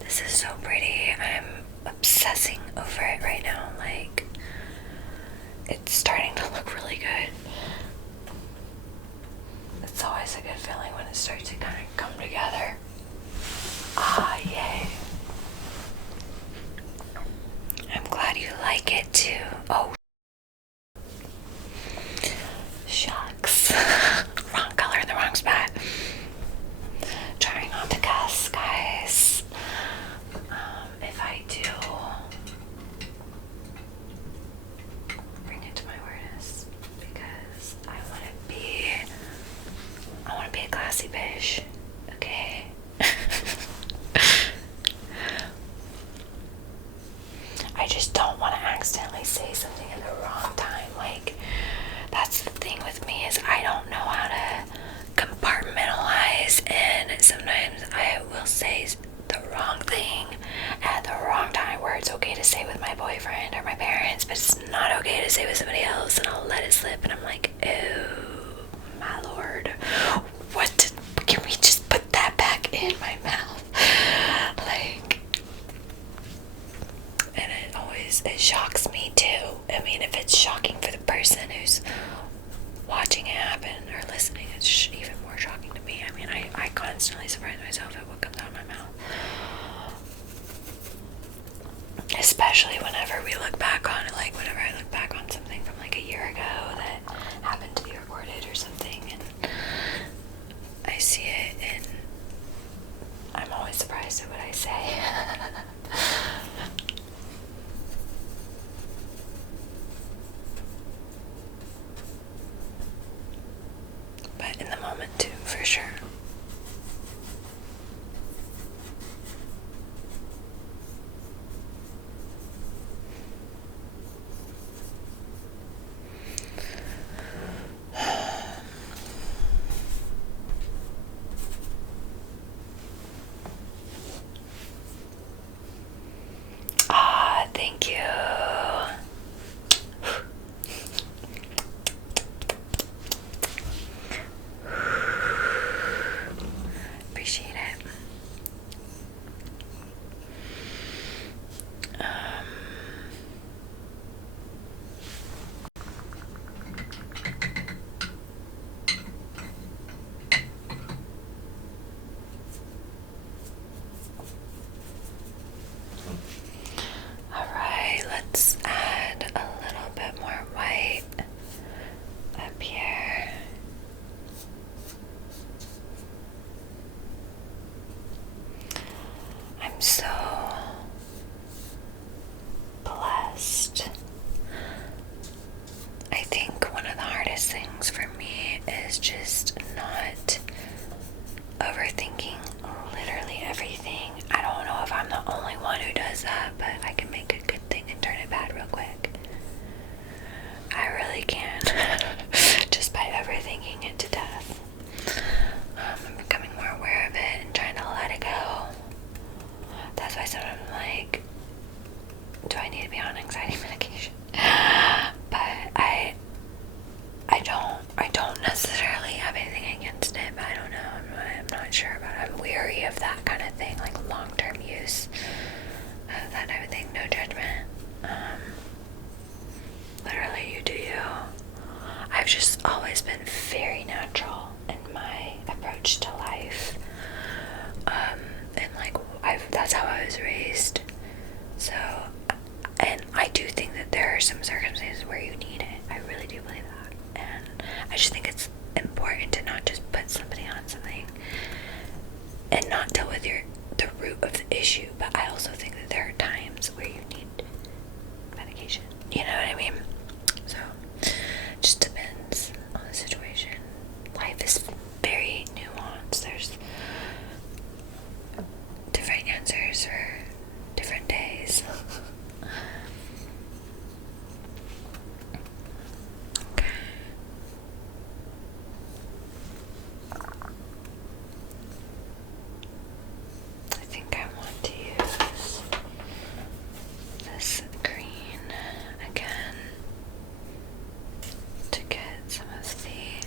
This is so pretty. I'm obsessing over it right now. Like, it's starting to look really good. It's always a good feeling when it starts to kind of come together. Ah, yay. I'm glad you like it too. Oh, shucks. Wrong color in the wrong spot. Trying not to cuss, guys. If I do bring it to my awareness, because I want to be a classy bitch, okay? I just don't want to accidentally say something at the wrong time. Like, that's the thing with me, is I don't know how to compartmentalize, and sometimes I will say the wrong thing at the wrong time, where it's okay to say with my boyfriend or my parents, but it's not okay to say with somebody else, and I'll let it slip, and I'm like, oh my lord, can we just put that back in my mouth? Like, and it shocks me too. I mean, if it's shocking for the person who's watching it happen or listening, it's even more shocking to me. I mean, I constantly surprise myself at what comes out of my mouth. Especially whenever we look back on it, like whenever I look back on something from like a year ago that happened to be recorded or something, and I see it, and I'm always surprised at what I say. But in the moment too, for sure. Ah, thank you. Appreciate it. Alright, let's add a little bit more white up here. I'm so blessed. I think one of the hardest things for me is just not overthinking literally everything. I don't know if I'm the only one who does that, but I can make a good thing and turn it bad real quick. I really can. Just by overthinking it to death. I'm becoming more aware of it and trying to let it go. That's why sometimes I'm like, do I need to be on anxiety medication? But I don't necessarily some circumstances where you need it. I really do believe that. And I just think it's important to not just put somebody on something and not deal with the root of the issue. But I also think that there are times where you need medication. You know what I mean? So, just depends on the situation. Life is very nuanced. There's different answers for different days. Okay. I think I want to use this green again to get some of the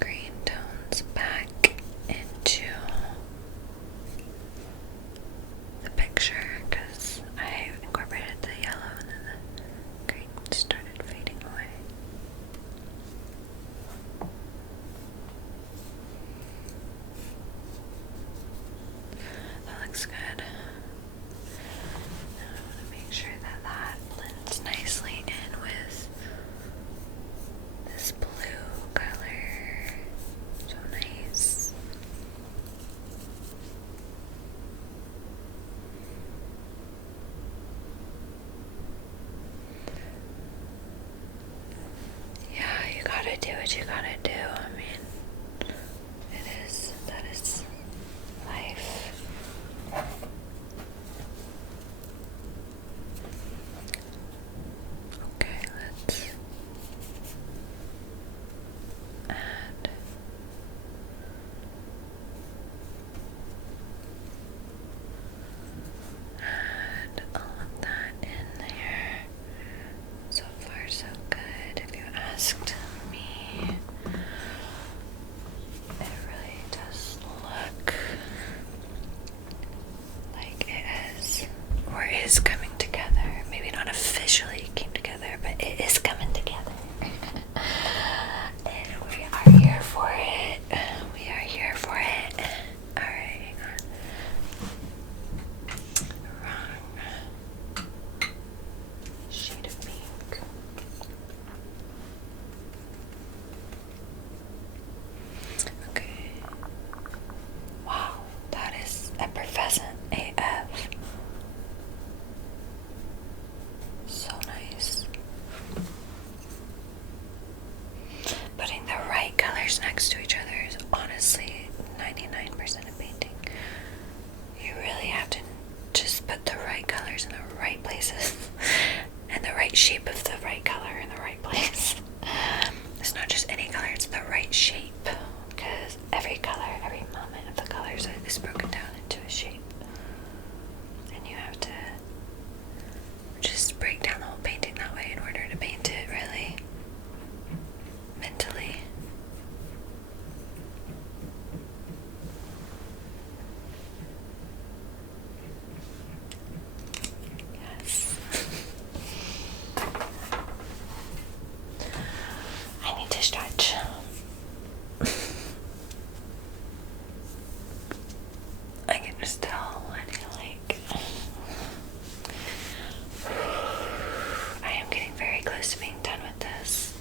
green tones back into the picture, because I incorporated the yellow and then the green started fading away. That looks good. Now I want to make sure that that blends nicely in with this blue color. So nice. Yeah, you gotta do what you gotta do. I mean, that is life. Okay, let's add all of that in there. So far, so good, if you asked me. It really does look like it is, or is coming together. Maybe not officially came together, but it is coming together. And we are here for it. We are here for it. Alright, hang on. Wrong shade of pink. Okay. Wow, that is effervescent AF. So nice. Putting the right colors next to each other is honestly 99% of painting. You really have to just put the right colors in the right places and the right shape of the right color in the right place. It's not just any color, it's the right shape, because every color, every moment of the colors is broken down into a shape. And you have to just break down the whole painting that way in order to paint it really mentally. Yes. I need to stretch. I can just tell I feel like I am getting very close to being done with this.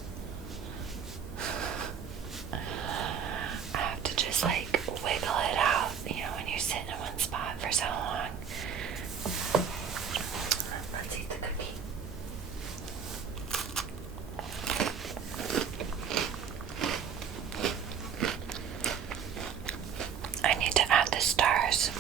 I have to just like wiggle it out, you know, when you're sitting in one spot for so long. Let's eat the cookie. I need to add the stars.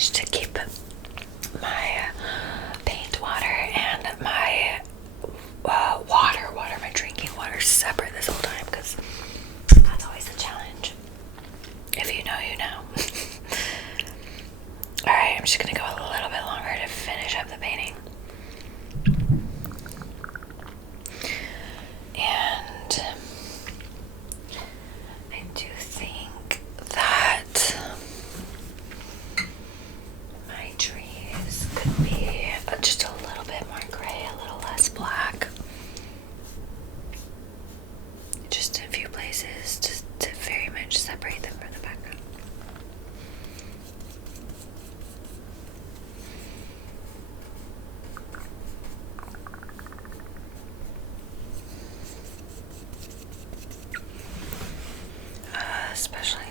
managed to keep my paint water and my my drinking water separate this whole time, because that's always a challenge. If you know, you know. Alright, I'm just gonna go a little bit longer to finish up the painting. And I do think that my trees could be just a little bit more gray, a little less black. Just in a few places, just to very much separate them from the background. Especially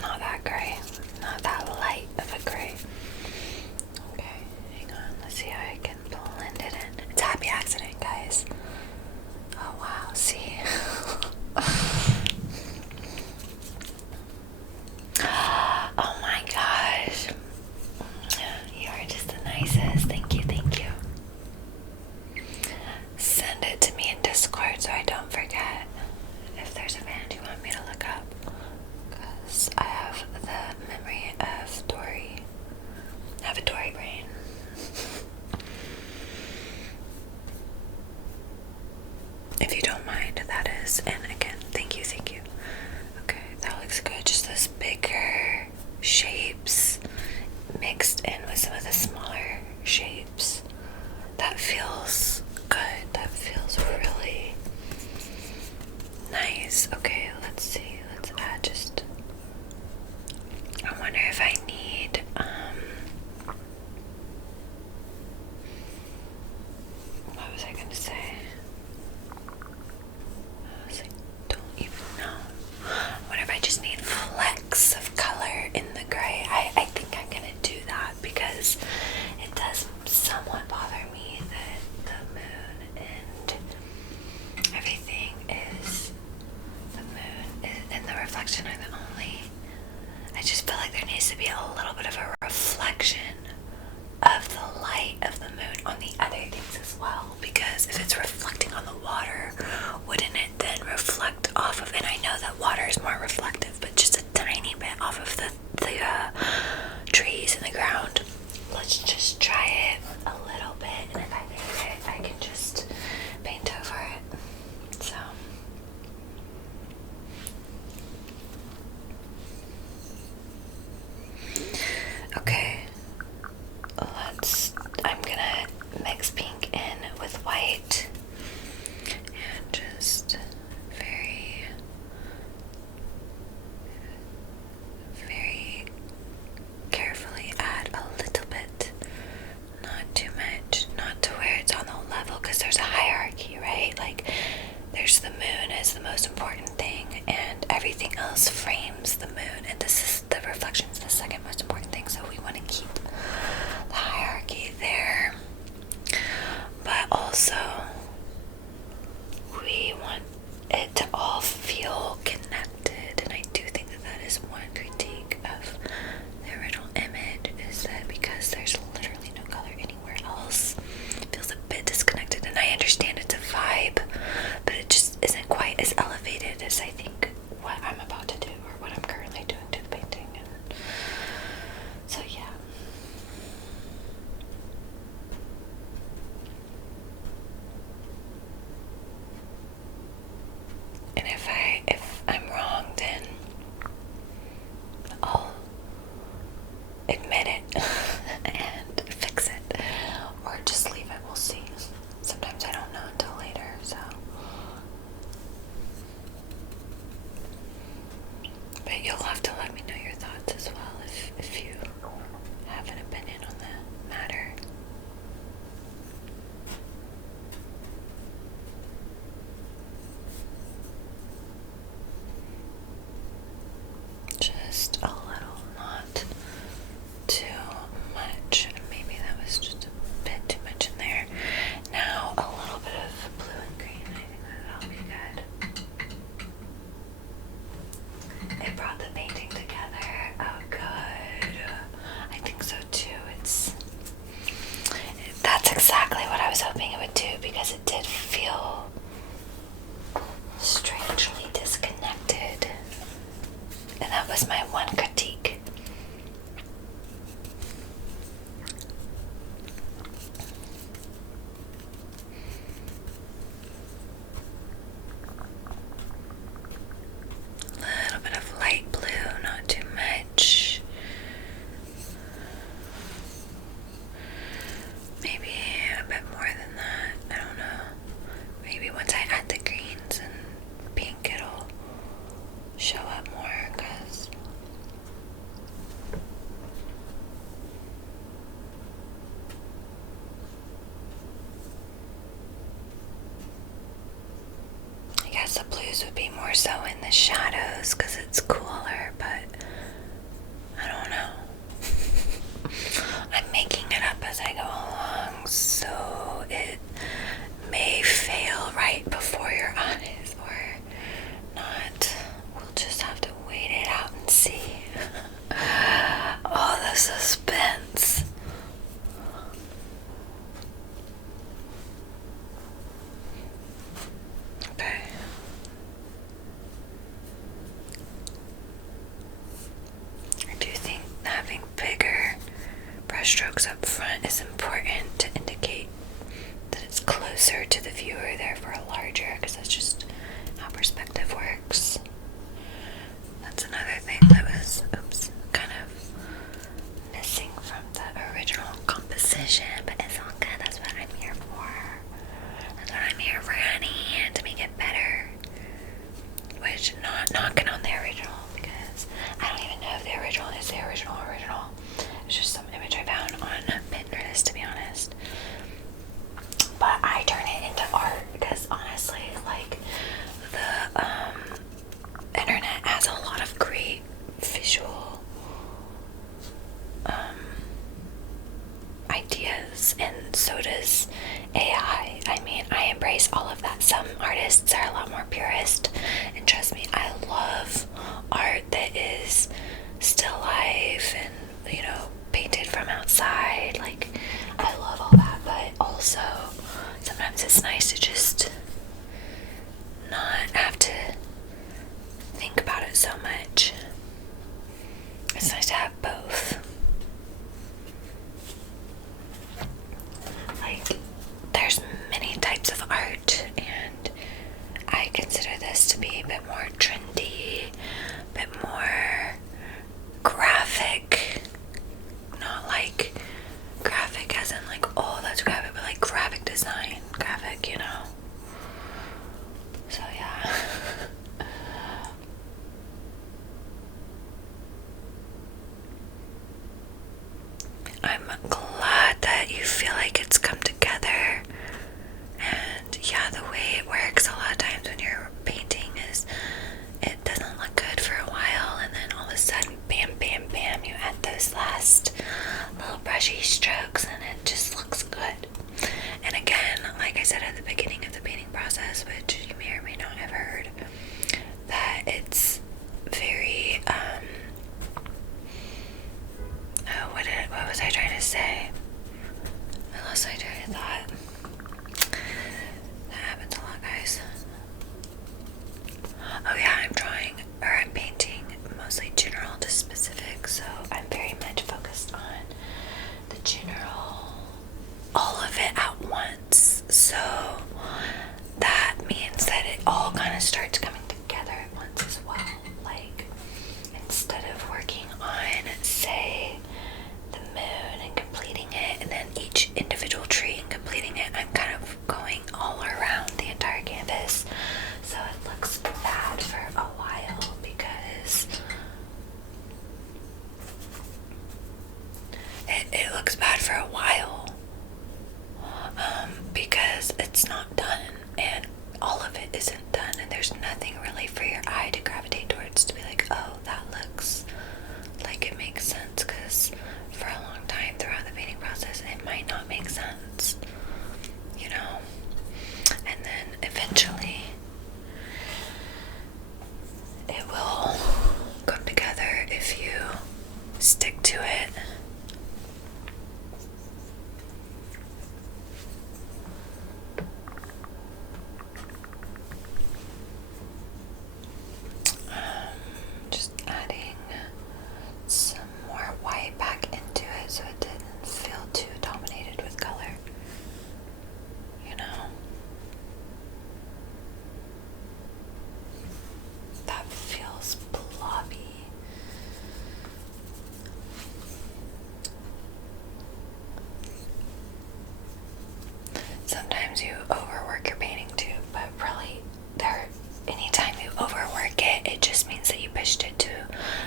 not that gray, not that light of a gray. Okay, hang on, let's see how I can blend it in. It's a happy accident, guys. Oh wow, see? Oh my gosh. You are just the nicest. Thank you, thank you. Send it to me in Discord so I don't forget. If there's a band you want me to look up, because I have the memory of Dory. I have a Dory brain. If you don't mind, that is. And again, thank you, thank you. Okay, that looks good. Just those bigger shapes mixed in with some of the smaller shapes. That feels good. That feels really nice. Okay, let's see. Let's add just... I wonder if I need, what was I going to say? I was like, don't even know. I wonder if I just need flecks of color in the gray. I think I'm going to do that, because it does somewhat bother me that the moon and everything is, the moon and the reflection are the only, I just feel like there needs to be a little bit of a reflection of the light of the moon on the other things as well, because if it's reflecting on the water, wouldn't it then reflect off of, and I know that water is more reflective, but just a tiny bit off of the trees and the ground. Let's just try it a little bit, and if I make it, I can just paint over it. So okay, I'm gonna mix pink in with white and just very, very carefully add a little bit, not too much, not to where it's on the level, because there's a hierarchy, right? Like, there's the moon as the most important thing, and everything else frames the moon, and this is the reflection is the second most important thing, so we want to keep the hierarchy there, but also we want it to all feel connected. And I do think that that is one critique of the original image, is that because there's literally no color anywhere else, it feels a bit disconnected. And I understand it's a vibe, but it just isn't quite as elevated as I think what I'm about to do, or what I'm currently doing to the painting. And so yeah. And if I'm wrong, then I'll admit it and fix it, or just leave it. We'll see. Sometimes I don't know until later, so. But you'll have to let me know your thoughts as well if you have an opinion on the matter. Just a little, not too much. Maybe that was just a bit too much in there. Now a little bit of blue and green. I think that'll be good. It brought the painting together. Oh, good. I is my one critique. A little bit of light blue, not too much. Maybe a bit more than that. I don't know. Maybe once I add the greens and pink, it'll show up more, because I guess the blues would be more so in the shadows because it's cooler, but I don't know. I'm making it up as I go along, so it may fail right before your eyes or not. We'll just have to wait it out and see. All the suspense. Okay. I do think having bigger brush strokes up front is important to indicate that it's closer to the viewer, therefore larger, because that's just how perspective works. That's another thing that was, kind of missing from the original composition, but it's all good. That's what I'm here for. That's what I'm here for, honey, to make it better. Which, not knocking on the original, because I don't even know if the original is the original. It's just some image I found on Pinterest, to be honest. But I turn it into art because honestly, like, the internet has a lot of great visual ideas, and so does AI. I mean, I embrace all of that. Some artists are a lot more purist, and trust me, I love art that is still life and, painted from outside. Like, I love all that, but also sometimes it's nice to just not have to think about it so much. It's nice to have both. Like, there's many types of art, and I consider this to be a bit more trendy, a bit more graphic. Not like graphic as in like, oh, that's graphic, but like graphic design, graphic, So yeah. I'm glad that you feel like it's come together. And yeah, the way it works a lot of times when you're painting is it doesn't look good for a while, and then all of a sudden, bam, bam, bam, you add those last little brushy strokes and it just looks good. And again, like I said at the beginning of the painting process, which you may or may not have heard, that it's very, what was I trying to say? I lost my train of thought. That happens a lot, guys. Oh yeah, I'm painting mostly general to specific, so I'm very much focused on the general, all of it at once. So that means that it all kind of starts coming together at once as well. Like, instead of working on, say, the moon and completing it, and then each individual tree and completing it, I'm kind of going all around the entire canvas. So it looks bad for a while because it looks bad for a while because it's not done, and all of it isn't done, and there's nothing really for your eye to gravitate towards to be like, oh, that looks like it makes sense, because for a long time throughout the painting process it might not make sense, and then eventually it will come together if you stick to it. Just adding pushed it to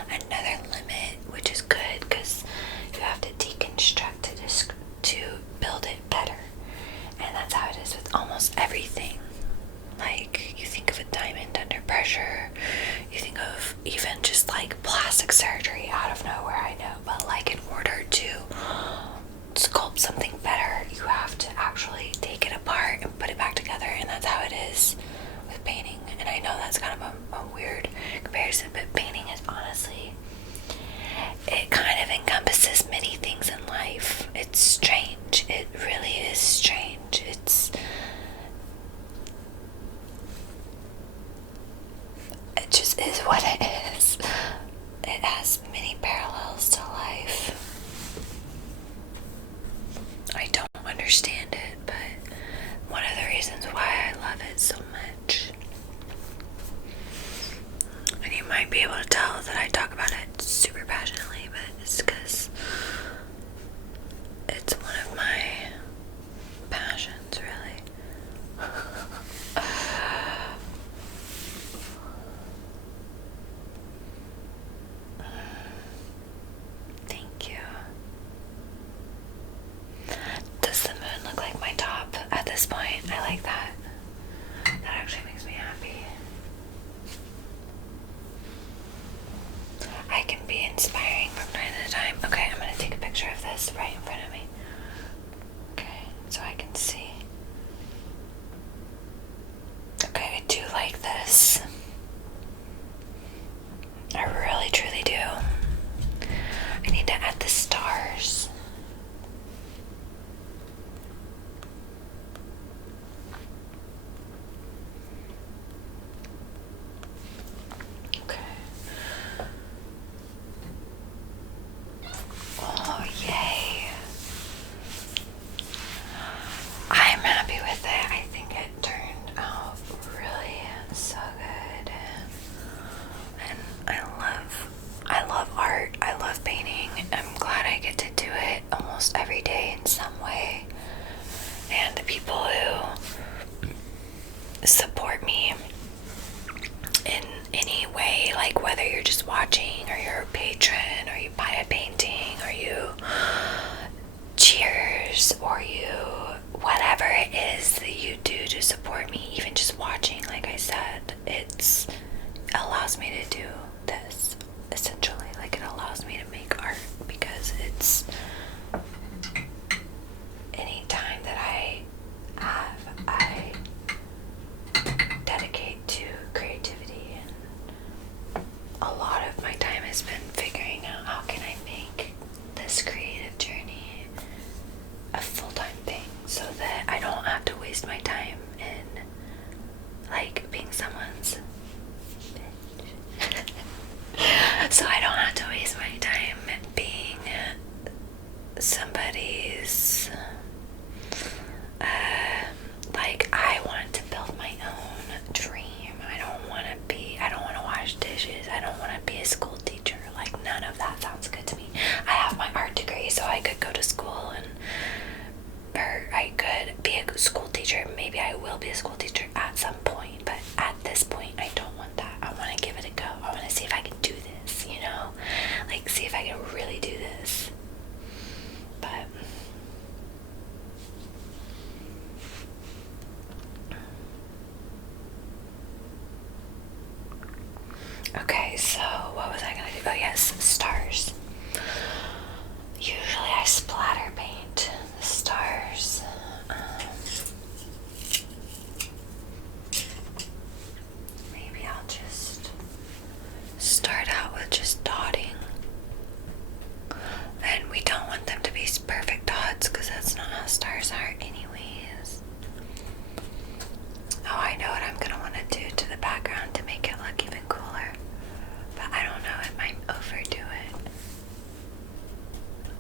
another limit, which is good because you have to deconstruct it to build it better. And that's how it is with almost everything. Like, you think of a diamond under pressure, you think of even just like plastic surgery out of nowhere, I know, but like in order to sculpt something better, you have to actually take it apart and put it back together, and that's how it is with painting. And I know that's kind of a weird comparison, but painting is honestly, it kind of encompasses many things in life. It's strange. It really is strange. It just is what it is. It has many parallels to life. I don't understand it, but one of the reasons why I love it so much. And you might be able to tell that I talk about it super passionately, but it's because it's one of my passions, really. Thank you. Does the moon look like my top at this point? I like that. That actually makes me happy. I can be inspiring from time to time. Okay, I'm going to take a picture of this right in front of me. Okay, so I can see. Okay, I do like this. I really, truly do. I need to add the stars. Okay. Oh, yay. I'm happy with it. I think it turned out really so good. And I love art. I love painting. I'm glad I get to do it almost every day in some way. And the people who support me in any way, like whether you're just watching or you're a patron or you buy a painting or you cheers or you whatever it is that you do to support me, even just watching, like I said, it allows me to do this essentially. Like, it allows me to make art because it's any time that I dedicate to creativity, and a lot of my time has been figuring out how can I make this creative journey a full-time thing so that I don't have to waste my time in like being someone's so I don't have to waste my time being somebody's like, I want to build my own dream. I don't want to wash dishes. I don't want to be a school teacher. Like, none of that sounds good to me. I have my art degree, so I could go to school or I could be a school teacher. Maybe I will be a school teacher at some point, but at this point, I don't want that. I want to give it a go. I want to see if I can do this, you know? Like, see if I can really do this. But okay, so what was I gonna do? Oh yes, stars. Usually I splatter paint the stars. Maybe I'll just start out with just dotting. And we don't want them to be perfect dots because that's not how stars are anyways. Oh, I know what I'm gonna want to do to the background to make it look even cooler. But I don't know, it might overdo it.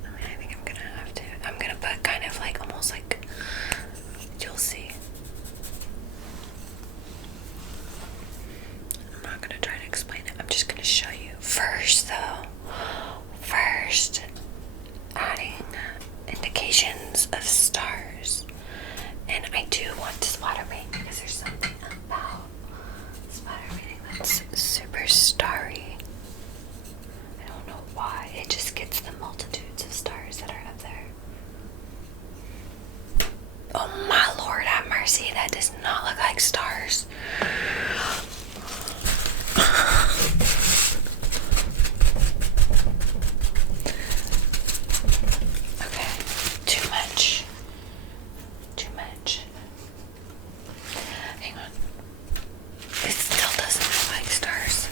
I mean, I think I'm gonna have to. I'm gonna put kind of like, almost like, you'll see. I'm not gonna try to explain it. I'm just gonna show you. First though, adding indications of stars. And I do want to splatter paint because there's something about splatter painting that's super starry. why. It just gets the multitudes of stars that are up there. Oh my Lord, have mercy. That does not look like stars. Okay, too much. Too much. Hang on. It still doesn't look like stars.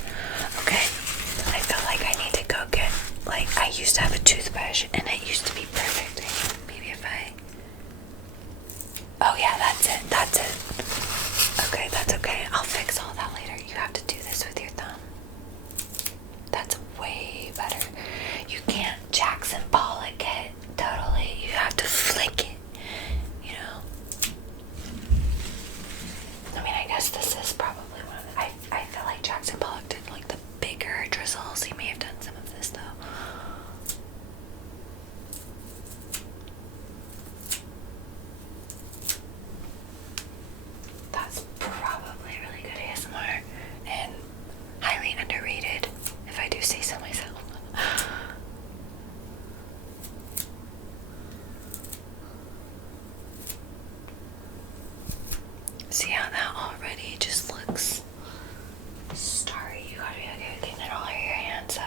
Okay, I feel like I need to go get, like, I used to have a toothbrush and it used to be perfect. Maybe if I... Oh yeah, that's it. That's it. Okay, that's okay. I'll fix all that later. You have to do this with your thumb. That's way better. You can't Jackson Pollock it totally. You have to flick it, you know? I mean, I guess this is probably one of the, I feel like Jackson Pollock did like the bigger drizzles. He may have done some of this though. That's probably really good ASMR and highly underrated, if I do say so myself. See how that already just looks starry? You gotta be okay with getting it all over your hands, so.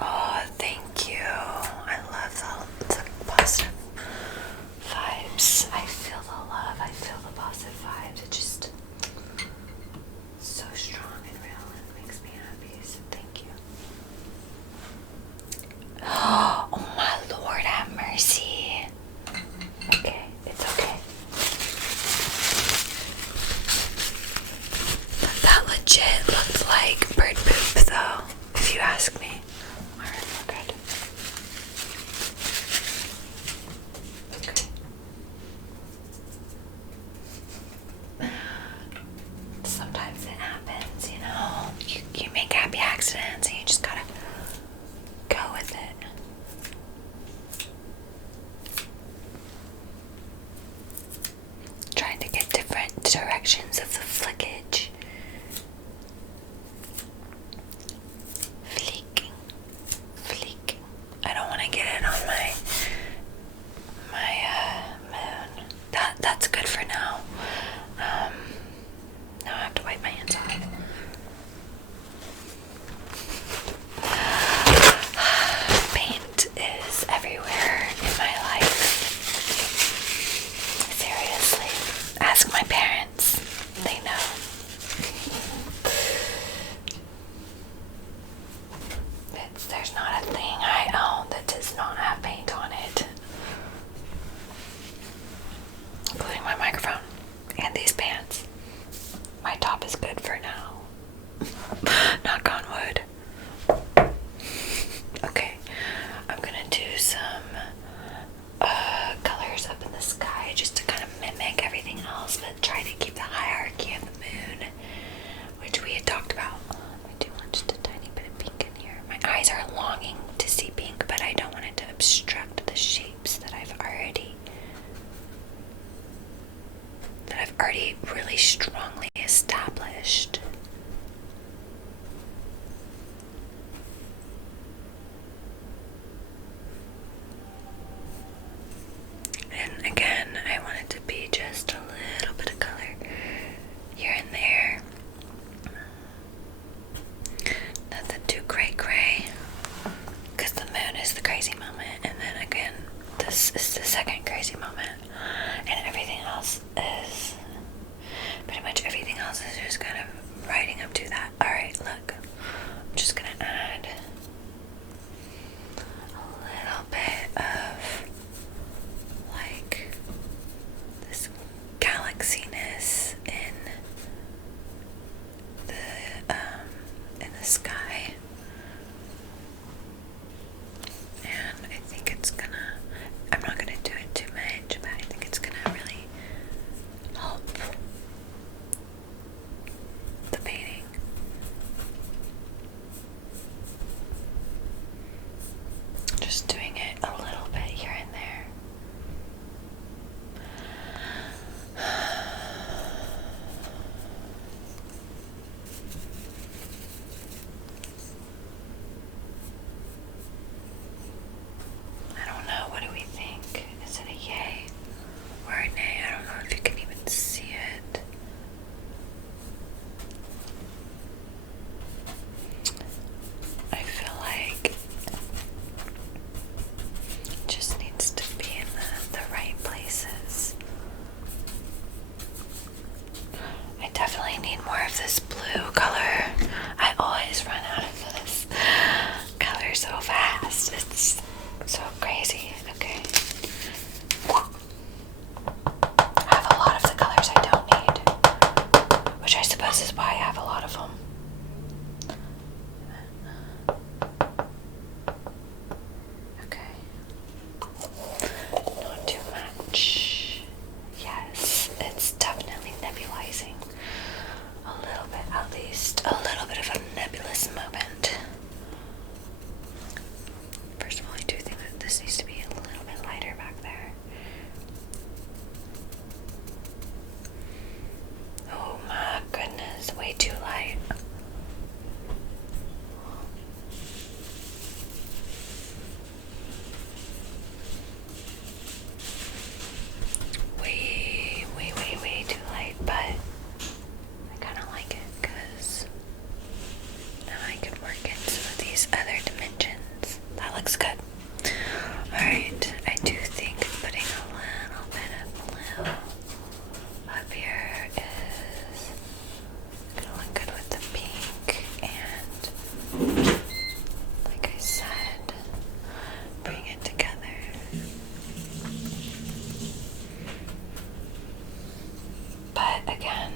Oh, thank you. I love the positive vibes. I feel the love. I feel the positive vibes. It just so strong and real and makes me happy. So thank you. Oh my Lord, have mercy. Okay, it's okay. That legit looked like bird poop though, if you ask me. Alright, we're good. Okay. Sometimes it happens, you know. You make happy accidents and you just gotta go with it. Trying to get different directions of the flickage. Fleeking. Fleeking. I don't want to get it on my moon. That's good for now. Now I have to wipe my hands off. Paint is everywhere in my life. Seriously. Ask my parents. They know. There's not a thing I own that does not have paint on it. Including my microphone and these pants. My top is good for now. Knock on wood. Okay, I'm gonna do some colors up in the sky just to kind of mimic everything else, but try to keep the hierarchy of the moon, which we had talked about. I do want just a tiny bit of pink in here. My eyes are longing to see pink, but I don't want it to obstruct the shapes that I've already really strongly established. And again, I want it to be just a little bit of color here and there. Nothing too gray, because the moon is the crazy moment, and then again, this is the second crazy moment, and everything else is, pretty much everything else is just kind of riding up to that. Alright, look, I'm just gonna add a little bit of like this galaxiness in the sky, and I think it's gonna, I'm not gonna do it too much, but I think it's gonna really help the painting. Just doing it a little bit here and there. need more of this blue color. I always run out of this color so fast. It's so crazy. Okay. I have a lot of the colors I don't need, which I suppose is why I have a lot of them. Okay. Not too much. Yes, it's definitely nebulizing. A little bit, at least. A little bit of a nebulous moment. First of all, I do think that this needs to be a little bit lighter back there. Oh my goodness, way too light. Way too light, but I kind of like it because now I can work in some of these other dimensions. That looks good. Alright, I do think putting a little bit of blue up here is gonna look good with the pink, and like I said, bring it together. But again,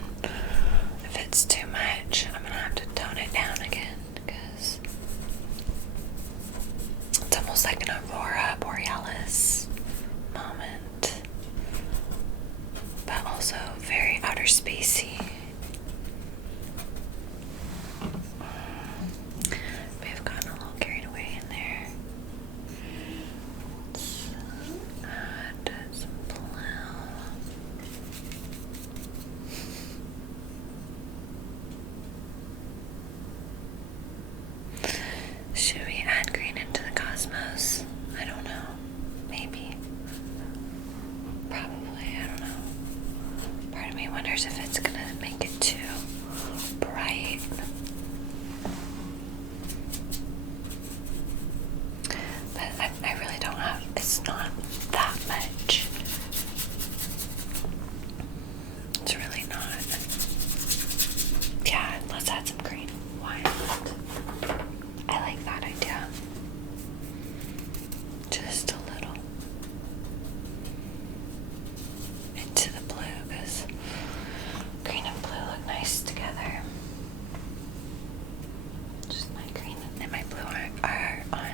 if it's too much, I'm gonna have to tone it down again because it's almost like an aurora borealis moment, but also very outer spacey. May have gotten a little carried away in there. Let's add some blue. Should we add green into the cosmos? I don't know. Maybe. Probably. I don't know. Part of me wonders if it's gonna make it too bright. But I really don't have. It's not that much. It's really not. Yeah, let's add some green. Why not? I like that idea. Just a little into the blue because green and blue look nice together. Just my green and my blue are on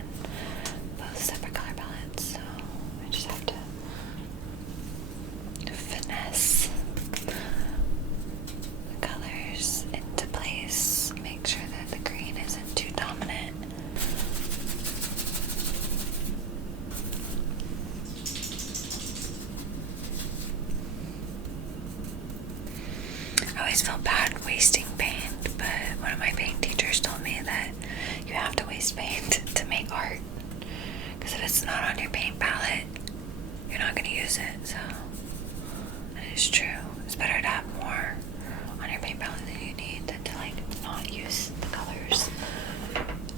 both separate color palettes, so I just have to finesse the colors into place. Make sure that the green isn't too dominant. I always felt bad wasting paint, but one of my paint teachers told me that you have to waste paint to make art, because if it's not on your paint palette, you're not going to use it. So that is true. It's better to have more on your paint palette than you need than to like not use the colors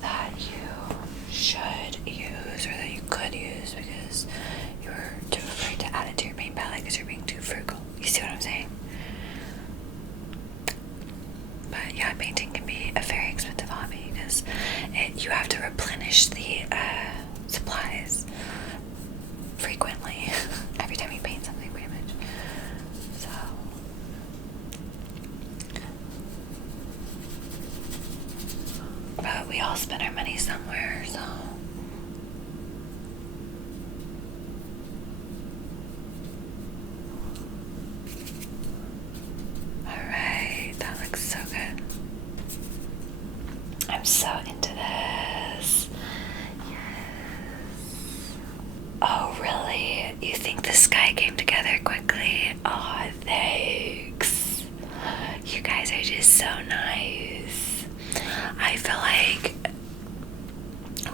that you should use or that you could use because you're too afraid to add it to your paint palette because you're being too frugal. You see what I'm saying? But yeah, painting can be a very expensive hobby because you have to replenish the supplies frequently every time you paint something, pretty much. So but we all spend our money somewhere, so alright, that looks so good. I'm so into this. Yes. Oh, really? You think the sky came together quickly? Oh, thanks. You guys are just so nice. I feel like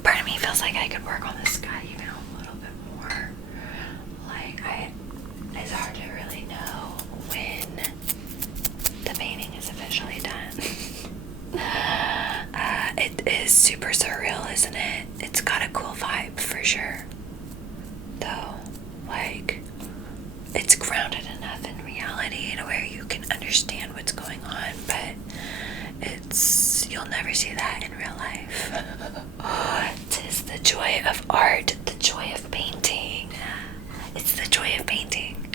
part of me feels like I could work on the sky even a little bit more. Like, it's hard to really know when the painting is officially done. It is super surreal, isn't it? It's got a cool vibe for sure. Though, like, it's grounded enough in reality to where you can understand understand what's going on, but you'll never see that in real life. Tis the joy of art, the joy of painting. It's the joy of painting.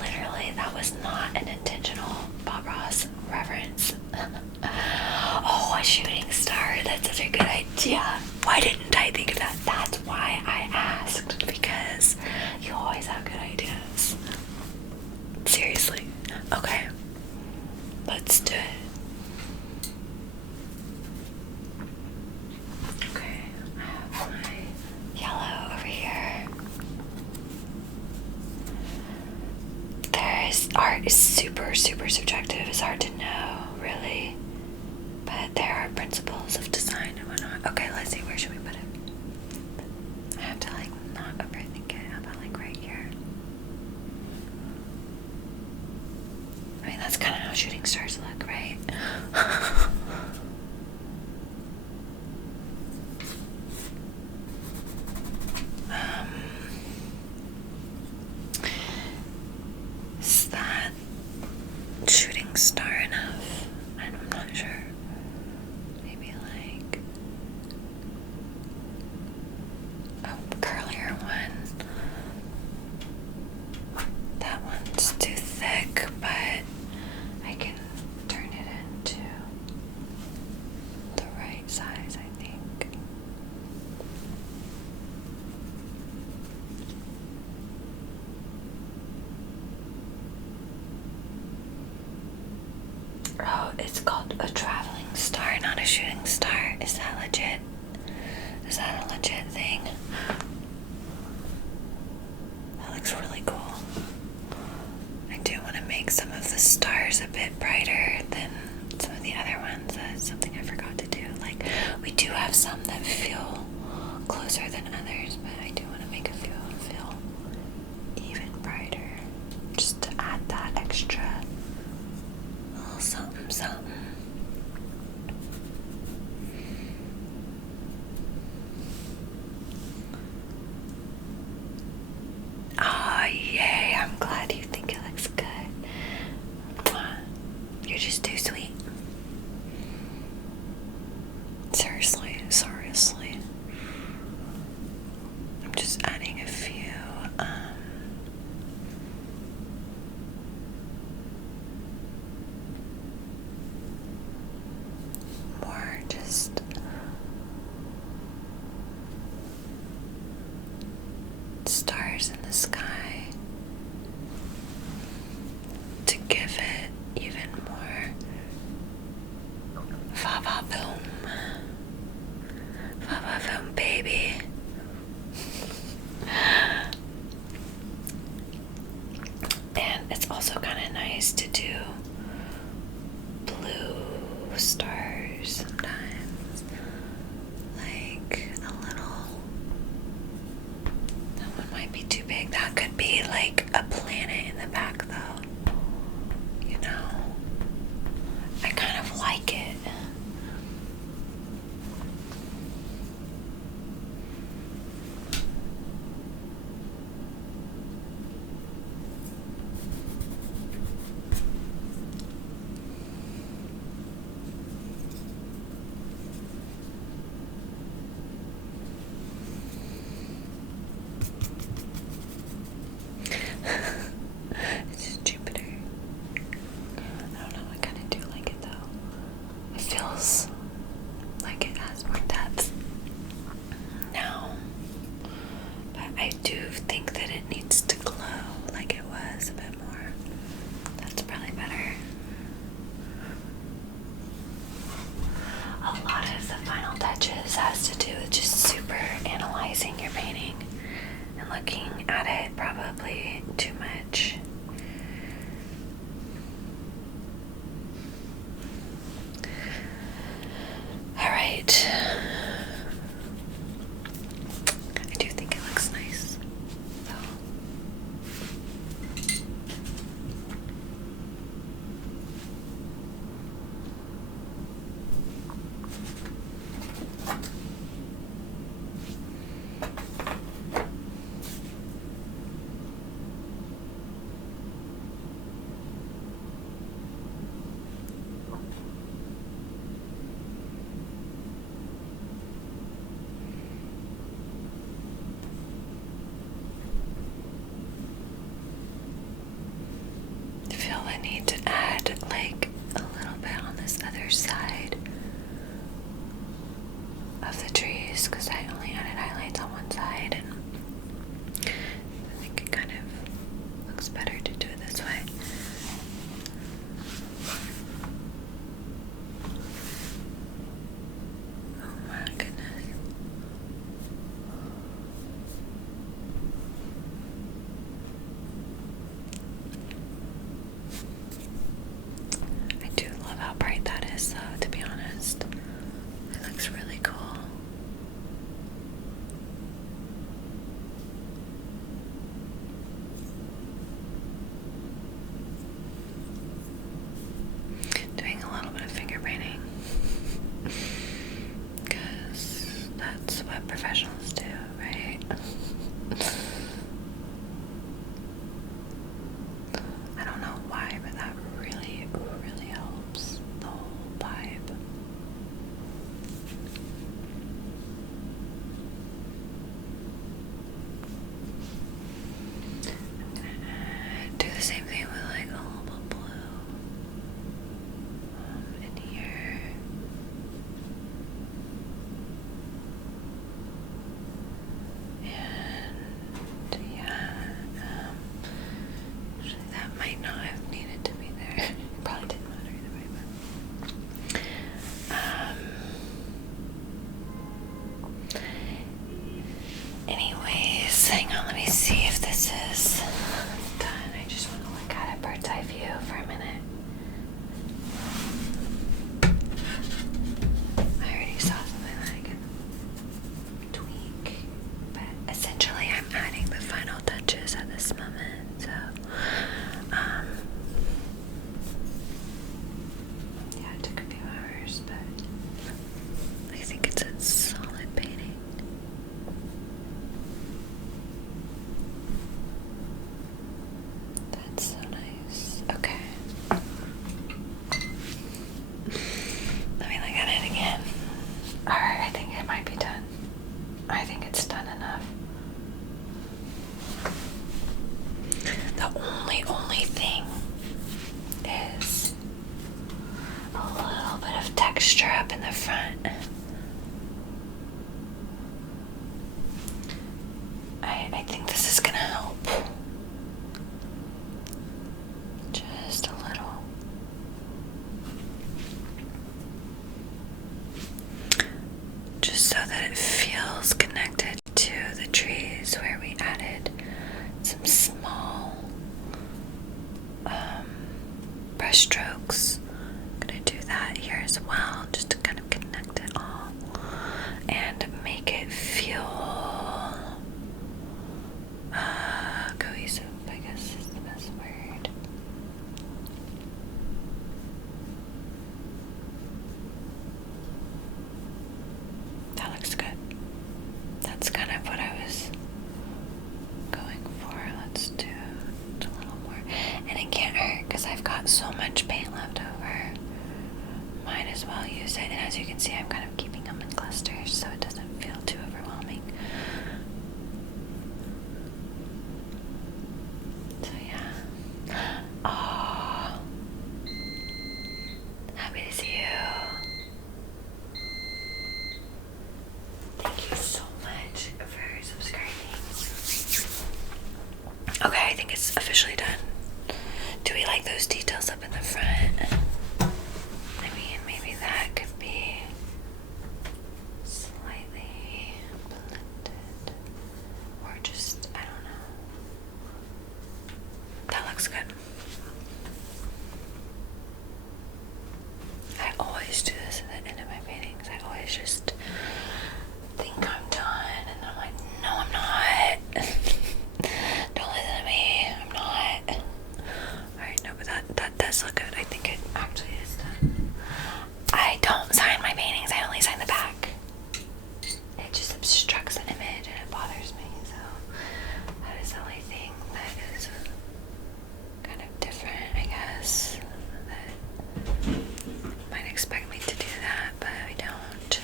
Literally, that was not an intentional Bob Ross reference. Oh, a shooting star. That's such a good idea. Why didn't I think of that? That's why I asked, because you always have good ideas. Seriously. Okay. Let's do it. Okay, I have my yellow over here. Art is super, super subjective. It's hard to know, really. But there are principles of design and whatnot. Okay, let's see. Where should we put it? I have to, like, not overthink it. How about, like, right here? I mean, that's kind of how shooting stars look, right? Is that shooting star enough? I'm not sure. Maybe like a curlier one. That one's too thick, but I can turn it into the right size, I think. Oh, it's called a traveling star, not a shooting star. Is that legit? Is that a legit thing? That looks really cool. I do want to make some of the stars a bit brighter than some of the other ones. That's something I forgot to do. Like, we do have some that feel closer than others, but I do want to make a few feel even brighter, just to add that extra little something, something. Oh, yay, I'm glad you think it looks good. You're just too sweet. Seriously. I'm just adding a few, more just stars in the sky to give it even more va-va boom. Va-va boom, baby. And it's also kind of nice to do blue stars sometimes. Like a little. That one might be too big. That could be like a planet in the back, though. You know? I kind of like it. It's just Jupiter. I don't know, I kind of do like it though. It feels like it has more depth now. But I do think that it needs to glow like it was a bit more. That's probably better. A lot of the final touches has to do with just super analyzing your painting and looking at it probably too much. Alright. I do think it looks nice. So. add like a little bit on this other side of the trees because I only added highlights on one side, and I think it kind of looks better to do it this way. Oh my goodness. I do love how bright that is though, to be honest. It looks really cool. Doing a little bit of finger painting because that's what professionals do, right? I don't know why, but that really, really helps the whole vibe. I'm gonna do the same thing with like a little bit of blue in here. And yeah, actually that might not have needed to be there. It probably didn't matter either way, but anyways, hang on, let me see if this is done. I just want to look at it bird's eye view for a minute. I already saw something that I can tweak, but essentially I'm adding the final touches at this moment, so yeah, it took a few hours, but I think it's a solid painting. That's so nice. Okay. Let me look at it again. Alright, I think it might be done. I think it's done enough. The only thing is a little bit of texture up in the front. I think this is gonna help. Just a little. Just so that it feels connected to the trees where we added some small brush strokes. I'm gonna do that here as well, just to kind of connect it all and make it feel cohesive, I guess is the best word. That looks good. That's kind of what I was going for. Let's do a little more. And it can't hurt because I've got so much paint left over. Might as well use it. And as you can see, I'm kind of keeping them in clusters so it doesn't feel too overwhelming. So yeah. Oh, happy to see you. Thank you so much for subscribing. Okay, I think it's officially done. Do we like those details up in the front? I mean, maybe that could be slightly blended. Or just, I don't know. That looks good. I always do this at the end of my paintings. I always just think I'm done, and I'm like, no, I'm not. Don't listen to me. I'm not. Alright, no, but that does look good. I think it actually is done. I don't sign my paintings. I only sign the back. It just obstructs the image, and it bothers me. So that is the only thing that is kind of different, I guess. That might expect me to do that, but I don't.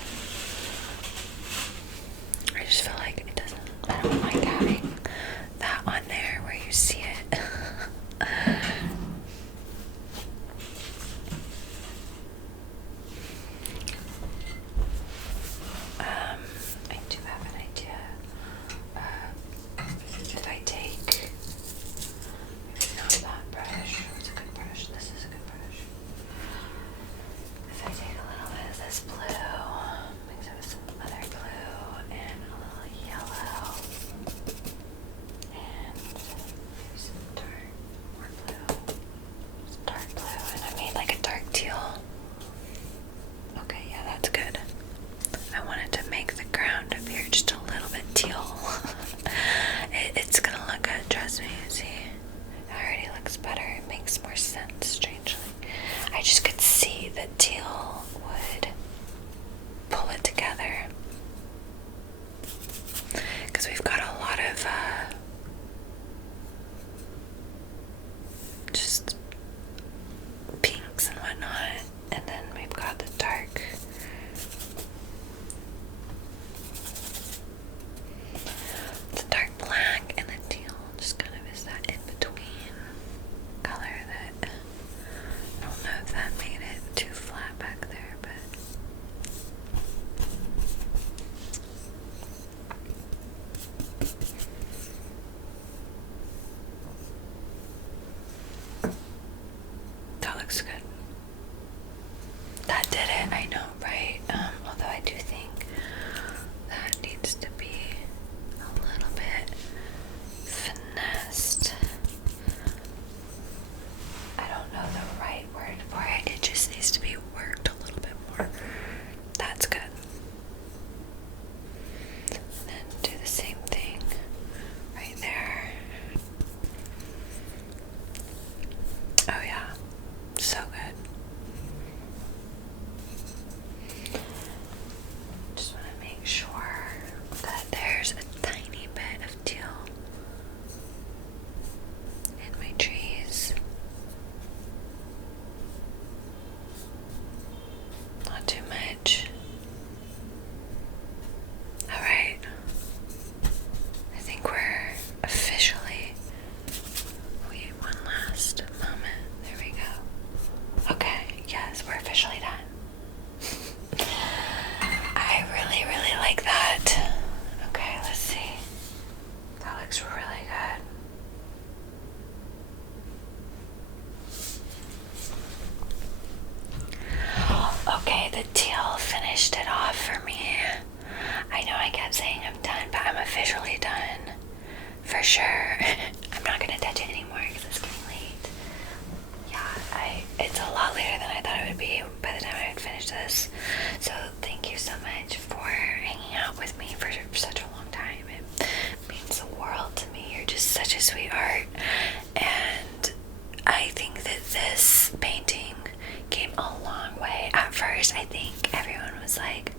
I just feel like it doesn't. I don't like having that on there where you see it. looks good. That did it, I know, right? Although I do think that needs to be a little bit finessed. I don't know the right word for it. It just needs to be worked a little bit more. That's good. And then do the same thing right there. Oh yeah, so good. Just want to make sure that there's a tiny bit of teal in my trees. Not too much. Alright. I think we're officially. Wait, one last moment. There we go. Okay, yes, we're officially done. I really, really like that. Okay, let's see. That looks really good. Okay, the teal finished it off for me. I know I kept saying I'm done, but I'm officially done. For sure. I'm not gonna touch it anymore because it's getting late. Yeah, it's a lot later than I thought it would be by the time I would finish this. So thank you so much for hanging out with me for such a long time. It means the world to me. You're just such a sweetheart. And I think that this painting came a long way. At first, I think everyone was like,